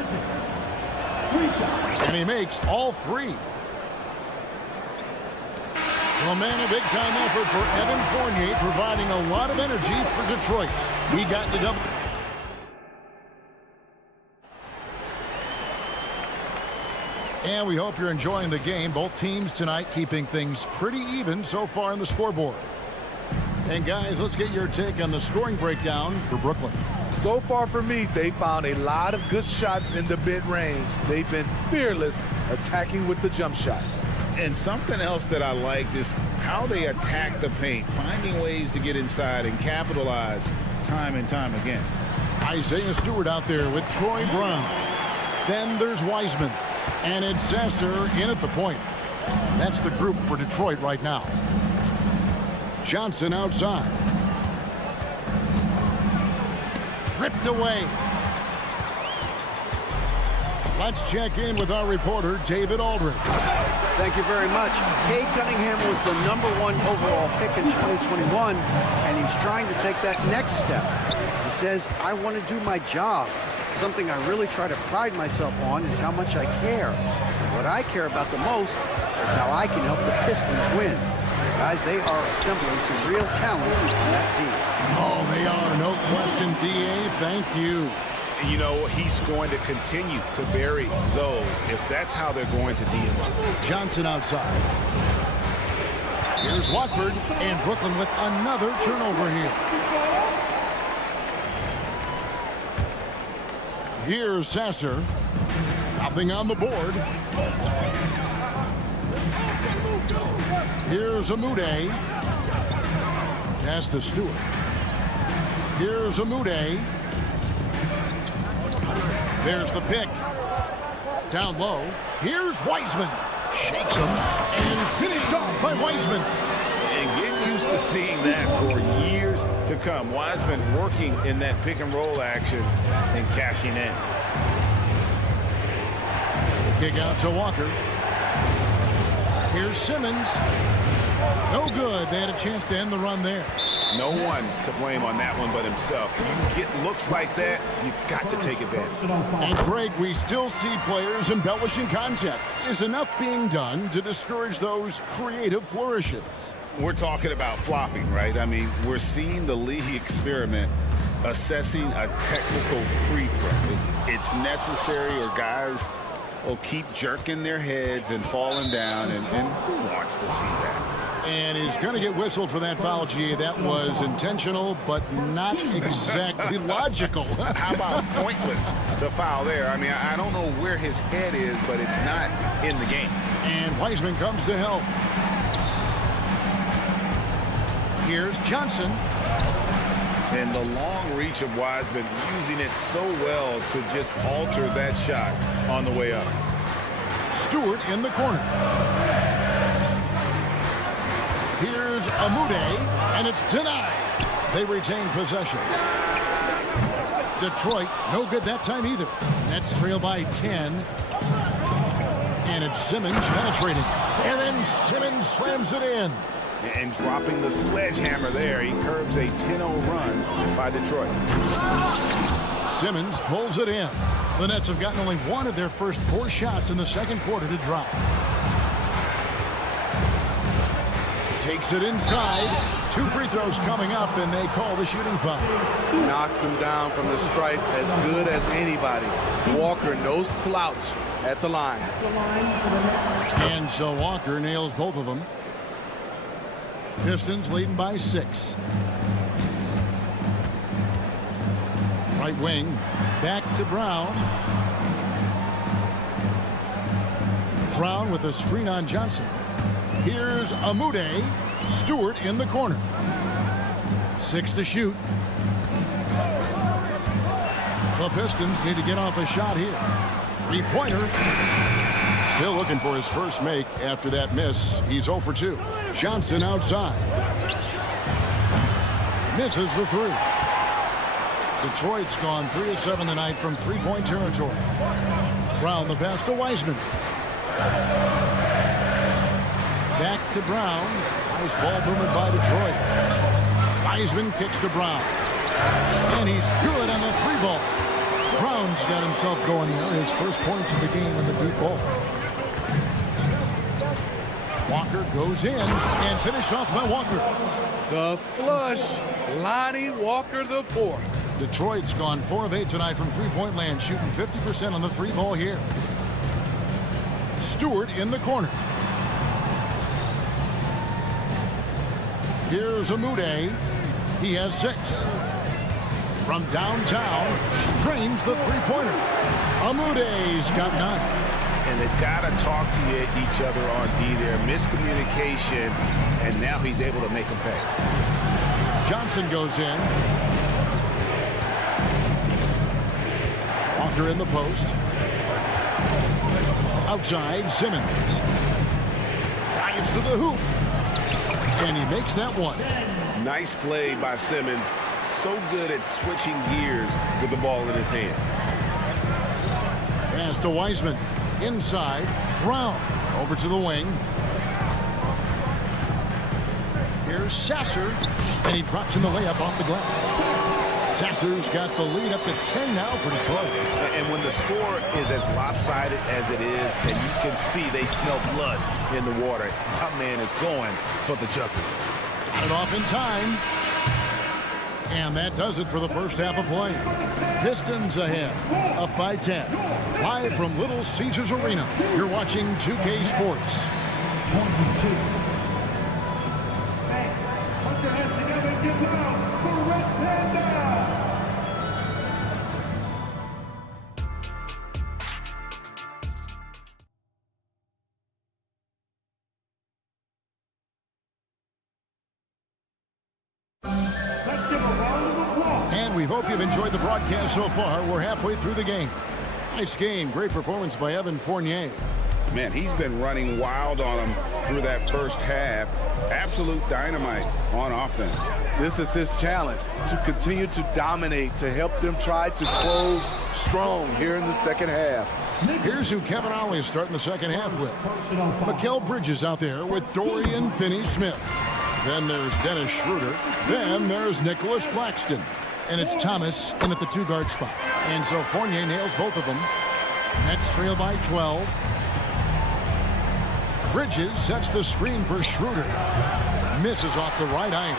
And he makes all 3. Well, man, a big-time effort for Evan Fournier, providing a lot of energy for Detroit. He got the double. And we hope you're enjoying the game. Both teams tonight keeping things pretty even so far on the scoreboard. And, guys, let's get your take on the scoring breakdown for Brooklyn. So far for me, they found a lot of good shots in the mid-range. They've been fearless attacking with the jump shot. And something else that I liked is how they attack the paint, finding ways to get inside and capitalize time and time again. Isaiah Stewart out there with Troy Brown. Then there's Wiseman. And it's Sasser in at the point. That's the group for Detroit right now. Johnson outside. Ripped away. Let's check in with our reporter, David Aldridge. Thank you very much. Cade Cunningham was the #1 overall pick in 2021, and he's trying to take that next step. He says, I want to do my job. Something I really try to pride myself on is how much I care. What I care about the most is how I can help the Pistons win. Guys, they are assembling some real talent on that team. Oh, they are. No question, D.A. Thank you. You know, he's going to continue to bury those if that's how they're going to deal. Johnson outside. Here's Watford, and Brooklyn with another turnover here. Here's Sasser. Nothing on the board. Here's Amude. Pass to Stewart. Here's Amude. There's the pick. Down low. Here's Wiseman. Shakes him. And finished off by Wiseman. And getting used to seeing that for years to come. Wiseman working in that pick and roll action and cashing in. The kick out to Walker. Here's Simmons. No good. They had a chance to end the run there. No one to blame on that one but himself. When you get looks like that, you've got to take advantage. And Craig, we still see players embellishing contact. Is enough being done to discourage those creative flourishes? We're talking about flopping, right? I mean, we're seeing the league experiment assessing a technical free throw. It's necessary, or guys will keep jerking their heads and falling down, and who wants to see that? And he's going to get whistled for that foul, G. That was intentional, but not exactly logical. How about pointless to foul there? I mean, I don't know where his head is, but it's not in the game. And Wiseman comes to help. Here's Johnson. And the long reach of Wiseman, using it so well to just alter that shot on the way up. Stewart in the corner. Here's Amude, and it's denied. They retain possession. Detroit, no good that time either. Nets trail by 10. And it's Simmons penetrating. And then Simmons slams it in. And dropping the sledgehammer there, he curbs a 10-0 run by Detroit. Simmons pulls it in. The Nets have gotten only one of their first 4 shots in the second quarter to drop. Takes it inside. 2 free throws coming up, and they call the shooting foul. Knocks him down from the stripe as good as anybody. Walker, no slouch at the line. And so Walker nails both of them. Pistons leading by 6. Right wing, back to Brown. Brown with a screen on Johnson. Here's Amude. Stewart in the corner. 6 to shoot. The Pistons need to get off a shot here. 3-pointer. Still looking for his first make after that miss. He's 0 for 2. Johnson outside. Misses the 3. Detroit's gone 3 of 7 tonight from 3-point territory. Brown the pass to Wiseman. Back to Brown. Nice ball movement by Detroit. Wiseman kicks to Brown. And he's good on the 3-ball. Brown's got himself going there. His first points of the game in the deep ball. Walker goes in and finished off by Walker. The flush. Lonnie Walker the 4th. Detroit's gone 4 of 8 tonight from 3-point land, shooting 50% on the 3-ball here. Stewart in the corner. Here's Amude. He has 6. From downtown, drains the 3-pointer. Amude's got 9. And they've got to talk to each other on D there. Miscommunication, and now he's able to make them pay. Johnson goes in. Walker in the post. Outside, Simmons. Drives to the hoop. And he makes that one. Nice play by Simmons. So good at switching gears with the ball in his hand. Pass to Wiseman. Inside, Brown over to the wing. Here's Sasser, and he drops in the layup off the glass. Sasser's got the lead up to 10 now for Detroit. And when the score is as lopsided as it is, and you can see they smell blood in the water, our man is going for the jumper. Got it off in time. And that does it for the first half of play. Pistons ahead, up by 10. Live from Little Caesars Arena, you're watching 2K Sports. 22. Hey, put your hands together and get down for Red Panda. And we hope you've enjoyed the broadcast so far. We're halfway through the game. Nice game. Great performance by Evan Fournier. Man, he's been running wild on him through that first half. absolute dynamite on offense. This is his challenge, to continue to dominate, to help them try to close strong here in the second half. Here's who Kevin Ollie is starting the second half with. Mikal Bridges out there with Dorian Finney-Smith. Then there's Dennis Schroeder. Then there's Nicholas Claxton. And it's Thomas in at the 2-guard spot. And so Fournier nails both of them. Nets trail by 12. Bridges sets the screen for Schroeder. Misses off the right iron.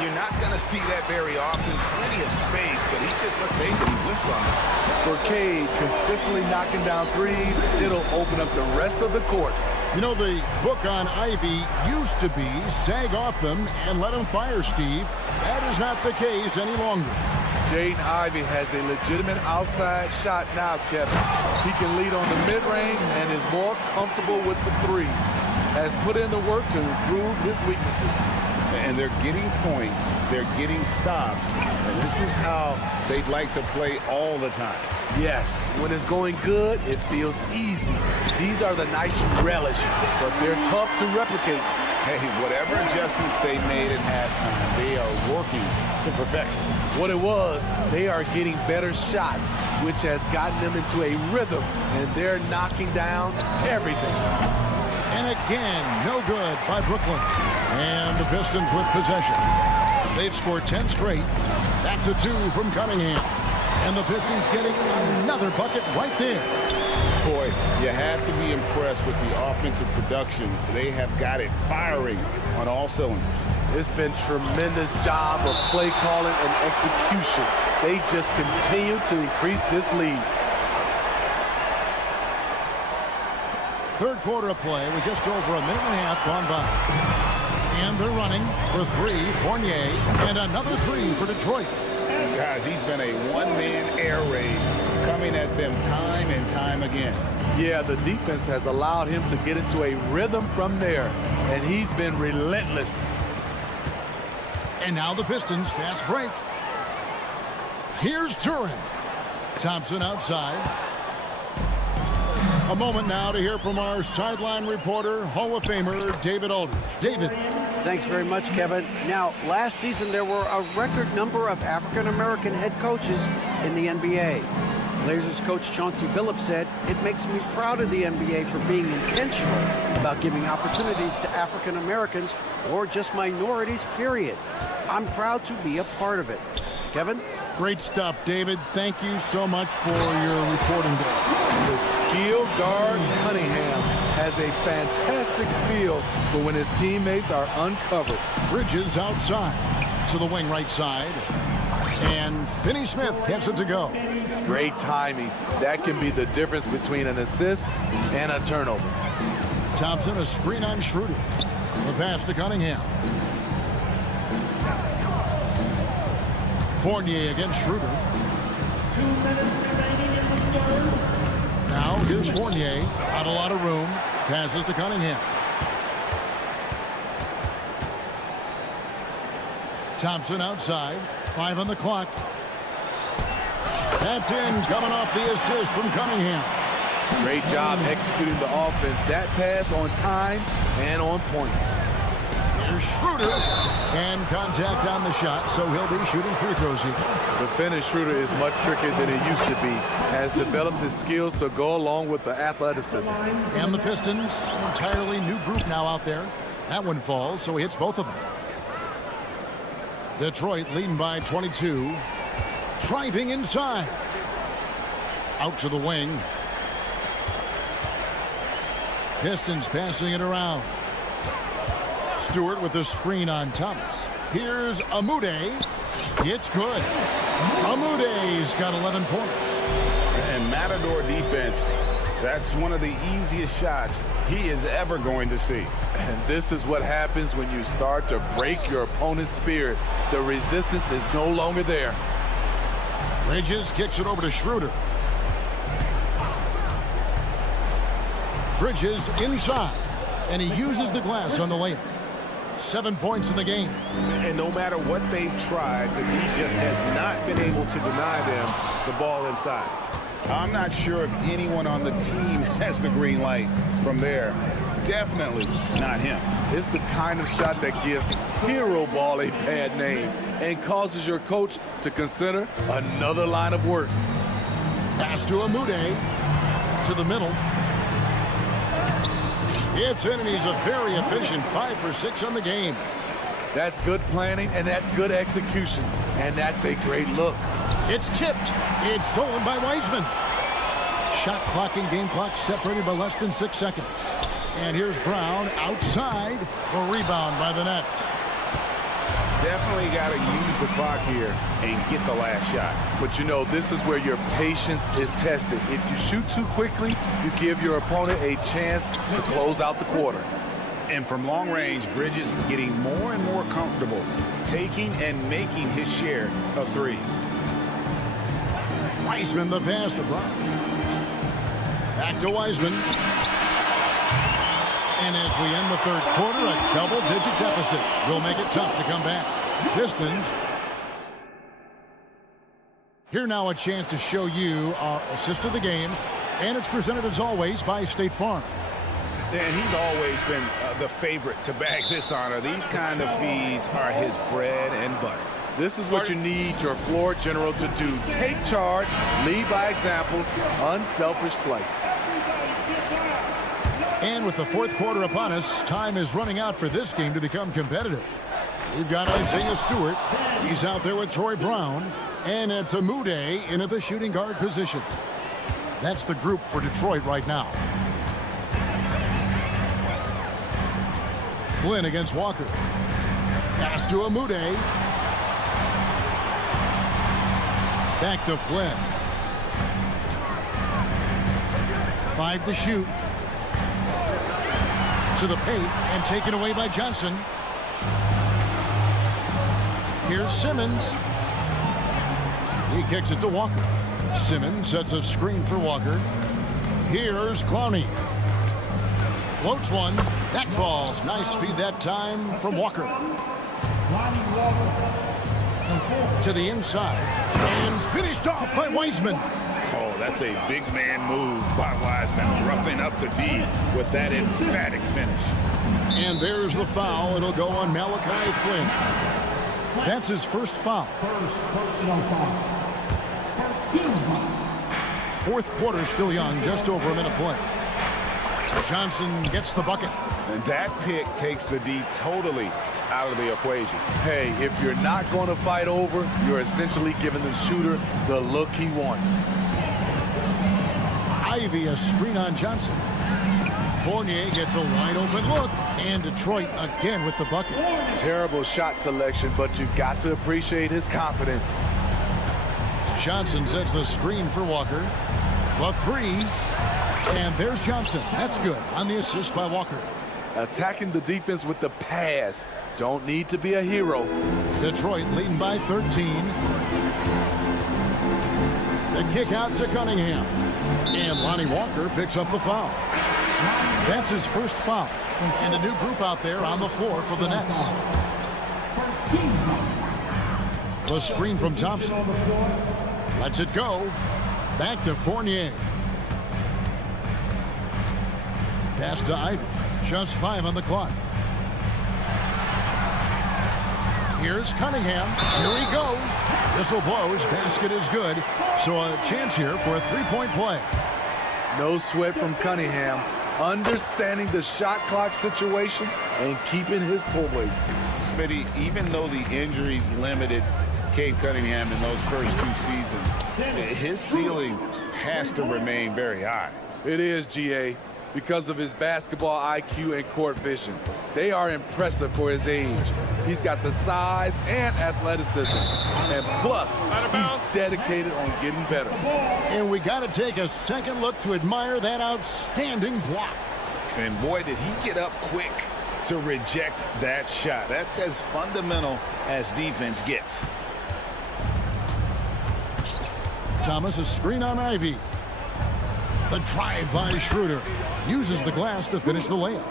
You're not going to see that very often. Plenty of space, but he just, let's face it, he whiffs on it. For Cade, consistently knocking down threes, it'll open up the rest of the court. You know, the book on Ivy used to be sag off him and let him fire, Steve. That is not the case any longer. Jaden Ivey has a legitimate outside shot now, Kevin. He can lead on the mid-range and is more comfortable with the three. Has put in the work to improve his weaknesses. And they're getting points, they're getting stops, and this is how they'd like to play all the time. Yes, when it's going good, it feels easy. These are the nights you relish, but they're tough to replicate. Hey, whatever adjustments they made at halftime, they are working to perfection. What it was, they are getting better shots, which has gotten them into a rhythm, and they're knocking down everything. And again, no good by Brooklyn. And the Pistons with possession. They've scored 10 straight. That's a 2 from Cunningham. And the Pistons getting another bucket right there. Boy, you have to be impressed with the offensive production. They have got it firing on all cylinders. It's been tremendous job of play calling and execution. They just continue to increase this lead. Third quarter of play with just over a minute and a half gone by. And they're running for 3, Fournier, and another 3 for Detroit. Guys, he's been a one-man air raid coming at them time and time again. Yeah, the defense has allowed him to get into a rhythm from there, and he's been relentless. And now the Pistons fast break. Here's Duran. Thompson outside. A moment now to hear from our sideline reporter, Hall of Famer David Aldridge. David. Thanks very much, Kevin. Now, last season there were a record number of African-American head coaches in the NBA. Blazers coach Chauncey Billups said, "It makes me proud of the NBA for being intentional about giving opportunities to African-Americans or just minorities, period. I'm proud to be a part of it." Kevin? Great stuff, David. Thank you so much for your reporting today. The skilled guard Cunningham has a fantastic feel for when his teammates are uncovered. Bridges outside to the wing right side. And Finney-Smith gets it to go. Great timing. That can be the difference between an assist and a turnover. Thompson, a screen on Schroeder. The pass to Cunningham. Fournier against Schroeder. 2 minutes remaining in the third. Now here's Fournier. Not a lot of room. Passes to Cunningham. Thompson outside. 5 on the clock. That's in, coming off the assist from Cunningham. Great job executing the offense. That pass on time and on point. Here's Schroeder. And contact on the shot, so he'll be shooting free throws here. The finish Schroeder is much trickier than it used to be. Has developed his skills to go along with the athleticism. And the Pistons, entirely new group now out there. That one falls, so he hits both of them. Detroit leading by 22. Driving inside. Out to the wing. Pistons passing it around. Stewart with the screen on Thomas. Here's Amude. It's good. Amude's got 11 points. And Matador defense, that's one of the easiest shots he is ever going to see. And this is what happens when you start to break your opponent's spirit. The resistance is no longer there. Bridges kicks it over to Schroeder. Bridges inside. And he uses the glass on the layup. 7 points in the game. And no matter what they've tried, the D just has not been able to deny them the ball inside. I'm not sure if anyone on the team has the green light from there definitely not him. It's the kind of shot that gives hero ball a bad name and causes your coach to consider another line of work. Pass to Amude. To the middle. It's in, and he's a very efficient 5 for 6 on the game. That's good planning, and that's good execution. And that's a great look. It's tipped. It's stolen by Wiseman. Shot clock and game clock separated by less than 6 seconds. And here's Brown outside. The rebound by the Nets. Definitely got to use the clock here and get the last shot. But you know, this is where your patience is tested. If you shoot too quickly, you give your opponent a chance to close out the quarter. And from long range, Bridges getting more and more comfortable taking and making his share of threes. Wiseman the pass to Brown. Back to Wiseman. And as we end the third quarter, a double-digit deficit will make it tough to come back. Pistons. Here now a chance to show you our assist of the game. And it's presented as always by State Farm. And he's always been the favorite to bag this honor. These kind of feeds are his bread and butter. This is what you need your floor general to do. Take charge, lead by example, unselfish play. And with the fourth quarter upon us, time is running out for this game to become competitive. We've got Isaiah Stewart. He's out there with Troy Brown. And it's Amude in at the shooting guard position. That's the group for Detroit right now. Flynn against Walker. Pass to Amude. Back to Flynn. 5 to shoot. To the paint and taken away by Johnson. Here's Simmons. He kicks it to Walker. Simmons sets a screen for Walker. Here's Clowney. Floats one. That falls. Nice feed that time from Walker. To the inside. And finished off by Wiseman. Oh, that's a big man move by Wiseman. Roughing up the D with that emphatic finish. And there's the foul. It'll go on Malachi Flynn. That's his first foul. First personal foul. Fourth quarter still young, just over a minute play. Johnson gets the bucket. And that pick takes the D totally out of the equation. Hey, if you're not going to fight over, you're essentially giving the shooter the look he wants. Ivy a screen on Johnson. Fournier gets a wide open look. And Detroit again with the bucket. Terrible shot selection, but you've got to appreciate his confidence. Johnson sets the screen for Walker. The 3. And there's Johnson. That's good on the assist by Walker. Attacking the defense with the pass. Don't need to be a hero. Detroit leading by 13. The kick out to Cunningham. And Lonnie Walker picks up the foul. That's his first foul. And a new group out there on the floor for the Nets. The screen from Thompson. Lets it go. Back to Fournier. Pass to Ivy. Just 5 on the clock. Here's Cunningham. Here he goes. Whistle blows. Basket is good. So a chance here for a 3-point play. No sweat from Cunningham. Understanding the shot clock situation and keeping his poise. Smitty, even though the injuries limited Cade Cunningham in those first 2 seasons, his ceiling has to remain very high. It is, GA, because of his basketball IQ and court vision. They are impressive for his age. He's got the size and athleticism. And plus, he's dedicated on getting better. And we got to take a second look to admire that outstanding block. And boy, did he get up quick to reject that shot. That's as fundamental as defense gets. Thomas, a screen on Ivy. The drive by Schroeder. Uses the glass to finish the layup.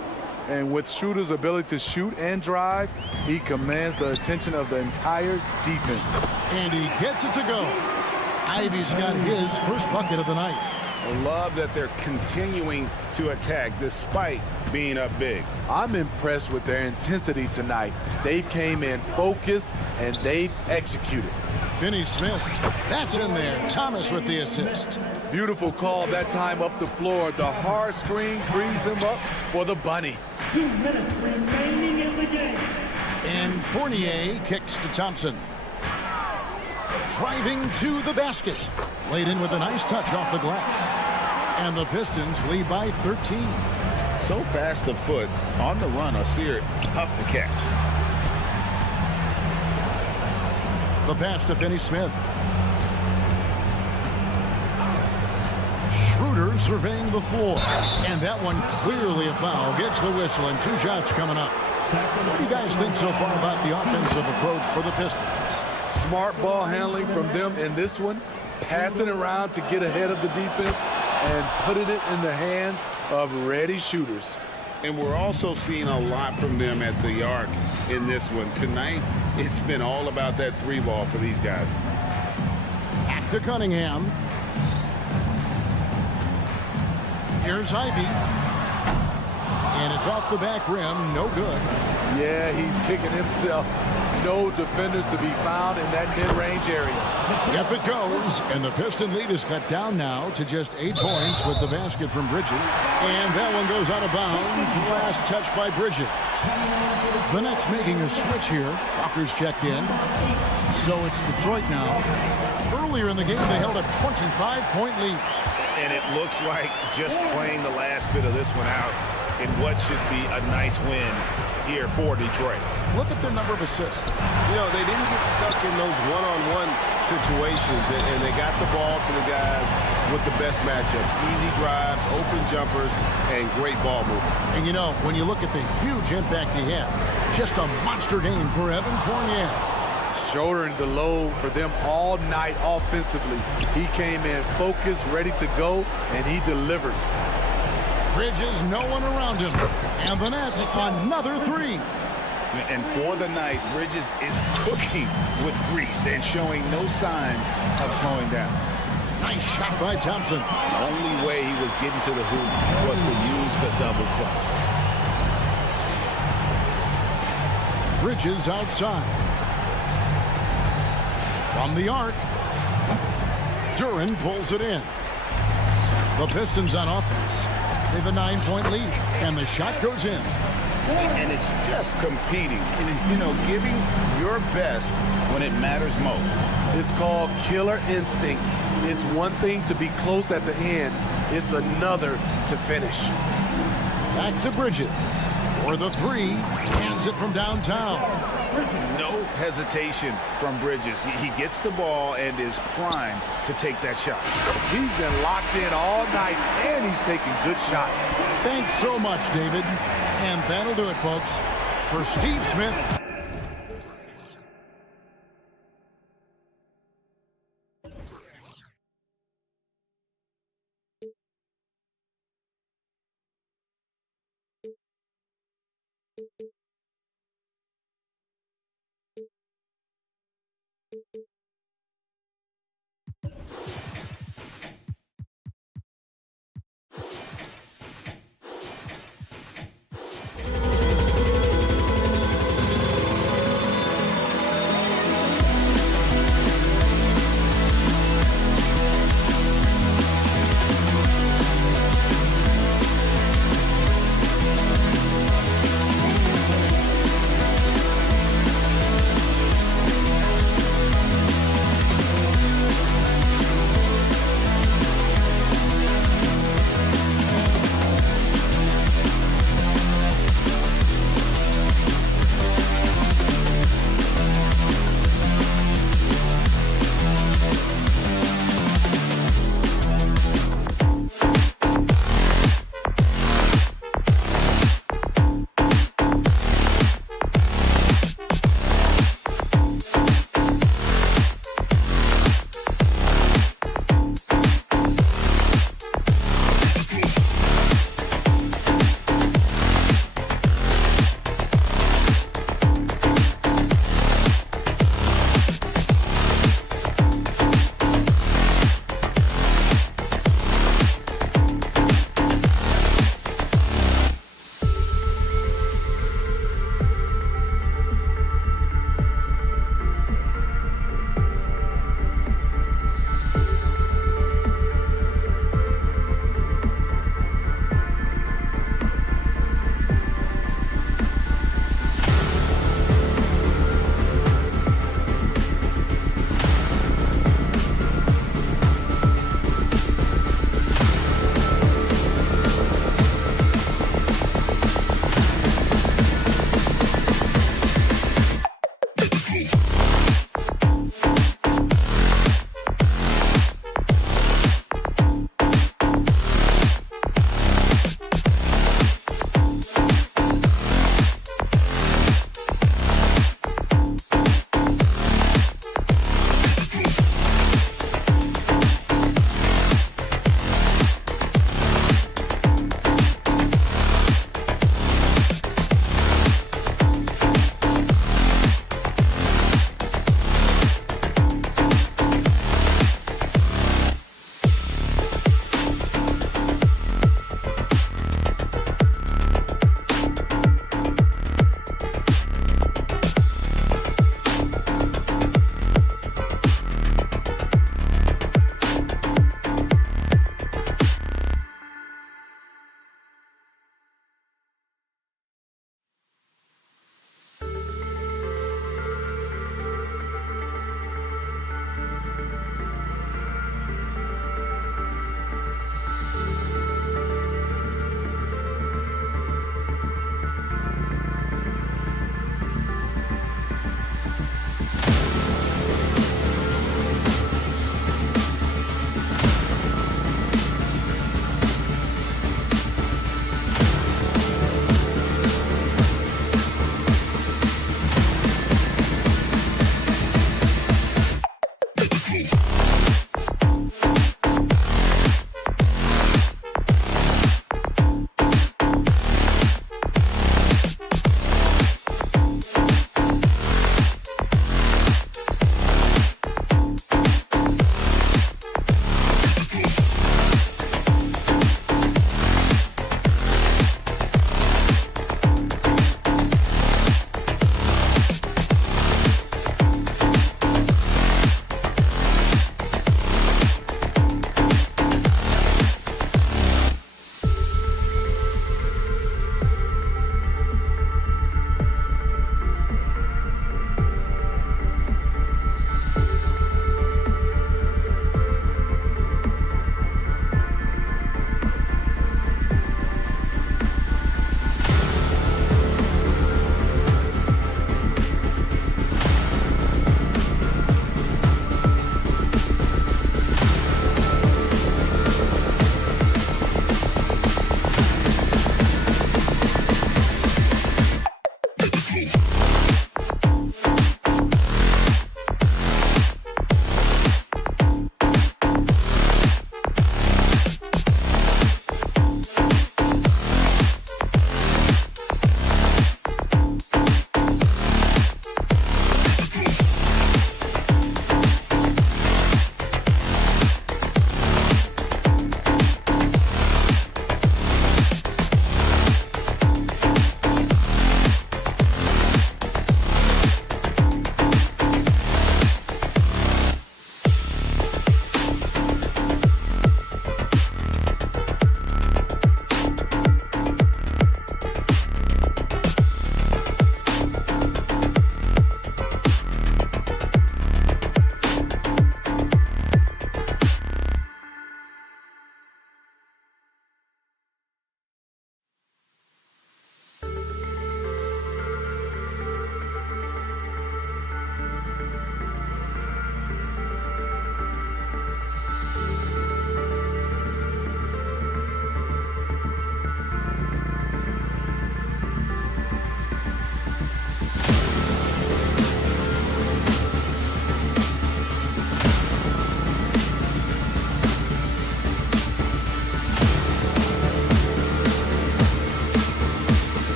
And with Schroeder's ability to shoot and drive, he commands the attention of the entire defense. And he gets it to go. Ivy's got his first bucket of the night. Love that they're continuing to attack despite being up big. I'm impressed with their intensity tonight. They came in focused and they've executed. Finney-Smith, that's in there. Thomas with the assist. Beautiful call that time up the floor. The hard screen frees him up for the bunny. 2 minutes remaining in the game. And Fournier kicks to Thompson. Driving to the basket. Laid in with a nice touch off the glass. And the Pistons lead by 13. So fast of foot on the run, Asir, tough to catch. The pass to Finney-Smith. Schroeder surveying the floor. And that one clearly a foul. Gets the whistle and 2 shots coming up. What do you guys think so far about the offensive approach for the Pistons? Smart ball handling from them in this one. Passing around to get ahead of the defense and putting it in the hands of ready shooters. And we're also seeing a lot from them at the arc in this one. Tonight, it's been all about that 3 ball for these guys. Back to Cunningham. Here's Ivy. And it's off the back rim. No good. Yeah, he's kicking himself. No defenders to be found in that mid-range area. Yep, it goes. And the Piston lead is cut down now to just 8 points with the basket from Bridges. And that one goes out of bounds. Last touch by Bridges. The Nets making a switch here. Walker's checked in. So it's Detroit now. Earlier in the game, they held a 25-point lead. And it looks like just playing the last bit of this one out in what should be a nice win here for Detroit. Look at their number of assists. You know, they didn't get stuck in those one-on-one situations, and they got the ball to the guys with the best matchups. Easy drives, open jumpers, and great ball movement. And you know, when you look at the huge impact he had, just a monster game for Evan Fournier. Shouldering the load for them all night offensively. He came in focused, ready to go, and he delivered. Bridges, no one around him. And the Nets, another 3. And for the night, Bridges is cooking with grease and showing no signs of slowing down. Nice shot by Thompson. The only way he was getting to the hoop was to use the double clutch. Bridges outside. From the arc. Duran pulls it in. The Pistons on offense. They have a 9-point lead, and the shot goes in. And it's just competing, you know, giving your best when it matters most. It's called killer instinct. It's one thing to be close at the end. It's another to finish. Back to Bridges. For the 3, hands it from downtown. No hesitation from Bridges. He gets the ball and is primed to take that shot. He's been locked in all night, and he's taking good shots. Thanks so much, David. And that'll do it, folks. For Steve Smith.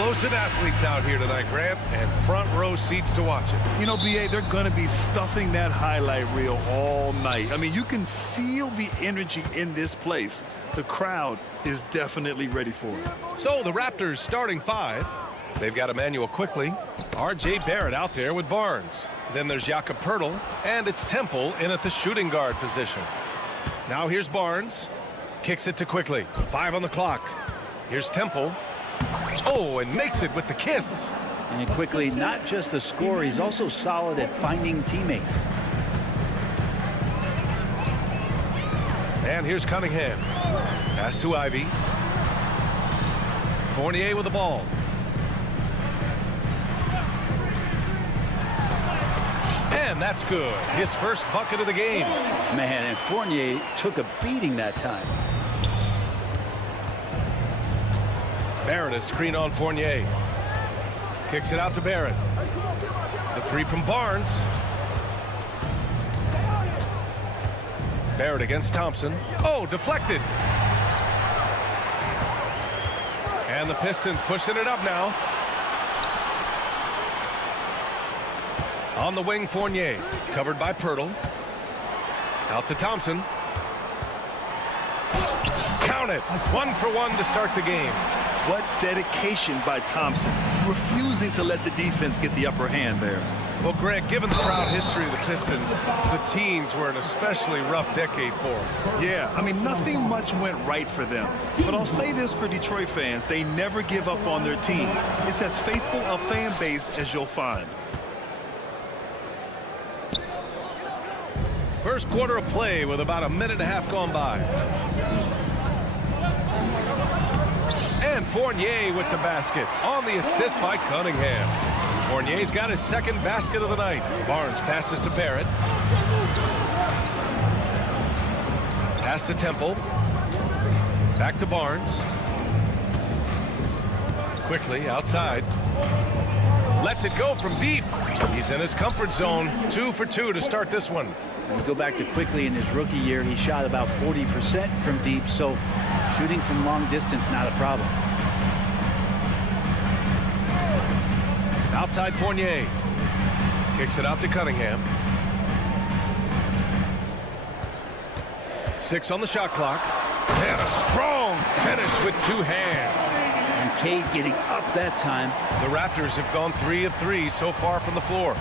Explosive athletes out here tonight, Grant, and front row seats to watch it. You know, BA, they're going to be stuffing that highlight reel all night. I mean, you can feel the energy in this place. The crowd is definitely ready for it. So the Raptors starting 5. They've got Emmanuel Quickly, R.J. Barrett out there with Barnes. Then there's Jakob Poeltl, and it's Temple in at the shooting guard position. Now here's Barnes. Kicks it to Quickly. 5 on the clock. Here's Temple. Oh, and makes it with the kiss. And Quickly, not just a scorer, he's also solid at finding teammates. And here's Cunningham. Pass to Ivy. Fournier with the ball. And that's good. His first bucket of the game. Man, and Fournier took a beating that time. Barrett is screen on Fournier. Kicks it out to Barrett. The 3 from Barnes. Barrett against Thompson. Oh, deflected. And the Pistons pushing it up now. On the wing, Fournier. Covered by Poeltl. Out to Thompson. Count it. 1 for 1 to start the game. What dedication by Thompson, refusing to let the defense get the upper hand there. Well, Greg, given the proud history of the Pistons, the teens were an especially rough decade for them. Yeah, I mean, nothing much went right for them. But I'll say this for Detroit fans, they never give up on their team. It's as faithful a fan base as you'll find. First quarter of play with about a minute and a half gone by. And Fournier with the basket on the assist by Cunningham. Fournier's got his second basket of the night. Barnes passes to Barrett. Pass to Temple. Back to Barnes. Quickly outside. Lets it go from deep. He's in his comfort zone. 2 for 2 to start this one. You go back to Quickly in his rookie year, he shot about 40% from deep, so shooting from long distance, not a problem. Outside Fournier. Kicks it out to Cunningham. 6 on the shot clock. And a strong finish with 2 hands. And Cade getting up that time. The Raptors have gone 3 of 3 so far from the floor.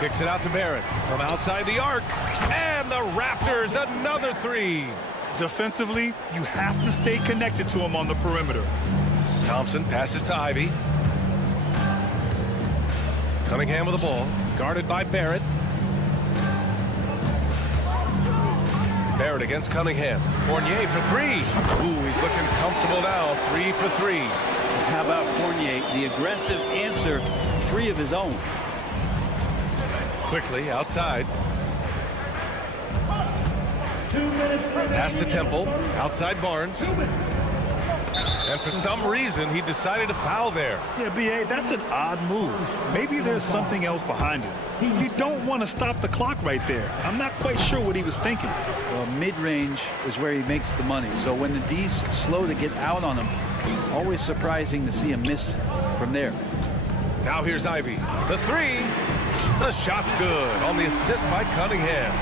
Kicks it out to Barrett from outside the arc. And the Raptors another 3. Defensively, you have to stay connected to him on the perimeter. Thompson passes to Ivy. Cunningham with the ball. Guarded by Barrett. Barrett against Cunningham. Fournier for 3. Ooh, he's looking comfortable now. 3 for 3. How about Fournier? The aggressive answer, 3 of his own. Quickly outside. Pass to Temple. Outside Barnes. And for some reason, he decided to foul there. Yeah, B.A., that's an odd move. Maybe there's something else behind it. You don't want to stop the clock right there. I'm not quite sure what he was thinking. Well, mid-range is where he makes the money. So when the D's slow to get out on him, always surprising to see him miss from there. Now here's Ivy. The 3. The shot's good on the assist by Cunningham.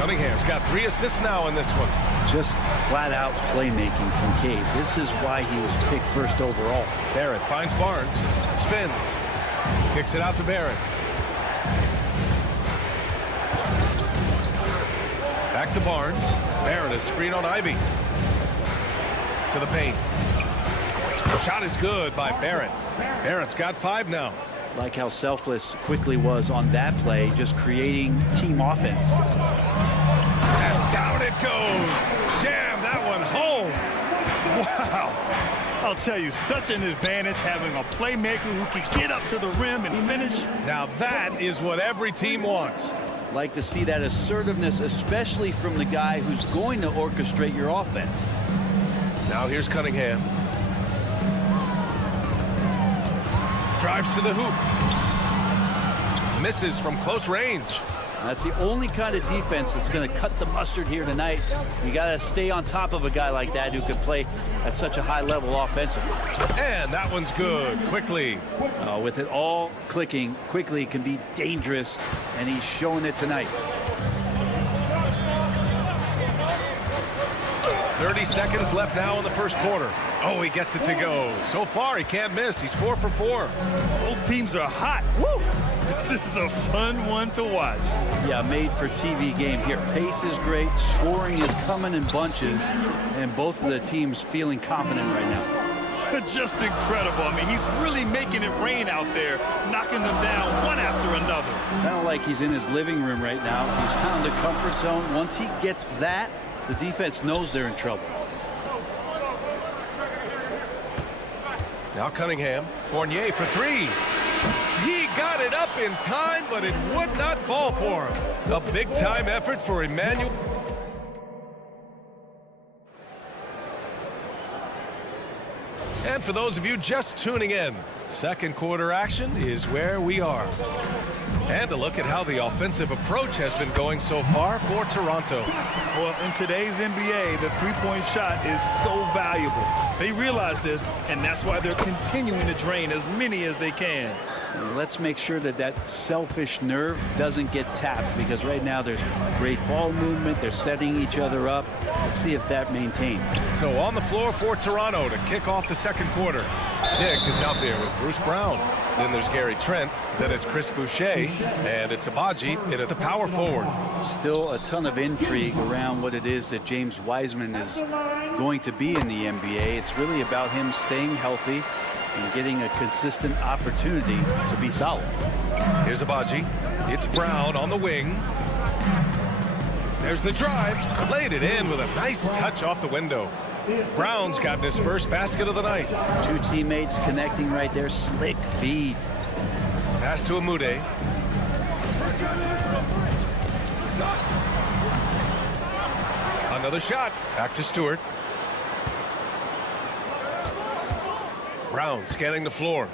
Cunningham's got 3 assists now in this one. Just flat-out playmaking from Cade. This is why he was picked first overall. Barrett finds Barnes. Spins. Kicks it out to Barrett. Back to Barnes. Barrett is screen on Ivy. To the paint. The shot is good by Barrett. Barrett's got 5 now. Like how selfless Quickly was on that play, just creating team offense. And down it goes. Jam that one home. Wow. I'll tell you, such an advantage having a playmaker who can get up to the rim and finish. Now that is what every team wants. Like to see that assertiveness, especially from the guy who's going to orchestrate your offense. Now here's Cunningham. Drives to the hoop. Misses from close range. That's the only kind of defense that's going to cut the mustard here tonight. You got to stay on top of a guy like that who can play at such a high level offensively. And that one's good. Quickly. With it all clicking, quickly can be dangerous, and he's showing it tonight. 30 seconds left now in the first quarter. Oh, he gets it to go. So far, he can't miss. He's 4 for 4. Both teams are hot. Woo! This is a fun one to watch. Yeah, made for TV game here. Pace is great. Scoring is coming in bunches, and both of the teams feeling confident right now. Just incredible. I mean, he's really making it rain out there, knocking them down one after another. Kind of like he's in his living room right now. He's found a comfort zone. Once he gets that, the defense knows they're in trouble. Now Cunningham. Fournier for 3. He got it up in time, but it would not fall for him. A big-time effort for Emmanuel. And for those of you just tuning in, second quarter action is where we are. And a look at how the offensive approach has been going so far for Toronto. Well, in today's NBA, the three-point shot is so valuable. They realize this, and that's why they're continuing to drain as many as they can. Let's make sure that that selfish nerve doesn't get tapped, because right now there's great ball movement. They're setting each other up. Let's see if that maintains. So on the floor for Toronto to kick off the second quarter. Dick is out there with Bruce Brown. Then there's Gary Trent. Then it's Chris Boucher. And it's Abaji in at the power forward. Still a ton of intrigue around what it is that James Wiseman is going to be in the NBA. It's really about him staying healthy and getting a consistent opportunity to be solid. Here's Abaji. It's Brown on the wing. There's the drive. Laid it in with a nice touch off the window. Brown's gotten his first basket of the night. Two teammates connecting right there. Slick feed. Pass to Amude. Another shot. Back to Stewart. Brown scanning the floor.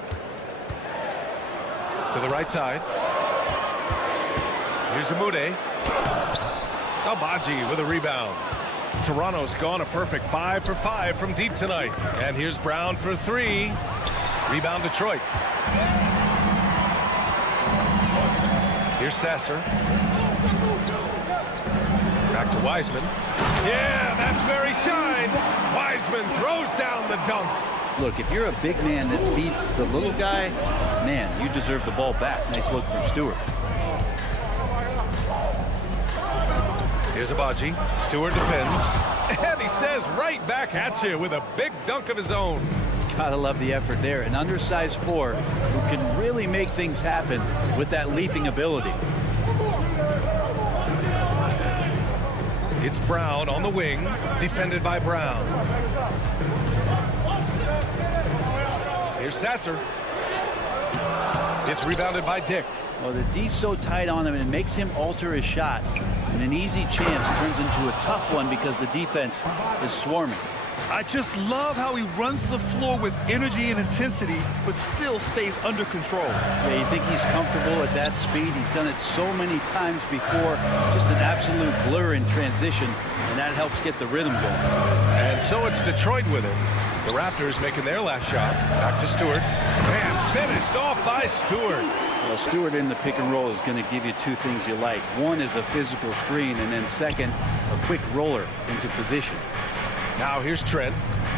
To the right side. Here's Amude. Abaji with a rebound. Toronto's gone a perfect 5 for 5 from deep tonight. And here's Brown for 3. Rebound Detroit. Here's Sasser. Back to Wiseman. Yeah, that's where he shines. Wiseman throws down the dunk. Look, if you're a big man that feeds the little guy, man, you deserve the ball back. Nice look from Stewart. Here's Abaji. Stewart defends. And he says right back at you with a big dunk of his own. Gotta love the effort there. An undersized 4 who can really make things happen with that leaping ability. It's Brown on the wing, defended by Brown. Here's Sasser. It's rebounded by Dick. Well, the D's so tight on him, and it makes him alter his shot. And an easy chance turns into a tough one because the defense is swarming. I just love how he runs the floor with energy and intensity, but still stays under control. Yeah, you think he's comfortable at that speed? He's done it so many times before. Just an absolute blur in transition, and that helps get the rhythm going. And so it's Detroit with it. The Raptors making their last shot. Back to Stewart. And finished off by Stewart. Well, Stewart in the pick and roll is going to give you two things you like. One is a physical screen, and then second, a quick roller into position. Now here's Trent.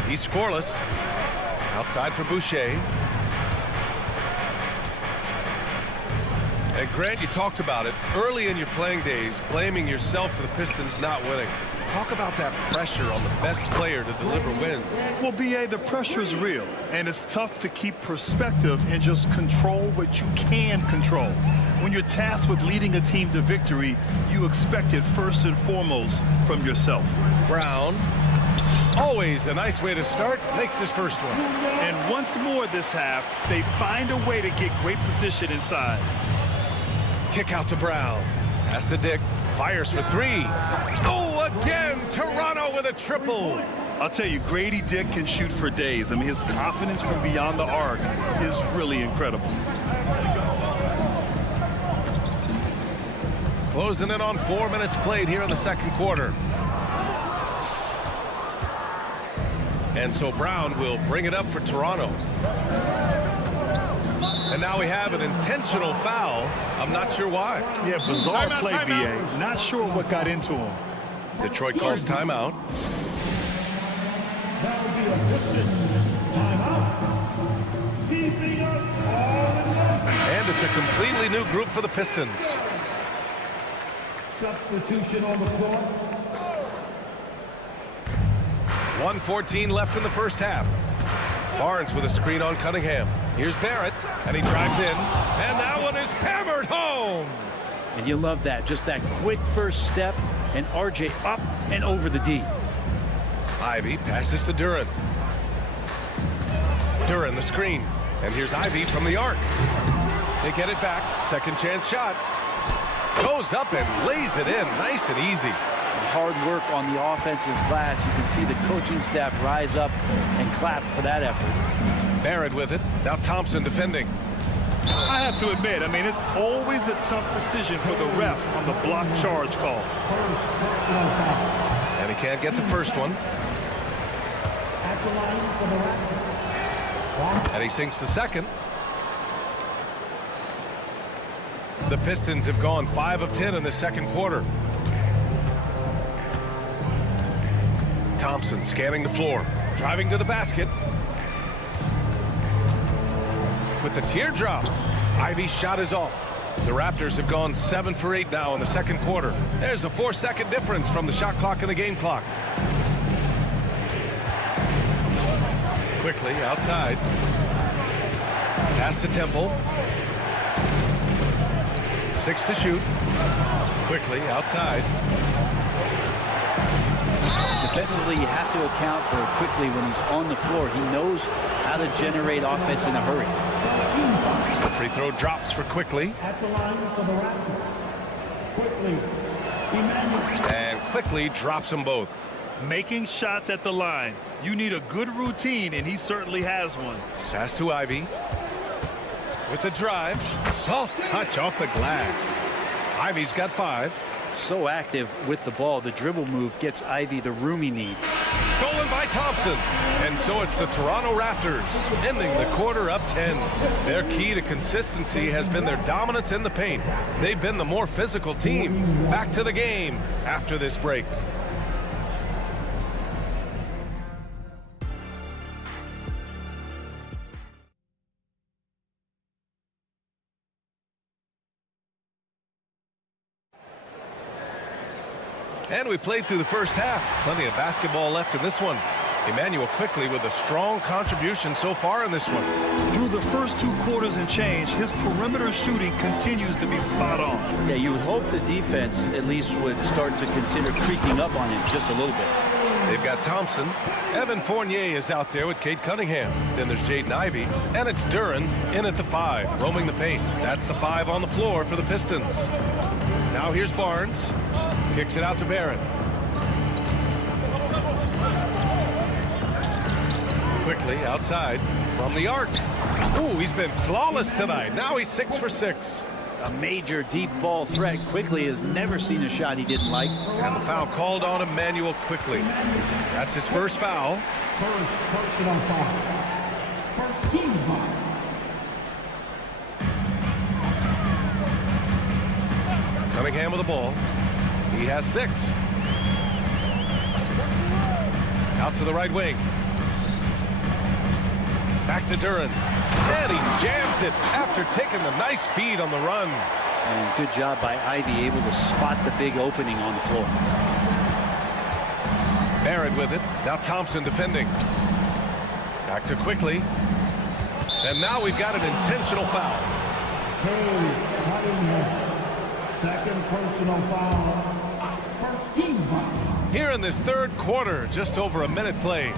He's scoreless. Outside for Boucher. And Grant, you talked about it early in your playing days, blaming yourself for the Pistons not winning. Talk about that pressure on the best player to deliver wins. Well, B.A., the pressure is real, and it's tough to keep perspective and just control what you can control. When you're tasked with leading a team to victory, you expect it first and foremost from yourself. Brown, always a nice way to start, makes his first one. And once more this half, they find a way to get great position inside. Kick out to Brown. Pass to Dick. Fires for 3. Oh, a Again, Toronto with a triple. I'll tell you, Grady Dick can shoot for days. I mean, his confidence from beyond the arc is really incredible. Closing in on 4 minutes played here in the second quarter. And so Brown will bring it up for Toronto. And now we have an intentional foul. I'm not sure why. Yeah, bizarre play, BA. Not sure what got into him. Detroit calls timeout. And it's a completely new group for the Pistons. Substitution on the floor. 1:14 left in the first half. Barnes with a screen on Cunningham. Here's Barrett, and he drives in, and that one is hammered home. And you love that, just that quick first step, and RJ up and over the D. Ivy passes to Duren. Duren the screen, and here's Ivy from the arc. They get it back, second chance shot. Goes up and lays it in, nice and easy. Hard work on the offensive glass. You can see the coaching staff rise up and clap for that effort. Barrett with it. Now Thompson defending. I have to admit, I mean, it's always a tough decision for the ref on the block charge call. And he can't get the first one. And he sinks the second. The Pistons have gone 5 of 10 in the second quarter. Thompson scanning the floor, driving to the basket. With the teardrop, Ivy's shot is off. The Raptors have gone 7 for 8 now in the second quarter. There's a 4-second difference from the shot clock and the game clock. Quickly outside. Pass to Temple. 6 to shoot. Quickly outside. Defensively, you have to account for Quickly when he's on the floor. He knows how to generate offense in a hurry. The free throw drops for Quickly. At the line for the Raptors. Quickly. And Quickly drops them both. Making shots at the line. You need a good routine, and he certainly has one. Pass to Ivy. With the drive. Soft touch off the glass. Ivy's got 5. So active with the ball. The dribble move gets Ivy the room he needs. Stolen by Thompson. And so it's the Toronto Raptors ending the quarter up 10. Their key to consistency has been their dominance in the paint. They've been the more physical team. Back to the game after this break. And we played through the first half. Plenty of basketball left in this one. Emmanuel Quickly with a strong contribution so far in this one. Through the first 2 quarters and change, his perimeter shooting continues to be spot on. Yeah, you would hope the defense at least would start to consider creeping up on him just a little bit. They've got Thompson. Evan Fournier is out there with Cade Cunningham. Then there's Jaden Ivey. And it's Duren in at the 5, roaming the paint. That's the 5 on the floor for the Pistons. Now here's Barnes. Kicks it out to Barrett. Quickly outside from the arc. Ooh, he's been flawless tonight. Now he's 6 for 6. A major deep ball threat. Quickly has never seen a shot he didn't like. And the foul called on Emmanuel Quickly. That's his first foul. First personal foul. First team foul. Cunningham with the ball. He has 6. Out to the right wing. Back to Duren. And he jams it after taking the nice feed on the run. And good job by Ivy, able to spot the big opening on the floor. Barrett with it. Now Thompson defending. Back to Quickly. And now we've got an intentional foul. Second personal foul. First team foul. Here in this third quarter, just over a minute played.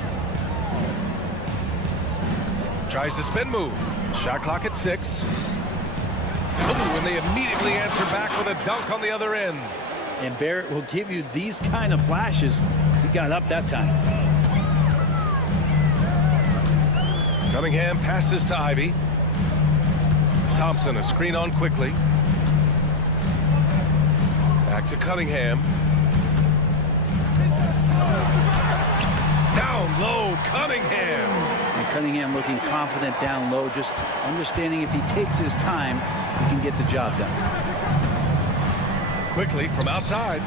Tries to spin move. Shot clock at 6. Ooh, and they immediately answer back with a dunk on the other end. And Barrett will give you these kind of flashes. He got up that time. Cunningham passes to Ivy. Thompson, a screen on quickly. Back to Cunningham. Down low, Cunningham. And Cunningham looking confident down low, just understanding if he takes his time, he can get the job done. Quickly from outside.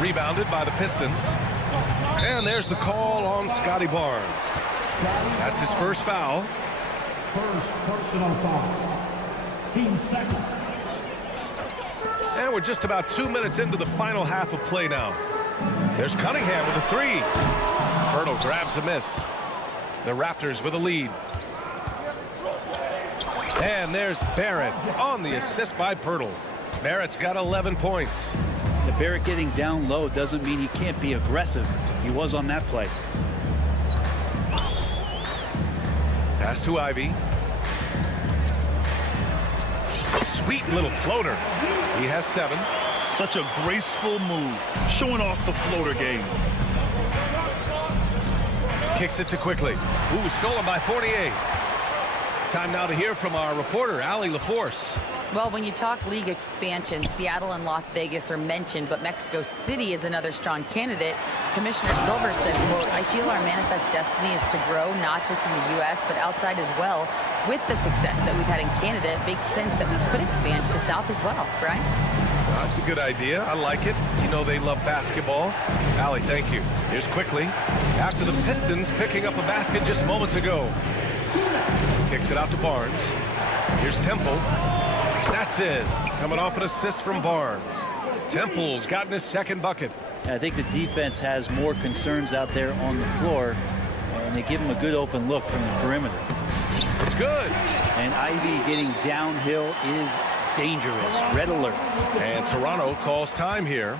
Rebounded by the Pistons. And there's the call on Scotty Barnes. That's his first foul. First personal foul. Team second. And we're just about 2 minutes into the final half of play now. There's Cunningham with a three. Pirtle grabs a miss. The Raptors with a lead. And there's Barrett on the assist by Pirtle. Barrett's got 11 points. The Barrett getting down low doesn't mean he can't be aggressive. He was on that play. Pass to Ivy. Sweet little floater. He has 7. Such a graceful move, showing off the floater game. Kicks it to Quickly. Ooh, stolen by 48. Time now to hear from our reporter, Allie LaForce. Well, when you talk league expansion, Seattle and Las Vegas are mentioned, but Mexico City is another strong candidate. Commissioner Silver said, quote, "I feel our manifest destiny is to grow not just in the U.S., but outside as well. With the success that we've had in Canada, it makes sense that we could expand to the South as well." Brian? Well, that's a good idea. I like it. You know they love basketball. Allie, thank you. Here's Quickly. After the Pistons picking up a basket just moments ago. Kicks it out to Barnes. Here's Temple. That's it. Coming off an assist from Barnes. Temple's gotten his second bucket. I think the defense has more concerns out there on the floor, and they give him a good open look from the perimeter. It's good. And Ivy getting downhill is dangerous. Red alert. And Toronto calls time here.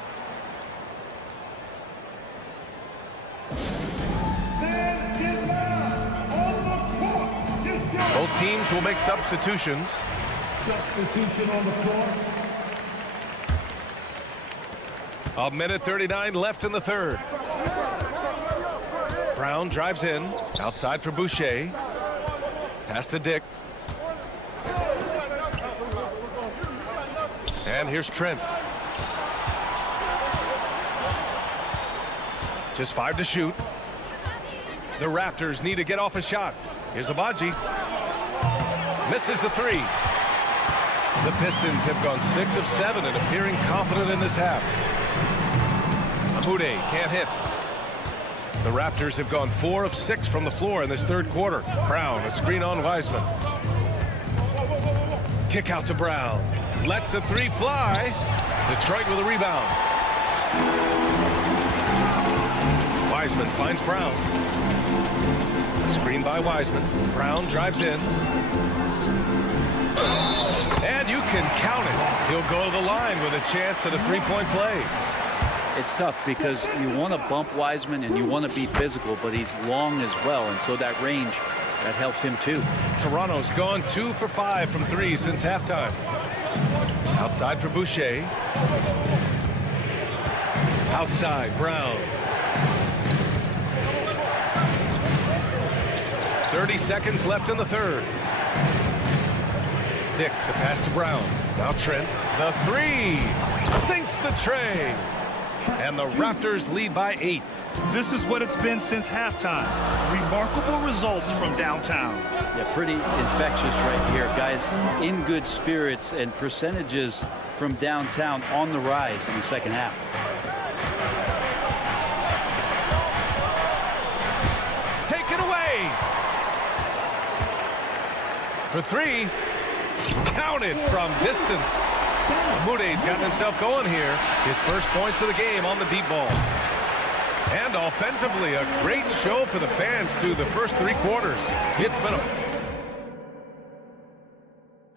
Both teams will make substitutions. Substitution on the floor. A minute 39 left in the third. Brown drives in. Outside for Boucher. Pass to Dick. And here's Trent. Just 5 to shoot. The Raptors need to get off a shot. Here's Abaji. Misses the 3. The Pistons have gone 6 of 7 and appearing confident in this half. Amude can't hit. The Raptors have gone 4 of 6 from the floor in this third quarter. Brown, a screen on Wiseman. Kick out to Brown. Lets the 3 fly. Detroit with a rebound. Wiseman finds Brown. Screen by Wiseman. Brown drives in. And you can count it. He'll go to the line with a chance at a 3-point play. It's tough because you want to bump Wiseman and you want to be physical, but he's long as well, and so that range, that helps him too. Toronto's gone 2 for 5 from 3 since halftime. Outside for Boucher. Outside, Brown. 30 seconds left in the third. Dick to pass to Brown. Now Trent. The 3 sinks the tray. And the Raptors lead by 8. This is what it's been since halftime. Remarkable results from downtown. Yeah, pretty infectious right here. Guys in good spirits, and percentages from downtown on the rise in the second half. Take it away. For 3. Counted from distance. Amude's gotten himself going here. His first points of the game on the deep ball. And offensively, a great show for the fans through the first 3 quarters. It's been a...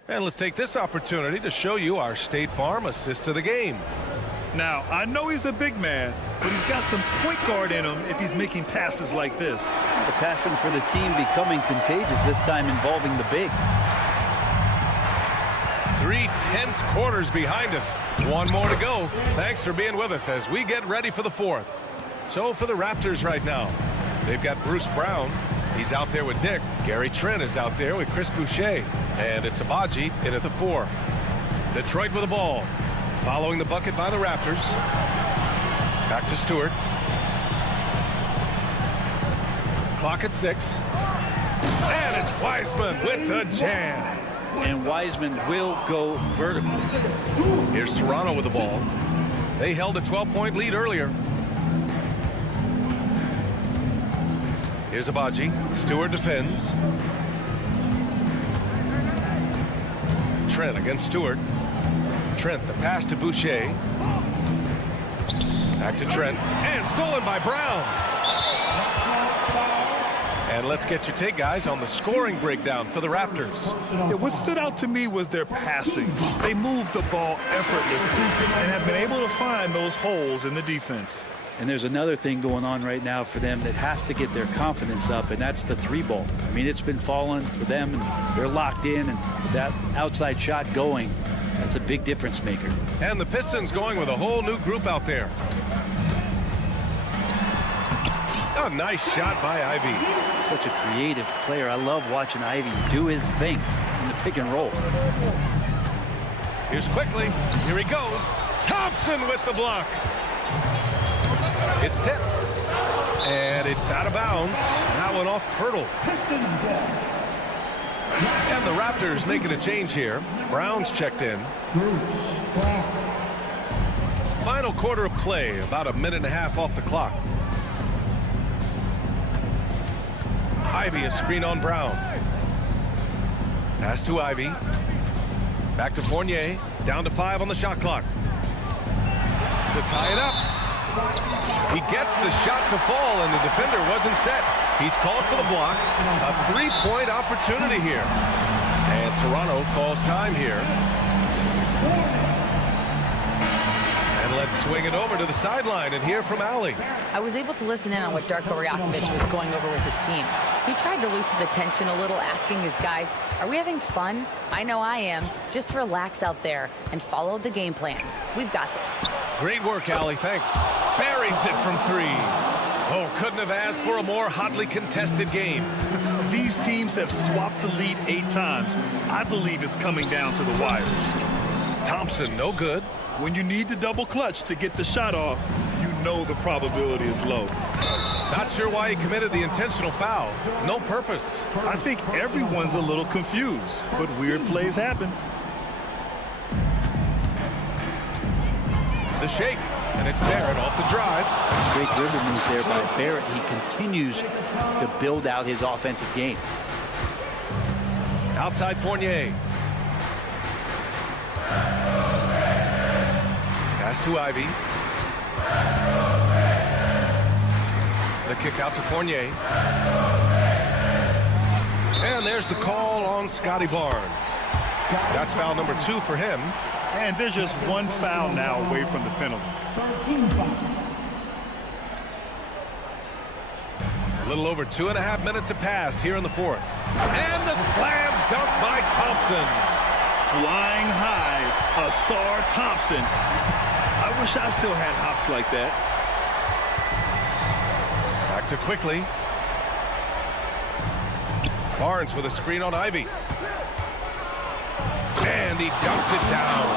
And let's take this opportunity to show you our State Farm assist to the game. Now, I know he's a big man, but he's got some point guard in him if he's making passes like this. The passing for the team becoming contagious, this time involving the big. 3 tense quarters behind us. One more to go. Thanks for being with us as we get ready for the fourth. So for the Raptors right now, they've got Bruce Brown. He's out there with Dick. Gary Trent is out there with Chris Boucher. And it's Abaji in at the 4. Detroit with the ball. Following the bucket by the Raptors. Back to Stewart. Clock at 6. And it's Wiseman with the jam. And Wiseman will go vertical. Here's Toronto with the ball. They held a 12-point lead earlier. Here's Abaji. Stewart defends. Trent against Stewart. Trent, the pass to Boucher. Back to Trent. And stolen by Brown. And let's get your take, guys, on the scoring breakdown for the Raptors. Yeah, what stood out to me was their passing. They moved the ball effortlessly and have been able to find those holes in the defense. And there's another thing going on right now for them that has to get their confidence up, and that's the 3-ball. I mean, it's been falling for them, and they're locked in, and that outside shot going, that's a big difference maker. And the Pistons going with a whole new group out there. A nice shot by Ivy. Such a creative player. I love watching Ivy do his thing in the pick and roll. Here's quickly. Here he goes. Thompson with the block. It's tipped. And it's out of bounds. That one off Pirtle. And the Raptors making a change here. Brown's checked in. Final quarter of play. About a minute and a half off the clock. Ivy, a screen on Brown. Pass to Ivy. Back to Fournier. Down to 5 on the shot clock. To tie it up. He gets the shot to fall, and the defender wasn't set. He's called for the block. A 3-point opportunity here. And Toronto calls time here. And let's swing it over to the sideline and hear from Allie. I was able to listen in on what Darko Rajakovic was going over with his team. He tried to loosen the tension a little, asking his guys, are we having fun? I know I am. Just relax out there and follow the game plan. We've got this. Great work, Allie. Thanks. Buries it from 3. Oh, couldn't have asked for a more hotly contested game. These teams have swapped the lead 8 times. I believe it's coming down to the wire. Thompson, no good. When you need to double clutch to get the shot off, you know the probability is low. Not sure why he committed the intentional foul. No purpose. I think everyone's a little confused, but weird plays happen. The shake, and it's Barrett off the drive. Great dribble moves there by Barrett. He continues to build out his offensive game. Outside Fournier. Pass to Ivy. The kick out to Fournier. And there's the call on Scotty Barnes. That's foul number 2 for him. And there's just one foul now away from the penalty. A little over 2.5 minutes have passed here in the 4th. And the slam dunk by Thompson. Flying high, Asar Thompson. I wish I still had hops like that. Back to quickly. Barnes with a screen on Ivy. And he dunks it down.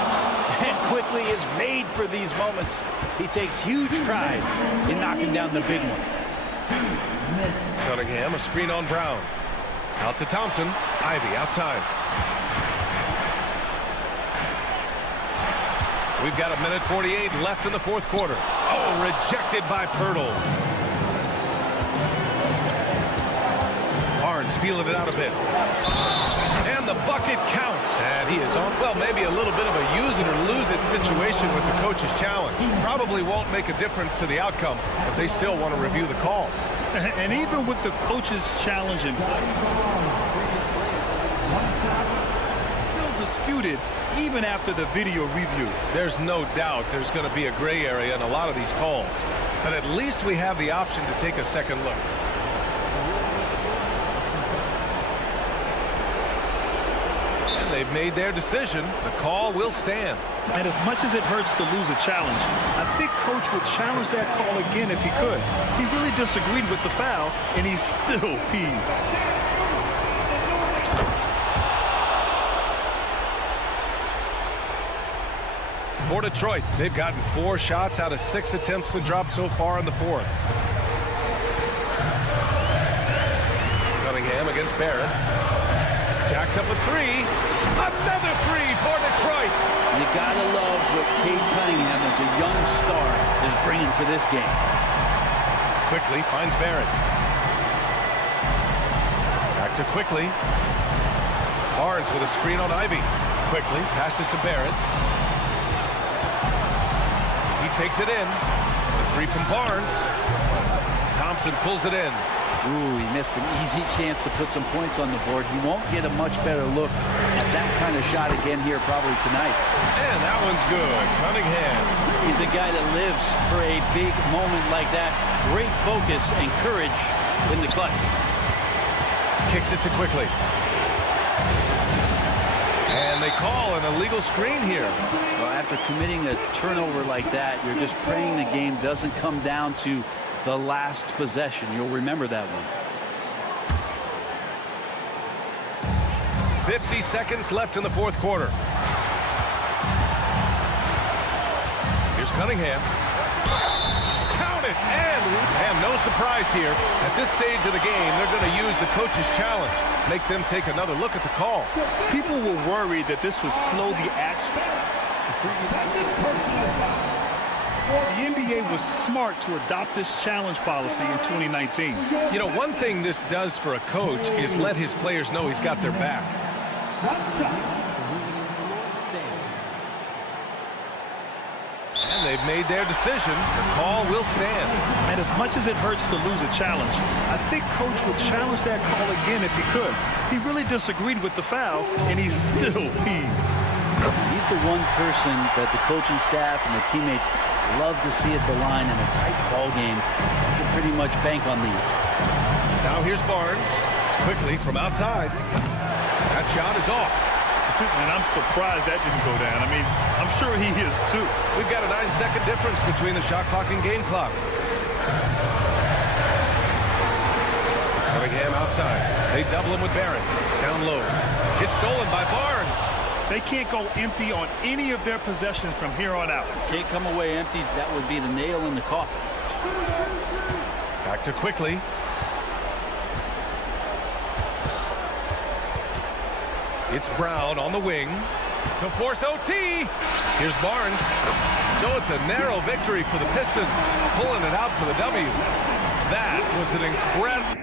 And quickly is made for these moments. He takes huge pride in knocking down the big ones. Cunningham, a screen on Brown. Out to Thompson. Ivy outside. We've got 1:48 left in the 4th quarter. Oh, rejected by Pirtle. Barnes feeling it out a bit. And the bucket counts. And he is on, well, maybe a little bit of a use it or lose it situation with the coach's challenge. Probably won't make a difference to the outcome, but they still want to review the call. And even with the coach's challenge in still disputed even after the video review. There's no doubt there's going to be a gray area in a lot of these calls, but at least we have the option to take a second look. they've made their decision. The call will stand. And as much as it hurts to lose a challenge, I think Coach would challenge that call again if he could. He really disagreed with the foul, and he's still peeved. For Detroit, they've gotten 4 shots out of 6 attempts to drop so far in the fourth. Cunningham against Barrett. Jacks up a 3. Another 3 for Detroit. You gotta love what Cade Cunningham as a young star is bringing to this game. Quickly finds Barrett. Back to Quickly. Barnes with a screen on Ivy. Quickly passes to Barrett. He takes it in. The 3 from Barnes. Thompson pulls it in. Ooh, he missed an easy chance to put some points on the board. He won't get a much better look at that kind of shot again here probably tonight. And that one's good. Cunningham. He's a guy that lives for a big moment like that. Great focus and courage in the clutch. Kicks it to Quickly. And they call an illegal screen here. Well, after committing a turnover like that, you're just praying the game doesn't come down to the last possession. You'll remember that one. 50 seconds left in the fourth quarter. Here's Cunningham. Count it! And no surprise here. At this stage of the game, they're going to use the coach's challenge. Make them take another look at the call. People were worried that this would slow the action. The NBA was smart to adopt this challenge policy in 2019. You know, one thing this does for a coach is let his players know he's got their back. And they've made their decision. The call will stand. And as much as it hurts to lose a challenge, I think Coach would challenge that call again if he could. He really disagreed with the foul, and he's still peeved. He's the one person that the coaching staff and the teammates love to see at the line in a tight ball game. You can pretty much bank on these. Now here's Barnes. Quickly from outside. That shot is off. And I'm surprised that didn't go down. I mean, I'm sure he is too. We've got a 9-second difference between the shot clock and game clock. Cunningham outside. They double him with Barrett. Down low. It's stolen by Barnes. They can't go empty on any of their possessions from here on out. Can't come away empty. That would be the nail in the coffin. Back to Quickly. It's Brown on the wing to force OT. Here's Barnes. So it's a narrow victory for the Pistons, pulling it out for the W. That was an incredible...